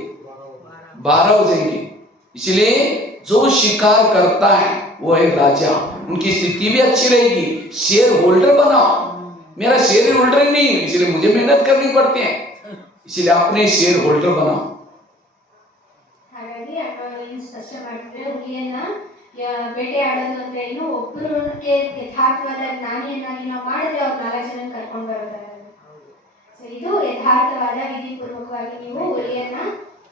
12 हो जाएंगे। इसलिए जो शिकार करता है वो है राजा, उनकी स्थिति भी अच्छी रहेगी। शेयर होल्डर बनाओ। मेरा शेयर होल्डर ही नहीं, इसलिए मुझे मेहनत करनी पड़ती है, इसलिए अपने शेयर होल्डर बनाओ। ಹಾಗಾಗಿ ಅಣ್ಣವರು ಏನು ಸ್ಪಷ್ಟ ಮಾಡಿದ್ರೆ, ಹುಲಿಯನ್ನ ಬೇಟೆ ಆಡೋದು ಅಂದ್ರೆ ಏನು, ಒಬ್ಬರಿಗೆ ಯಥಾರ್ಥವಾದ ಜ್ಞಾನಿಯನ್ನಾಗಿ ನಾವು ಮಾಡಿದ್ರೆ ಅವ್ರು 4 ಜನ ಕರ್ಕೊಂಡು ಬರ್ತಾರೆ. ಸೊ ಇದು ಯಥಾರ್ಥವಾದ ವಿಧಿಪೂರ್ವಕವಾಗಿ ನೀವು ಹುಲಿಯನ್ನ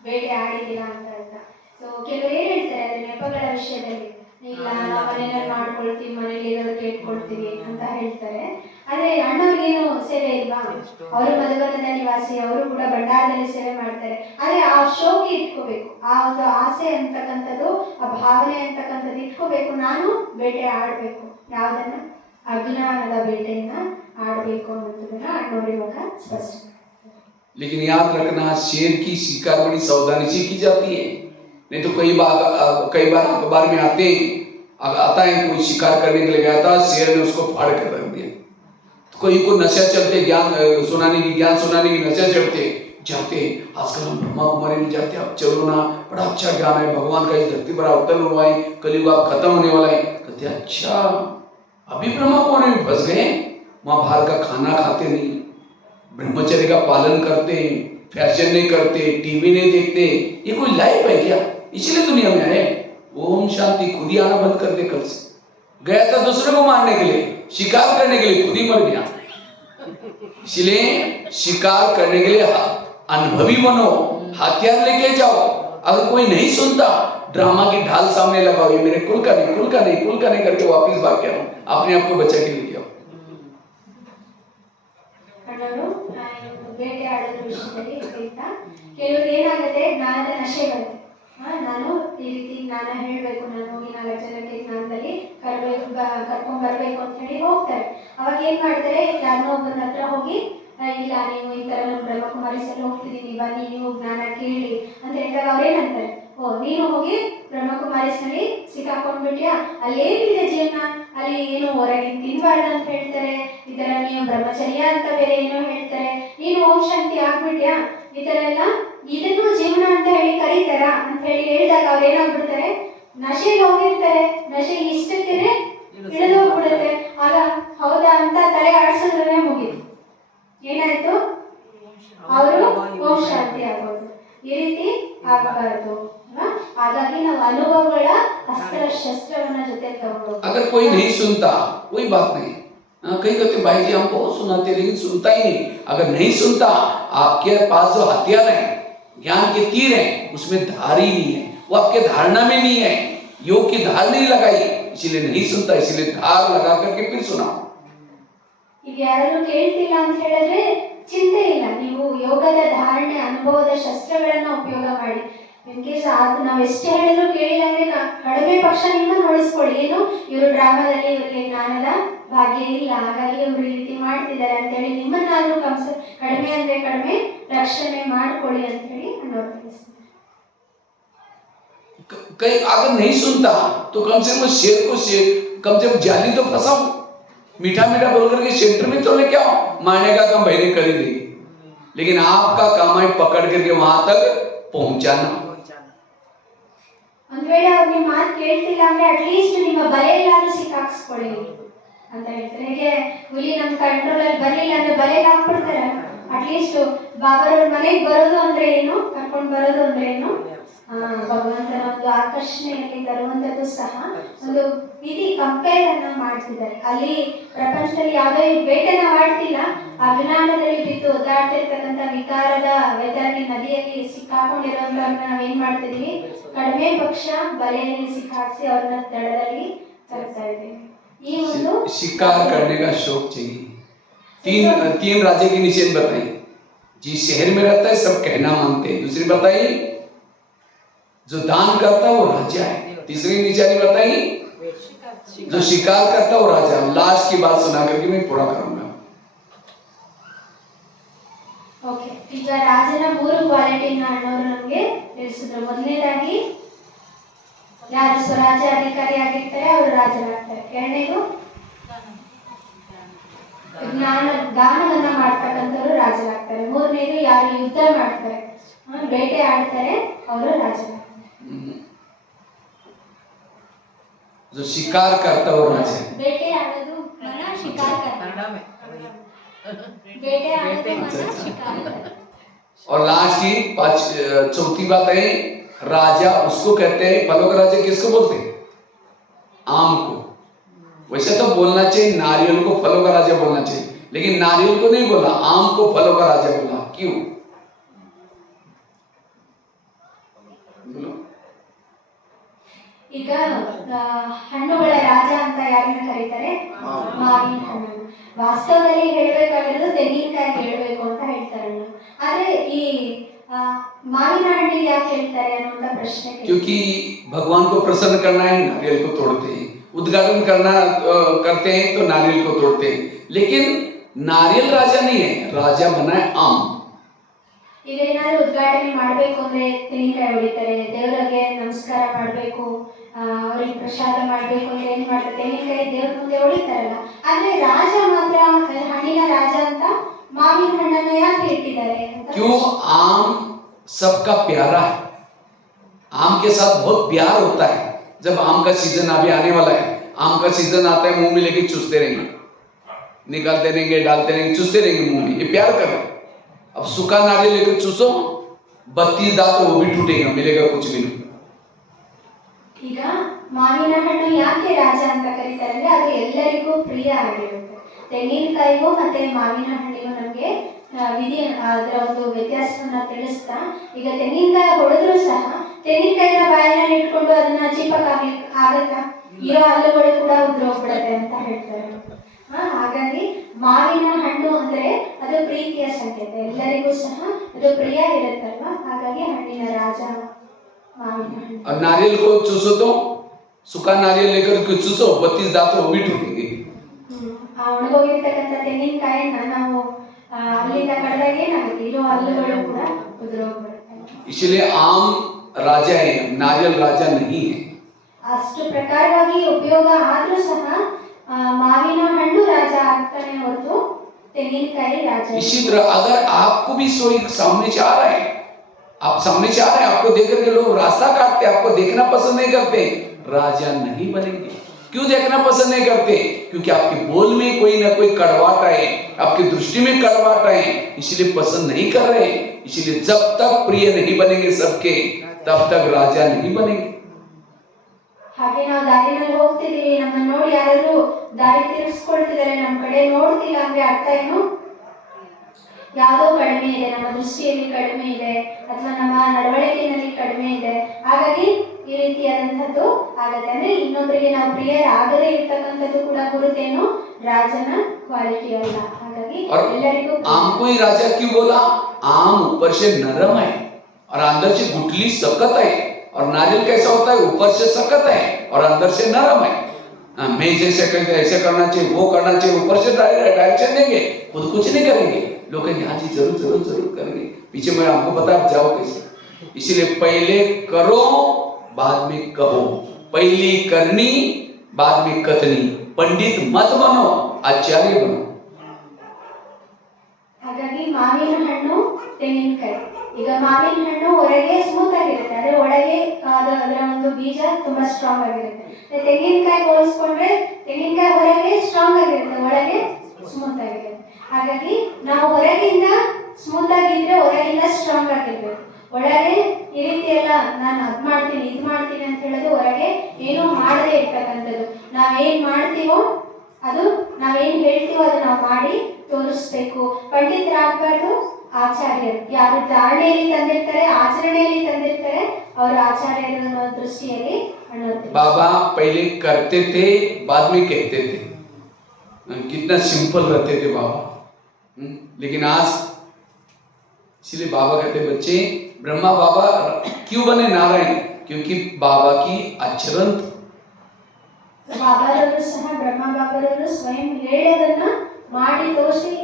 ಬೇಟೆ ಆಡಿದಿಲ್ಲ ಅಂತ ಅರ್ಥ. ಸೊ ಕೆಲವರು ಏನ್ ಹೇಳ್ತಾರೆ ಅದ್ರ ನೆಪಗಳ ವಿಷಯದಲ್ಲಿ, ಇಲ್ಲ ನಾವು ಮನೆಯಲ್ಲಿ ಮಾಡ್ಕೊಳ್ತೀವಿ, ಮನೇಲಿ ಇರೋದಕ್ಕೆ ಇಟ್ಕೊಳ್ತೀವಿ ಅಂತ ಹೇಳ್ತಾರೆ. ಆದ್ರೆ ಅಣ್ಣವ್ರಿಗೇನು ಸೇವೆ ಇಲ್ವಾ? ಅವರು ಮಧುಬನದ ನಿವಾಸಿ, ಅವರು ಕೂಡ ಭಂಡಾರದಲ್ಲಿ ಸೇವೆ ಮಾಡ್ತಾರೆ. ಆದ್ರೆ ಆ ಶೋಕಿ ಇಟ್ಕೋಬೇಕು, ಆ ಒಂದು ಆಸೆ ಅಂತಕ್ಕಂಥದ್ದು, ಆ ಭಾವನೆ ಅಂತಕ್ಕಂಥದ್ದು ಇಟ್ಕೋಬೇಕು. ನಾನು ಬೇಟೆ ಆಡ್ಬೇಕು, ಯಾವ್ದನ್ನ? ಅಜ್ಞಾನದ ಬೇಟೆಯನ್ನ ಆಡ್ಬೇಕು ಅನ್ನೋದನ್ನ ಅಣ್ಣವ್ರ ಇವಾಗ ಸ್ಪಷ್ಟ. लेकिन याद रखना, शेर की शिकार बड़ी सावधानी से की जाती है। नहीं तो कई बार अखबार में आता है कोई शिकार करने के लिए गया था, शेर ने उसको फाड़ कर रख दिया। तो कोई को नशा चलते, ज्ञान सुनाने की नशा चढ़ते जाते। आजकल हम ब्रह्मा कुमारी में जाते, अब चलो ना, बड़ा अच्छा ज्ञान है, भगवान का इस धरती पर अवतरण हुआ है, कलयुग अब खत्म होने वाला है। कहते अच्छा, अभी ब्रह्मा कुमारी में फंस गए, वहां बाहर का खाना खाते नहीं, ब्रह्मचर्य का पालन करते, फैशन नहीं करते, टीवी नहीं देखते, ये कोई लाइफ है क्या? इसलिए दुनिया में आए। ओम शांति, खुद ही आना बंद कर दे। कल से गया था दूसरे को मारने के लिए, शिकार करने के लिए, खुद ही मर गया। इसलिए शिकार करने के लिए अनुभवी बनो, हथियार लेके जाओ। अगर कोई नहीं सुनता, ड्रामा की ढाल सामने लगाओ, ये मेरे कुल का नहीं करके वापिस भाग के आओ, अपने आप को बचा के लेके आओ। ಬೇಟೆ ಆಡೋದ್ರ ವಿಷಯದಲ್ಲಿ ಹೇಳ್ತಾ, ಕೆಲವ್ರು ಏನಾಗುತ್ತೆ, ಜ್ಞಾನದ ನಶೆ ಬರುತ್ತೆ. ನಾನು ಈ ರೀತಿ ಜ್ಞಾನ ಹೇಳಬೇಕು, ನಾನು ಹೋಗಿ 4 ಜನಕ್ಕೆ ಜ್ಞಾನದಲ್ಲಿ ಕರ್ಕೊಂಡ್ ಬರ್ಬೇಕು ಅಂತ ಹೇಳಿ ಹೋಗ್ತಾರೆ. ಅವಾಗ ಏನ್ ಮಾಡ್ತಾರೆ, ಯಾರನ್ನೋ ಒಬ್ಬನ ಹತ್ರ ಹೋಗಿ, ಇಲ್ಲ ನೀವು ಈ ತರ ನಮ್ಮ ಬ್ರಹ್ಮಕುಮಾರಿಸಲ್ಲಿ ಹೋಗ್ತಿದೀನಿ, ಬನ್ನಿ ನೀವು ಜ್ಞಾನ ಕೇಳಿ ಅಂತ ಹೇಳಿದಾಗ ಅವ್ರೇನಂತಾರೆ, ಓ ನೀನು ಹೋಗಿ ಬ್ರಹ್ಮಕುಮಾರಿಸ್ನಲ್ಲಿ ಸಿಕ್ಕಾಕೊಂಡ್ಬಿಟ್ಯಾ, ಅಲ್ಲೇನಿದೆ ಜೀವನ, ಅಲ್ಲಿ ಏನು ಹೊರಗೆ ತಿನ್ಬಾರ್ದು ಅಂತ ಹೇಳ್ತಾರೆ, ಈ ತರ ನೀವು ಬ್ರಹ್ಮಚರ್ಯ ಅಂತ ಬೇರೆ ಏನೋ ಹೇಳ್ತಾರೆ, ನೀನು ಓಂ ಶಾಂತಿ ಆಗ್ಬಿಟ್ಯಾ, ಈ ತರ ಎಲ್ಲ ಇದನ್ನು ಜೀವನ ಅಂತ ಹೇಳಿ ಕರೀತಾರ ಅಂತ ಹೇಳಿ ಹೇಳಿದಾಗ ಅವ್ರು ಏನಾಗ್ಬಿಡ್ತಾರೆ, ನಶೆಗೆ ಹೋಗಿರ್ತಾರೆ, ನಶೆ ಇಷ್ಟಕ್ಕೆ ಇಳಿದು ಹೋಗ್ಬಿಡುತ್ತೆ. ಆಗ ಹೌದಾ ಅಂತ ತಲೆ ಆಡ್ಸಿದ್ರೆ ಮುಗಿತು, ಏನಾಯ್ತು, ಅವರು ಓಂ ಶಾಂತಿ ಆಗೋದು. ಈ ರೀತಿ ಆಗಬಾರ್ದು. ಹಾಗಾಗಿ ನಾವು ಅನುಭವಗಳ ಅಸ್ತ್ರ ಶಸ್ತ್ರವನ್ನ ಜೊತೆ ತಗೊಂಡು, अगर कोई नहीं सुनता कोई बात नहीं। कई कहते भाई जी हम बहुत सुनाते लेकिन सुनता ही नहीं। अगर नहीं सुनता, आपके पास जो हथियार है, ज्ञान के तीर है, उसमें धार ही नहीं है, वो आपके धारणा में नहीं है, योग की धार नहीं लगाई, इसलिए नहीं सुनता। इसलिए धार लगा करके फिर सुनाओ। ಈಗ ಯಾರು ಕೇಳ್ತಿಲ್ಲ ಅಂತ ಹೇಳಿದ್ರೆ ಚಿಂತೆ ಇಲ್ಲ, ನೀವು ಯೋಗದ ಧಾರಣೆ ಅನುಭವದ ಶಸ್ತ್ರಗಳನ್ನ ಉಪಯೋಗ ಮಾಡಿ. ಇನ್ ಕೇಸ್ ನಾವು ಎಷ್ಟೇ ಹೇಳಿದ್ರು ಕೇಳಿಲ್ಲ ಅಂದ್ರೆ ಕಡಿಮೆ ಪಕ್ಷ ನಿಮ್ಮನ್ನು ಉಳಿಸ್ಕೊಳ್ಳಿ. ಏನು, ಇವರು ಡ್ರಾಮಾದಲ್ಲಿ ಇವರಿಗೆ ಜ್ಞಾನದ ಭಾಗ್ಯ ಇಲ್ಲ, ಹಾಗಾಗಿ ಇವರು ಈ ರೀತಿ ಮಾಡ್ತಿದ್ದಾರೆ ಅಂತ ಹೇಳಿ ನಿಮ್ಮನ್ನಾದ್ರೂ ಕಡಿಮೆ ಅಂದ್ರೆ ಕಡಿಮೆ ರಕ್ಷಣೆ ಮಾಡ್ಕೊಳ್ಳಿ ಅಂತ ಹೇಳಿ ಅನ್ನೋರು कहीं अगर नहीं सुनता तो कम से कम शेर को कम से कम जाली तो फंसाओ, मीठा बोल करके सेंटर में तो लेके आओ, मारने का काम बहने कर ही देगी। लेकिन आपका काम है पकड़ करके वहां तक पहुंचाना। ಒಂದ್ ವೇಳೆ ಅವ್ರು ನಿಮ್ಮ ಮಾತು ಕೇಳ್ತಿಲ್ಲ ಅಂದ್ರೆ ಅಟ್ಲೀಸ್ಟ್ ನಿಮ್ಮ ಬಲೆಯಲ್ಲಾದ್ರೂ ಸಿಕ್ಕಾಕ್ಸ್ಕೊಳ್ಳಿ ಅಂತ ಹೇಳ್ತಾರೆ. ಹೇಗೆ ಹುಲಿ ನಮ್ಮ ಕಂಟ್ರೋಲ್ ಅಲ್ಲಿ ಬರ್ಲಿಲ್ಲ ಅಂದ್ರೆ ಬಲೆಯಲ್ಲಿ ಹಾಕ್ಬಿಡ್ತಾರೆ. ಅಟ್ಲೀಸ್ಟ್ ಬಾಬರವ್ರ ಮನೆಗೆ ಬರೋದು ಅಂದ್ರೆ ಏನು, ಕರ್ಕೊಂಡು ಬರೋದು ಅಂದ್ರೆ ಏನು, ಭಗವಂತನ ಒಂದು ಆಕರ್ಷಣೆಯಲ್ಲಿ ತರುವಂತದ್ದು ಸಹ ಒಂದು ವಿಧಿ ಕಂಪೇರ್ ಅನ್ನ ಮಾಡ್ತಿದ್ದಾರೆ. ಅಲ್ಲಿ ಪ್ರಪಂಚದಲ್ಲಿ ಯಾವುದೇ ಬೇಟೆ ನಾವು ಆಡ್ತಿಲ್ಲ, ಅಜ್ಞಾನದಲ್ಲಿ ಬಿದ್ದು ಒದ್ದಾಡ್ತಿರ್ತಕ್ಕಂಥ ವಿಕಾರದ ವೆದರ್ನಿ ನದಿಯಲ್ಲಿ ಸಿಕ್ಕಾಕೊಂಡಿರೋದ್ರನ್ನ ನಾವೇನ್ ಮಾಡ್ತಿದೀವಿ, ಕಡಿಮೆ ಪಕ್ಷ ಬಲೆಯಲ್ಲಿ ಸಿಕ್ಕಾಕ್ಸಿ ಅವ್ರನ್ನ ದಡದಲ್ಲಿ ತರ್ತಾ ಇದ್ದೀವಿ. ಈ ಒಂದು शिकार करने का शौक चाहिए। तीन राजे की निषेध बताई। जिस शहर में रहता है सब कहना मानते हैं। दूसरी बताई जो दान करता है वो राजा है। तीसरी निशानी बताई जो शिकार करता है वो राजा। लास्ट की बात सुना करके मैं पूरा करूंगा। ओके। ಈಗ ರಾಜನ 3 ಕ್ವಾಲಿಟಿನ ಅಣ್ಣವರು ನಮಗೆ ತಿಳಿಸಿದ್ರು. ಮೊದಲನೇದಾಗಿ ಯಾರು ಸ್ವರಾಜ್ಯಾಧಿಕಾರಿ ಆಗಿರ್ತಾರೆ ಅವರು ರಾಜರಾಗ್ತಾರೆ. ಎರಡನೇದು ದಾನವನ್ನ ಮಾಡ್ತಕ್ಕಂಥವ್ರು ರಾಜರಾಗ್ತಾರೆ. ಮೂರನೇದು ಯಾರು ಯುದ್ಧ ಮಾಡ್ತಾರೆ, ಬೇಟೆ ಆಡ್ತಾರೆ, ಅವರು ರಾಜರಾಗ್ತಾರೆ. जो शिकार करता हो राजा, ಬೇಟೆ ಆಡೋದು ಮನ, ಶಿಕಾರ करता ಬೇಟೆ ಆಡೋದು ಮನ, ಶಿಕಾರ. और लास्ट की चौथी बात है, राजा उसको कहते हैं, फलों का राजा किसको बोलते हैं? आम को। वैसे तो बोलना चाहिए नारियल को फलों का राजा बोलना चाहिए, लेकिन नारियल को नहीं बोला, आम को फलों का राजा बोला। क्यों? बोलो। ಈಗ ಹಣ್ಣುಗಳ ರಾಜ ಅಂತ ಯಾರನ್ನ ಕರೀತಾರೆ? ಮಾವಿನ ಹಣ್ಣು. ವಾಸ್ತವದಲ್ಲಿ ಹೇಳಬೇಕಾಗಿರೋದು ತೆಂಗಿನಕಾಯಿ ಹೇಳಬೇಕು ಅಂತ ಹೇಳ್ತಾರೆ. ಆದ್ರೆ ಈ ಮಾವಿನ ಹಣ್ಣಿಗೆ ಯಾಕೆ ಹೇಳ್ತಾರೆ ಅನ್ನುವಂತ ಪ್ರಶ್ನೆ. क्योंकि भगवान को प्रसन्न करना है, नारियल को तोड़ते हैं। उद्घाटन करते हैं तो नारियल को तोड़ते हैं, लेकिन नारियल राजा नहीं है, राजा बना है आम। ಈಗ ಏನಾದ್ರು ಉದ್ಘಾಟನೆ ಮಾಡಬೇಕು ಅಂದ್ರೆ ತೆಂಗಿನಕಾಯಿ ಹೊಡಿತಾರೆ, ದೇವರಿಗೆ ನಮಸ್ಕಾರ ಮಾಡಬೇಕು, ಅವ್ರಿಗೆ ಪ್ರಸಾದ ಮಾಡಬೇಕು ಅಂದ್ರೆ ಏನ್ ಮಾಡ್ತಾರೆ? ತೆಂಗಿನಕಾಯಿ ದೇವ್ರ ಮುಂದೆ ಹೊಡಿತಾರಲ್ಲ. ಆದ್ರೆ ರಾಜ ಮಾತ್ರ ಹಣ್ಣಿನ ರಾಜ ಅಂತ ಮಾವಿನ ಹಣ್ಣನ್ನ ಯಾಕೆ ಇಟ್ಟಿದ್ದಾರೆ ಅಂತ. क्यों? आम सबका प्यारा है, आम के साथ बहुत प्यार होता है। जब आम का सीजन अभी आने वाला है, आम का सीजन आता है, मुंह में लेके चूसते रहेंगे, निकालते रहेंगे, डालते रहेंगे, चूसते रहेंगे मुंह में, ये प्यार कर रहे हैं। अब सूखा नारियल लेकर चूसो, 32 दांत वो भी टूटेगा, मिलेगा कुछ भी नहीं। ಈಗ ಮಾವಿನ ಹಣ್ಣು ಯಾಕೆ ರಾಜ ಅಂತ ಕರೀತಾರೆ ಅಂದ್ರೆ ಅದು ಎಲ್ಲರಿಗೂ ಪ್ರಿಯ ಆಗಿರುತ್ತೆ. ತೆಂಗಿನಕಾಯಿಗೂ ಮತ್ತೆ ಮಾವಿನ ಹಣ್ಣಿಗೂ ನಮಗೆ ಅದರ ಒಂದು ವ್ಯತ್ಯಾಸವನ್ನ ತಿಳಿಸ್ತಾ, ಈಗ ತೆಂಗಿನಕಾಯಿ ಹೊಡೆದ್ರು ಸಹ ತೆಂಗಿನಕಾಯಿನ ಬಾಯಲ್ಲಿ ಇಟ್ಕೊಂಡು ಅದನ್ನ ಚೀಪಕ್ಕಾಗ್ಲಿಕ್ಕೆ ಆಗತ್ತಾ? ಇರೋ ಹಲ್ಲುಗಳು ಕೂಡ ಉದುರೋಗ್ಬಿಡತ್ತೆ ಅಂತ ಹೇಳ್ತಾರೆ. ಹಾಗಾಗಿ ಮಾವಿನ ಹಣ್ಣು ಅಂದ್ರೆ ಅದು ಪ್ರೀತಿಯ ಸಂಕೇತ, ಎಲ್ಲರಿಗೂ ಸಹ ಅದು ಪ್ರಿಯ ಇರುತ್ತಲ್ವಾ. ಹಾಗಾಗಿ ಹಣ್ಣಿನ ರಾಜ ಮಾವಿನ ಹಣ್ಣು. और नारियल को चूसो तो, सूखा नारियल लेकर के चूसो, 32 दांत वो भी टूटेंगे। ಒಣಗೋಗಿರ್ತಕ್ಕಂಥ ತೆಂಗಿನಕಾಯಿನ ನಾವು ಅಲ್ಲಿಂದ ಕಡ್ದಾಗ ಏನಾಗುತ್ತೆ? ಇರೋ ಹಲ್ಲುಗಳು ಕೂಡ ಉದುರೋಗ್ಬಿಡುತ್ತೆ. इसलिए आम राजा है, नारियल राजा नहीं है। ಅಷ್ಟು ಪ್ರಕಾರವಾಗಿ ಉಪಯೋಗ ಆದ್ರೂ ಸಹ ಮಾವಿನ ಹಣ್ಣು ರಾಜ ಆಗ್ತಾನೆ ಹೊರತು ತೆಂಗಿನಕಾಯಿ ರಾಜ. इसी तरह अगर आपको भी सोई सामने से आ रहा है, आप सामने से आ रहे हैं, आपको देख करके लोग रास्ता काटते, आपको देखना पसंद नहीं करते, राजा नहीं बनेंगे। क्यों देखना पसंद नहीं करते? क्योंकि आपके बोल में कोई ना कोई कड़वाहट है, आपकी दृष्टि में कड़वाहट है, इसलिए पसंद नहीं कर रहे। इसलिए जब तक प्रिय नहीं बनेंगे सबके, तब तक राजा नहीं बनेंगे। ಹಾಗೆ ನಾವು ದಾರಿನಲ್ಲಿ ಹೋಗ್ತಿದೀವಿ, ನಮ್ಮನ್ನ ನೋಡಿ ಯಾರಾದ್ರೂ ದಾರಿ ತಿರ್ಗಿಸ್ಕೊಳ್ತಿದ್ದಾರೆ, ನಮ್ಮ ಕಡೆ ನೋಡ್ತಿಲ್ಲ ಅಂದ್ರೆ ಅರ್ಥ ಏನು? ಯಾವುದೋ ಕಡಿಮೆ ಇದೆ, ನಮ್ಮ ದೃಷ್ಟಿಯಲ್ಲಿ ಕಡಿಮೆ ಇದೆ, ಅಥವಾ ನಮ್ಮ ನಡವಳಿಕೆಯಲ್ಲಿ ಕಡಿಮೆ ಇದೆ. ಹಾಗಾಗಿ ಈ ರೀತಿಯಾದಂಥದ್ದು ಆಗತ್ತೆ. ಅಂದ್ರೆ ಇನ್ನೊಬ್ಬರಿಗೆ ನಾವು ಪ್ರಿಯರಾಗದೇ ಇರ್ತಕ್ಕಂಥದ್ದು ಕೂಡ ಗುರುತೇನು? ರಾಜನ ಕ್ವಾಲಿಟಿ ಅಲ್ಲ. ಹಾಗಾಗಿ ಎಲ್ಲರಿಗೂ आम को ही राजा क्यों बोला? आम ऊपर से नरम है और अंदर से गुठली सख्त है, और नारियल कैसा होता है? ऊपर से सख्त है और अंदर से नरम है। मैं जैसे कहते ऐसे करना चाहिए, वो करना चाहिए, ऊपर से डायरेक्शन देंगे, खुद कुछ नहीं करेंगे। लोग कहेंगे हाँ जी जरूर जरूर जरूर करेंगे, पीछे मैं आपको बता आप जाओ कैसे। इसीलिए पहले करो बाद में कहो, पहली करनी बाद में कथनी। पंडित मत बनो, आचार्य बनो। ಹಾಗಾಗಿ ಮಾವಿನ ಹಣ್ಣು ತೆಂಗಿನಕಾಯಿ. ಈಗ ಮಾವಿನ ಹಣ್ಣು ಹೊರಗೆ ಸ್ಮೂತ್ ಆಗಿರುತ್ತೆ, ಅದೇ ಒಳಗೆ ಅದರ ಒಂದು ಬೀಜ ತುಂಬಾ ಸ್ಟ್ರಾಂಗ್ ಆಗಿರುತ್ತೆ. ತೆಂಗಿನಕಾಯಿ ಹೋಲಿಸ್ಕೊಂಡ್ರೆ ತೆಂಗಿನಕಾಯಿ ಹೊರಗೆ ಸ್ಟ್ರಾಂಗ್ ಆಗಿರುತ್ತೆ, ಒಳಗೆ ಸ್ಮೂತ್ ಆಗಿರುತ್ತೆ. ಹಾಗಾಗಿ ನಾವು ಹೊರಗಿಂದ ಸ್ಮೂತ್ ಆಗಿದ್ರೆ ಹೊರಗಿಂದ ಸ್ಟ್ರಾಂಗ್ ಆಗಿರ್ಬೇಕು. ಒಳಗೆ ಈ ರೀತಿ ಎಲ್ಲ ನಾನು ಅದ್ ಮಾಡ್ತೀನಿ ಇದು ಮಾಡ್ತೀನಿ ಅಂತ ಹೇಳೋದು ಹೊರಗೆ ಏನೂ ಮಾಡದೇ ಇರ್ತಕ್ಕಂಥದ್ದು. ನಾವೇನ್ ಮಾಡ್ತೀವೋ ಅದು, ನಾವೇನ್ ಹೇಳ್ತೀವೋ ಅದು ನಾವು ಮಾಡಿ ತೋರಿಸ್ಬೇಕು. ಪಂಡಿತರಾಗಬಾರ್ದು, ಆಚಾರ್ಯರು. ಯಾರು ಧಾರಣೆಯಲ್ಲಿ ತಂದಿರ್ತಾರೆ, ಆಚರಣೆಯಲ್ಲಿ ತಂದಿರ್ತಾರೆ, ಅವರು ಆಚಾರ್ಯರು ಅನ್ನೋ ದೃಷ್ಟಿಯಲ್ಲಿ ಕಾಣುತ್ತೆ. बाबा पहले करते थे बाद में कहते थे, कितना सिंपल रहते थे बाबा। लेकिन आज इसलिए बाबा कहते बच्चे, ब्रह्मा बाबा क्यों बने नारायण? क्योंकि बाबा की आचरण। ಬಾಬಾರವರು ಸಹ ಬ್ರಹ್ಮ ಬಾಬಾರವರು ಸ್ವಯಂ ಹೇಳೋದನ್ನ ಮಾಡಿ ತೋರಿಸಿ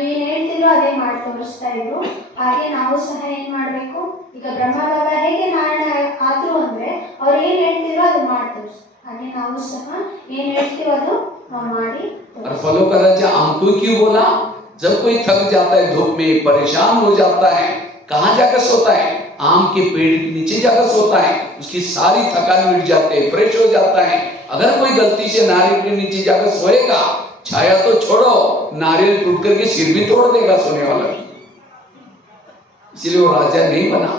ಏನು ಹೇಳ್ತಿದ್ರು ಅದೇ ಮಾಡಿ ತೋರಿಸ್ತಾ ಇದ್ರು. ಹಾಗೆ ನಾವು ಸಹ ಏನು ಮಾಡಬೇಕು, ಈಗ ಬ್ರಹ್ಮ ಬಾಬಾ ಹೇಗೆ ನಾರಾಯಣ ಆದ್ರು ಅಂದರೆ ಅವ್ರು ಏನು ಹೇಳ್ತಿದ್ರು ಅದು ಮಾಡಿ ತೋರಿಸ್, ಹಾಗೆ ನಾವು ಸಹ ಏನು ಹೇಳ್ತೀವೋ ಅದು ನಾವು ಮಾಡಿ और फलों का राजा आम को क्यों बोला? जब कोई थक जाता है धूप में, परेशान हो जाता है, कहाँ जाकर सोता है? आम के पेड़ के नीचे जाकर सोता है, उसकी सारी थकान मिट जाती है, फ्रेश हो जाता है। अगर कोई गलती से नारियल के नीचे जाकर सोएगा, छाया तो छोड़ो, नारियल टूट करके सिर भी तोड़ देगा सोने वाला, इसलिए वो राजा नहीं बना।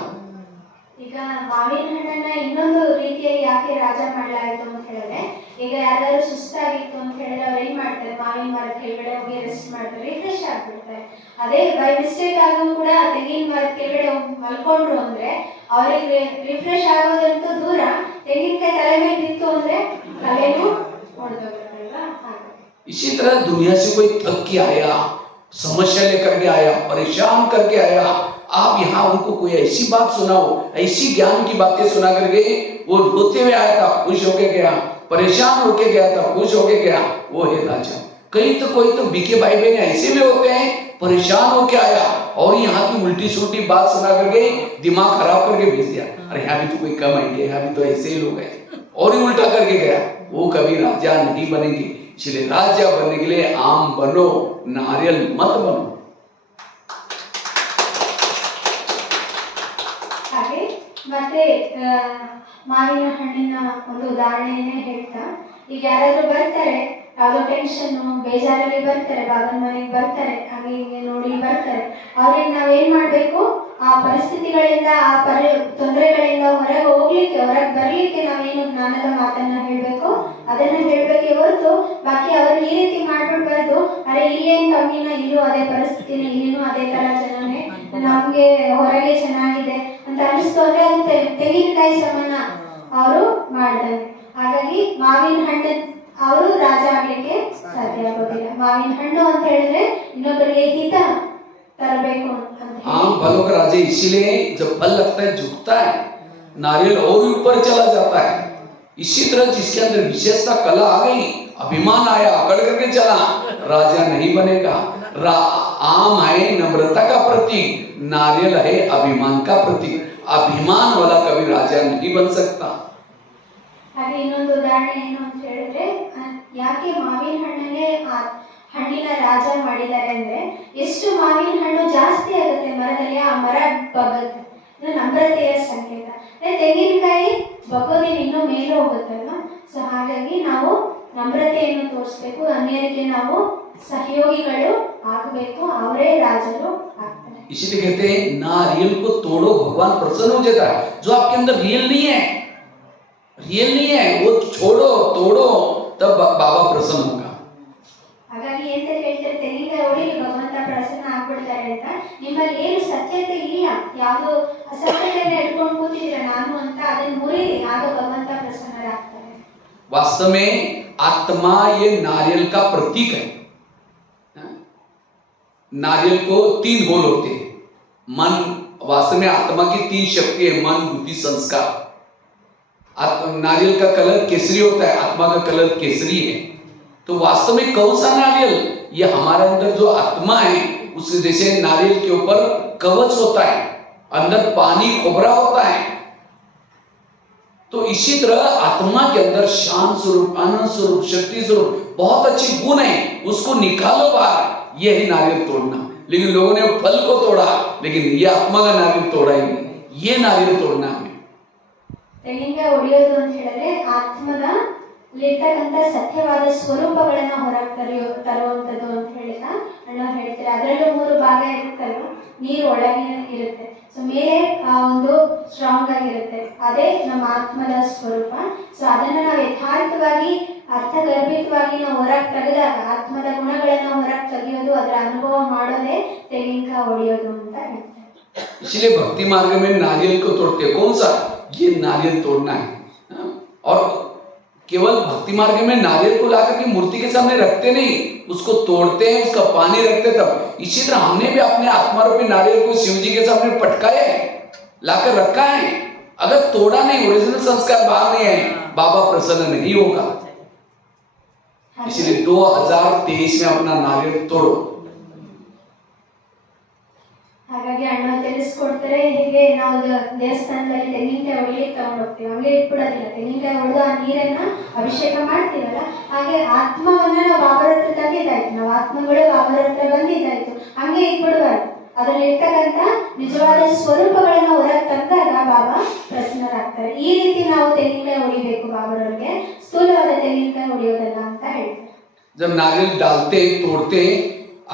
ಈಗ ಮಾವಿನ ಹಣ್ಣನ್ನ ಇನ್ನೊಂದು ರೀತಿಯಾಗಿ ಯಾಕೆ ರಾಜ ಮಾಡಲಾಯಿತು ಅಂತ ಹೇಳಿದ್ರೆ, ಈಗ ಯಾರಾದ್ರೂ ಸುಸ್ತಾಗಿತ್ತು ಅಂತ ಹೇಳಿದ್ರೆ ಅವ್ರು ಏನ್ ಮಾಡ್ತಾರೆ, ಮಾವಿನ ಮರ ಕೆಳಗಡೆ ಹೋಗಿ ರೆಸ್ಟ್ ಮಾಡ್ತಾರೆ, ರಿಫ್ರೆಶ್ ಆಗ್ಬಿಡ್ತಾರೆ. ಅದೇ ಬೈ ಮಿಸ್ಟೇಕ್ ಆಗೂ ಕೂಡ ತೆಂಗಿನ ಮರದ ಕೆಳಗಡೆ ಹೋಗಿ ಮಲ್ಕೊಂಡ್ರು ಅಂದ್ರೆ ಅವರಿಗೆ ರಿಫ್ರೆಶ್ ಆಗೋದಂತೂ ದೂರ, ತೆಂಗಿನಕಾಯಿ ತಲೆ ಮೇಲೆ ಬಿತ್ತು ಅಂದ್ರೆ ತಲೆನೂ ಹೊಡೆದೋಗುತ್ತಲ್ವಾ. इसी तरह दुनिया से कोई थक के आया, समस्या लेकर के आया, परेशान करके आया, आप यहाँ उनको कोई ऐसी बात सुनाओ, ऐसी ज्ञान की बातें सुना करके, वो रोते हुए आया था खुश होके गया, परेशान होके गया था खुश होके गया, वो है राजा। कोई तो बीके भाई बहन ऐसे भी होते हैं, परेशान होके आया और यहाँ की उल्टी सुल्टी बात सुना करके दिमाग खराब करके भेज दिया, अरे यहाँ भी तो कोई कम आएंगे, यहाँ भी तो ऐसे ही लोग हैं, और ही उल्टा करके गया, वो कभी राजा नहीं बनेंगे। इसलिए राजा बनने के लिए आम बनो, नारियल मत बनो। ಹಾಗೆ ಮತ್ತೆ ಮಾವಿನ ಹಣ್ಣಿನ ಒಂದು ಉದಾಹರಣೆಯನ್ನೇ ಹೇಳ್ತಾ, ಈಗ ಯಾರಾದ್ರೂ ಬರ್ತಾರೆ, ಯಾವುದೋ ಟೆನ್ಷನ್ನು ಬೇಜಾರಲ್ಲಿ ಬರ್ತಾರೆ, ಬಾಬನ ಮನೆಗೆ ಬರ್ತಾರೆ, ಹಾಗೆ ಹೀಗೆ ನೋಡಿ ಬರ್ತಾರೆ, ಅವ್ರಿಗೆ ನಾವೇನ್ ಮಾಡಬೇಕು, ಆ ಪರಿಸ್ಥಿತಿಗಳಿಂದ ಆ ತೊಂದರೆಗಳಿಂದ ಹೊರಗೆ ಹೋಗ್ಲಿಕ್ಕೆ, ಹೊರಗೆ ಬರ್ಲಿಕ್ಕೆ ನಾವೇನು ಜ್ಞಾನದ ಮಾತನ್ನ ಹೇಳಬೇಕು ಅದನ್ನ ಹೇಳಬೇಕೆ ಹೊರತು ಬಾಕಿ ಅವ್ರಿಗೆ ಈ ರೀತಿ ಮಾಡ್ಬಿಡ್ಬಾರ್ದು, ಅರೆ ಇಲ್ಲೇನು ಕಮ್ಮಿನ, ಇಲ್ಲೂ ಅದೇ ಪರಿಸ್ಥಿತಿನ, ಇಲ್ಲಿನೂ ಅದೇ ತರ ಜನನೇ, ನಮ್ಗೆ ಹೊರಗೆ ಚೆನ್ನಾಗಿದೆ ಅಂತ ಅನಿಸ್ತು ಅಂದ್ರೆ ಅದು ತೆಂಗಿನಕಾಯಿ ಸಮಾನ ಅವರು ಮಾಡ್ದಂಗೆ. ಹಾಗಾಗಿ ಮಾವಿನ ಹಣ್ಣು ಅವರು ರಾಜ ಆಗ್ಲಿಕ್ಕೆ ಸಾಧ್ಯ ಆಗೋದಿಲ್ಲ. ಮಾವಿನ ಹಣ್ಣು ಅಂತ ಹೇಳಿದ್ರೆ ಇನ್ನೊಬ್ಬರಿಗೆ ಹಿತ तरबेको आम फलों का राजा इसीलिए जब फल लगता है झुकता है, नारियल और ऊपर चला जाता है। इसी तरह जिसके अंदर विशेषता कला आ गई, अभिमान आया, अकड़ करके चला, राजा नहीं बनेगा। आम है नम्रता का प्रतीक, नारियल है अभिमान का प्रतीक। अभिमान वाला कभी राजा नहीं बन सकता। ಹಾಗೆ ಇನ್ನೊಂದು ಉದಾಹರಣೆ ಏನು ಅಂತ ಹೇಳಿದ್ರೆ, ಯಾಕೆ ಮಾವಿನ ಹಣ್ಣನ್ನೇ ಹಣ್ಣಿನ ರಾಜ ಮಾಡಿದ್ದಾರೆ ಅಂದ್ರೆ, ಎಷ್ಟು ಮಾವಿನ ಹಣ್ಣು ಜಾಸ್ತಿ ಆಗುತ್ತೆ ಮರದಲ್ಲಿ, ಆ ಮರ ಬಗ್ಗುತ್ತೆ, ಇದು ನಮ್ರತೆಯ ಸಂಕೇತ. ತೆಂಗಿನಕಾಯಿ ಬಗ್ಗೋದಿನ ಇನ್ನೂ ಮೇಲೆ ಹೋಗುತ್ತಲ್ವಾ. ಸೊ ಹಾಗಾಗಿ ನಾವು ನಮ್ರತೆಯನ್ನು ತೋರಿಸ್ಬೇಕು, ಅನ್ಯರಿಗೆ ನಾವು सहयोगिಗಳು ಆಗಬೇಕು, ಅವರೇ ರಾಜರು ಆಗ್ತಾರೆ। इसीलिए कहते हैं नारियल को तोड़ो भगवान प्रसन्न हो जाता है। जो आपके अंदर रियल नहीं है वो छोड़ो, तोड़ो, तब बाबा प्रसन्न होगा। ಹಾಗಾಗಿ ಎಂತ ಹೇಳ್ತಾರೆ, ತೆಂಗಿನಕಾಯಿ ಹೊಡಿಲಿ ಭಗವಂತ ಪ್ರಸನ್ನ ಆಗ್ಬಿಡ್ತಾರೆ ಅಂತ. ನಿಮ್ಮಲ್ಲಿ ಏನು ಸತ್ಯತೆ ಇಲ್ಲ, ಯಾವುದು ಅಸತ್ಯತೆಯನ್ನು ಇಟ್ಕೊಂಡು ಕೂತಿದ್ರೆ ನಾನು ಅಂತ, ಅದನ್ನ ಮುರಿಲಿ, ಆಗ ಭಗವಂತ ಪ್ರಸನ್ನರಾಗ್ತಾರೆ। वास्तव में आत्मा ये नारियल का प्रतीक है। नारियल को 3 होल होते हैं। मन, वास्तव में आत्मा की 3 शक्ति है, मन, बुद्धि, संस्कार। नारियल का कलर केसरी होता है, आत्मा का कलर केसरी है। तो वास्तव में कौन सा नारियल? ये हमारे अंदर जो आत्मा है, उसके जैसे नारियल के ऊपर कवच होता है, अंदर पानी खोबरा होता है। तो इसी तरह आत्मा के अंदर शांत स्वरूप, आनंद स्वरूप, शक्ति स्वरूप बहुत अच्छे गुण है, उसको निकालो बाहर। ये है नारियल तोड़ना। लेकिन लोगों ने फल को तोड़ा, लेकिन ये आत्मा का नारियल तोड़ा ही नहीं। ये नारियल तोड़ना हमें। ತೆಂಗಿನಕಾಯಿ ಹೊಡೆಯೋದು ಅಂತ ಹೇಳಿದ್ರೆ ಆತ್ಮದ ಇರ್ತಕ್ಕಂಥ ಸತ್ಯವಾದ ಸ್ವರೂಪಗಳನ್ನ ಹೊರಗೆ ತರುವಂಥದ್ದು ಅಂತ ಹೇಳ್ತಾ ಅಣ್ಣ ಹೇಳ್ತಾರೆ. ಅದರಲ್ಲೂ 3 ಭಾಗ ಇರುತ್ತಲ್ವ, ನೀರು ಒಳಗೆ ಇರುತ್ತೆ, ಸೊ ಮೇಲೆ ಆ ಒಂದು ಸ್ಟ್ರಾಂಗ್ ಆಗಿರುತ್ತೆ, ಅದೇ ನಮ್ಮ ಆತ್ಮದ ಸ್ವರೂಪ. ಸೊ ಅದನ್ನ ನಾವು ಯಥಾರ್ಥವಾಗಿ ಅರ್ಥಗರ್ಭಿತವಾಗಿ ನಾವು ಹೊರಗೆ ತೆಗೆದಾಗ, ಆತ್ಮದ ಗುಣಗಳನ್ನ ಹೊರಗೆ ತೆಗೆಯೋದು, ಅದರ ಅನುಭವ ಮಾಡೋದೇ ತೆಂಗಿನಕಾಯಿ ಹೊಡೆಯೋದು ಅಂತ ಹೇಳ್ತಾರೆ। इसलिए भक्ति मार्ग में नारियल को तोड़ते हैं। कौन सा? ये नारियल तोड़ना है। और केवल भक्ति मार्ग में नारियल को लाकर के मूर्ति के सामने रखते नहीं, उसको तोड़ते हैं, उसका पानी रखते तब। इसी तरह हमने भी अपने आत्मा रूपी नारियल को शिव जी के सामने पटकाया है, लाकर रखा है। अगर तोड़ा नहीं, ओरिजिनल संस्कार बाहर नहीं है, बाबा प्रसन्न नहीं होगा। इसलिए 2023 में अपना नारियल तोड़ो। ಹಾಗಾಗಿ ಅಣ್ಣ ತಿಳಿಸ್ಕೊಡ್ತಾರೆ. ಹೀಗೆ ನಾವು ದೇವಸ್ಥಾನದಲ್ಲಿ ತೆಂಗಿನಕಾಯಿ ಹೊಡಿಲಿಕ್ಕೆ ತಗೊಂಡು ಹೋಗ್ತೀವಿ, ಹಂಗೆ ಇಟ್ಬಿಡೋದಿಲ್ಲ. ತೆಂಗಿನಕಾಯಿ ಹೊಡೆದು ಆ ನೀರನ್ನ ಅಭಿಷೇಕ ಮಾಡ್ತೀವಲ್ಲ, ಹಾಗೆ ಆತ್ಮವನ್ನ ನಾವು ಬಾಬರ ಹತ್ರ ತಂದಿದ್ದಾಯ್ತು, ನಾವು ಆತ್ಮಗಳು ಬಾಬರ ಹತ್ರ ಬಂದಿದ್ದಾಯ್ತು, ಹಂಗೆ ಇಟ್ಬಿಡ್ಬಾರ್ದು. ಅದರಲ್ಲಿ ಇರ್ತಕ್ಕಂಥ ನಿಜವಾದ ಸ್ವರೂಪಗಳನ್ನ ಹೊರಗೆ ತಂದಾಗ ಬಾಬಾ ಪ್ರಸನ್ನರಾಗ್ತಾರೆ. ಈ ರೀತಿ ನಾವು ತೆಂಗಿನಕಾಯಿ ಹೊಡಿಬೇಕು ಬಾಬರವ್ರಿಗೆ, ಸ್ಥೂಲವಾದ ತೆಂಗಿನಕಾಯಿ ಹೊಡಿಯೋದಲ್ಲ ಅಂತ ಹೇಳ್ತಾರೆ. जब नारियल डालते तोड़ते,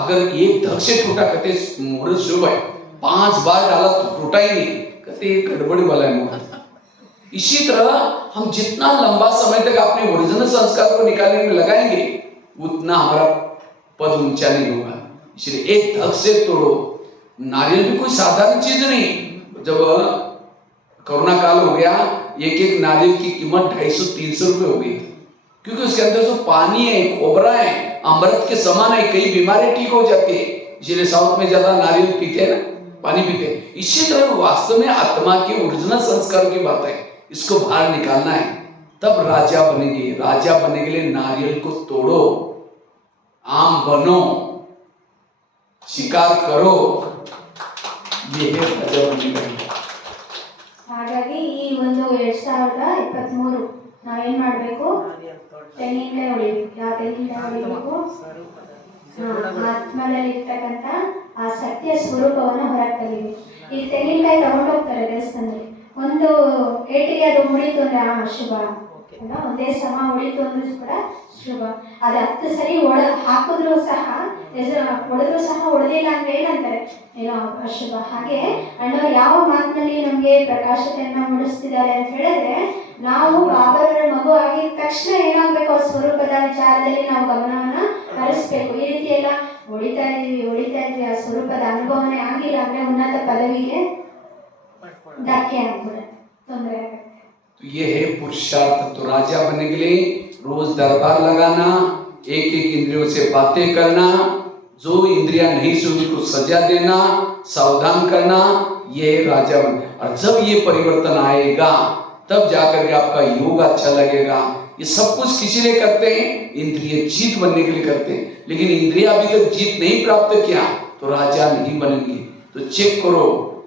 अगर एक धक से टूटा कहते मुहूर्त शुभ है, 5 बार डाला तो टूटा ही नहीं, कहते ये गड़बड़ी वाला है मुहूर्त। इसी तरह हम जितना लंबा समय तक अपने ओरिजिनल संस्कार को निकालने में लगाएंगे, उतना हमारा पद ऊंचा नहीं होगा। इसलिए एक धक से तोड़ो। नारियल भी कोई साधारण चीज नहीं। जब कोरोना काल हो गया, एक नारियल की कीमत 250-300 रुपये हो गई, क्योंकि उसके अंदर जो पानी है, कोबरा है, अमृत के समान है, कई बीमारियां ठीक हो जाती है। इसलिए साउथ में ज्यादा नारियल पीते हैं ना, पानी पीते हैं। इसी तरह वास्तव में आत्मा के ओरिजिनल संस्कार की बात है, इसको बाहर निकालना है, तब राजा बनेंगे। राजा बनने के लिए नारियल को तोड़ो, आम बनो, शिकार करो, ये है राजा बनने का। ಹಾಗಾಗಿ ಈ ಒಂದು 2023 ನಾವೇನ್ ಮಾಡ್ಬೇಕು, ತೆಂಗಿನಕಾಯಿ ಹೊಡಿಬೇಕು. ಯಾವ ತೆಂಗಿನಕಾಯಿ ಹೊಡಿಬೇಕು? ಆತ್ಮದಲ್ಲಿ ಇರ್ತಕ್ಕಂಥ ಆ ಸತ್ಯ ಸ್ವರೂಪವನ್ನು ಹೊರಗೆ ತೆಗಿಬೇಕು. ಈ ತೆಂಗಿನಕಾಯಿ ತಗೊಂಡೋಗ್ತಾರೆ ದೇವಸ್ಥಾನದಲ್ಲಿ, ಒಂದು ಏಟಿಗೆ ಅದು ಮುಡಿತು ಅಂದ್ರೆ ಶುಭ ಅಲ್ಲ, ಒಂದೇ ಸಮ ಉಳಿತು ಅಂದ್ರೂ ಕೂಡ ಶುಭ. ಅದು 10 ಸರಿ ಹಾಕಿದ್ರು ಸಹ, ಹೊಡೆದ್ರು ಸಹ, ಹೊಡೆದಿಲ್ಲ ಅಂದ್ರೆ ಏನಂತಾರೆ, ಏನೋ ಅಶುಭ. ಹಾಗೆ ಅಣ್ಣ ಯಾವ ಮಾತಿನಲ್ಲಿ ನಮಗೆ ಪ್ರಕಾಶತೆಯನ್ನ ಮೂಡಿಸ್ತಿದ್ದಾರೆ ಅಂತ ಹೇಳಿದ್ರೆ, ನಾವು ಬಾಬರವರ ಮಗು ಆಗಿದ ತಕ್ಷಣ ಏನಾಗಬೇಕು, ಆ ಸ್ವರೂಪದ ವಿಚಾರದಲ್ಲಿ ನಾವು ಗಮನವನ್ನ ಹರಿಸ್ಬೇಕು. ಈ ರೀತಿ ಎಲ್ಲ ಹೊಡಿತಾ ಇದ್ವಿ, ಆ ಸ್ವರೂಪದ ಅನುಭವನೇ ಆಗಿಲ್ಲ ಅಂದ್ರೆ ಉನ್ನತ ಪದವಿಗೆ ಧಕ್ಕೆ ಆಗ್ಬಿಡುತ್ತೆ, ತೊಂದರೆ ಆಗುತ್ತೆ. तो ये है पुरुषार्थ। तो राजा बनने के लिए रोज दरबार लगाना, एक इंद्रियों से बातें करना, जो इंद्रियां नहीं सुनी को सजा देना, सावधान करना, ये राजा बन। और जब ये परिवर्तन आएगा, तब जाकर के आपका योग अच्छा लगेगा। ये सब कुछ किसी लिए करते हैं? इंद्रिय जीत बनने के लिए करते हैं। लेकिन इंद्रिय अभी तक जीत नहीं प्राप्त किया तो राजा नहीं बनेंगे। तो चेक करो,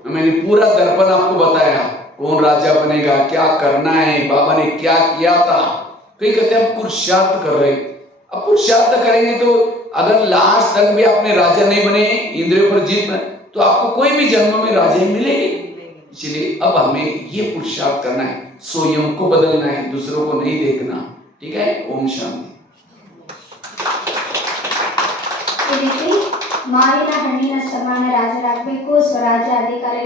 मैंने पूरा दर्पण आपको बताया, कौन राजा बनेगा, क्या करना है, बाबा ने क्या किया था। कई कहते हैं पुरुषार्थ कर रहे, अब पुरुषार्थ करेंगे तो अगर लास्ट तक भी आपने राजा नहीं बने, इंद्रियों पर जीत बने, तो आपको कोई भी जन्म में राजा ही मिलेगी। इसलिए अब हमें ये पुरुषार्थ करना है, स्वयं को बदलना है, दूसरों को नहीं देखना। ठीक है, ओम शांति। ಈ ರೀತಿ ಮಾವಿನ ಹಣ್ಣಿನ ಸಮಾನ ರಾಜರಾಗಬೇಕು, ಸ್ವರಾಜ್ಯ ಅಧಿಕಾರಿ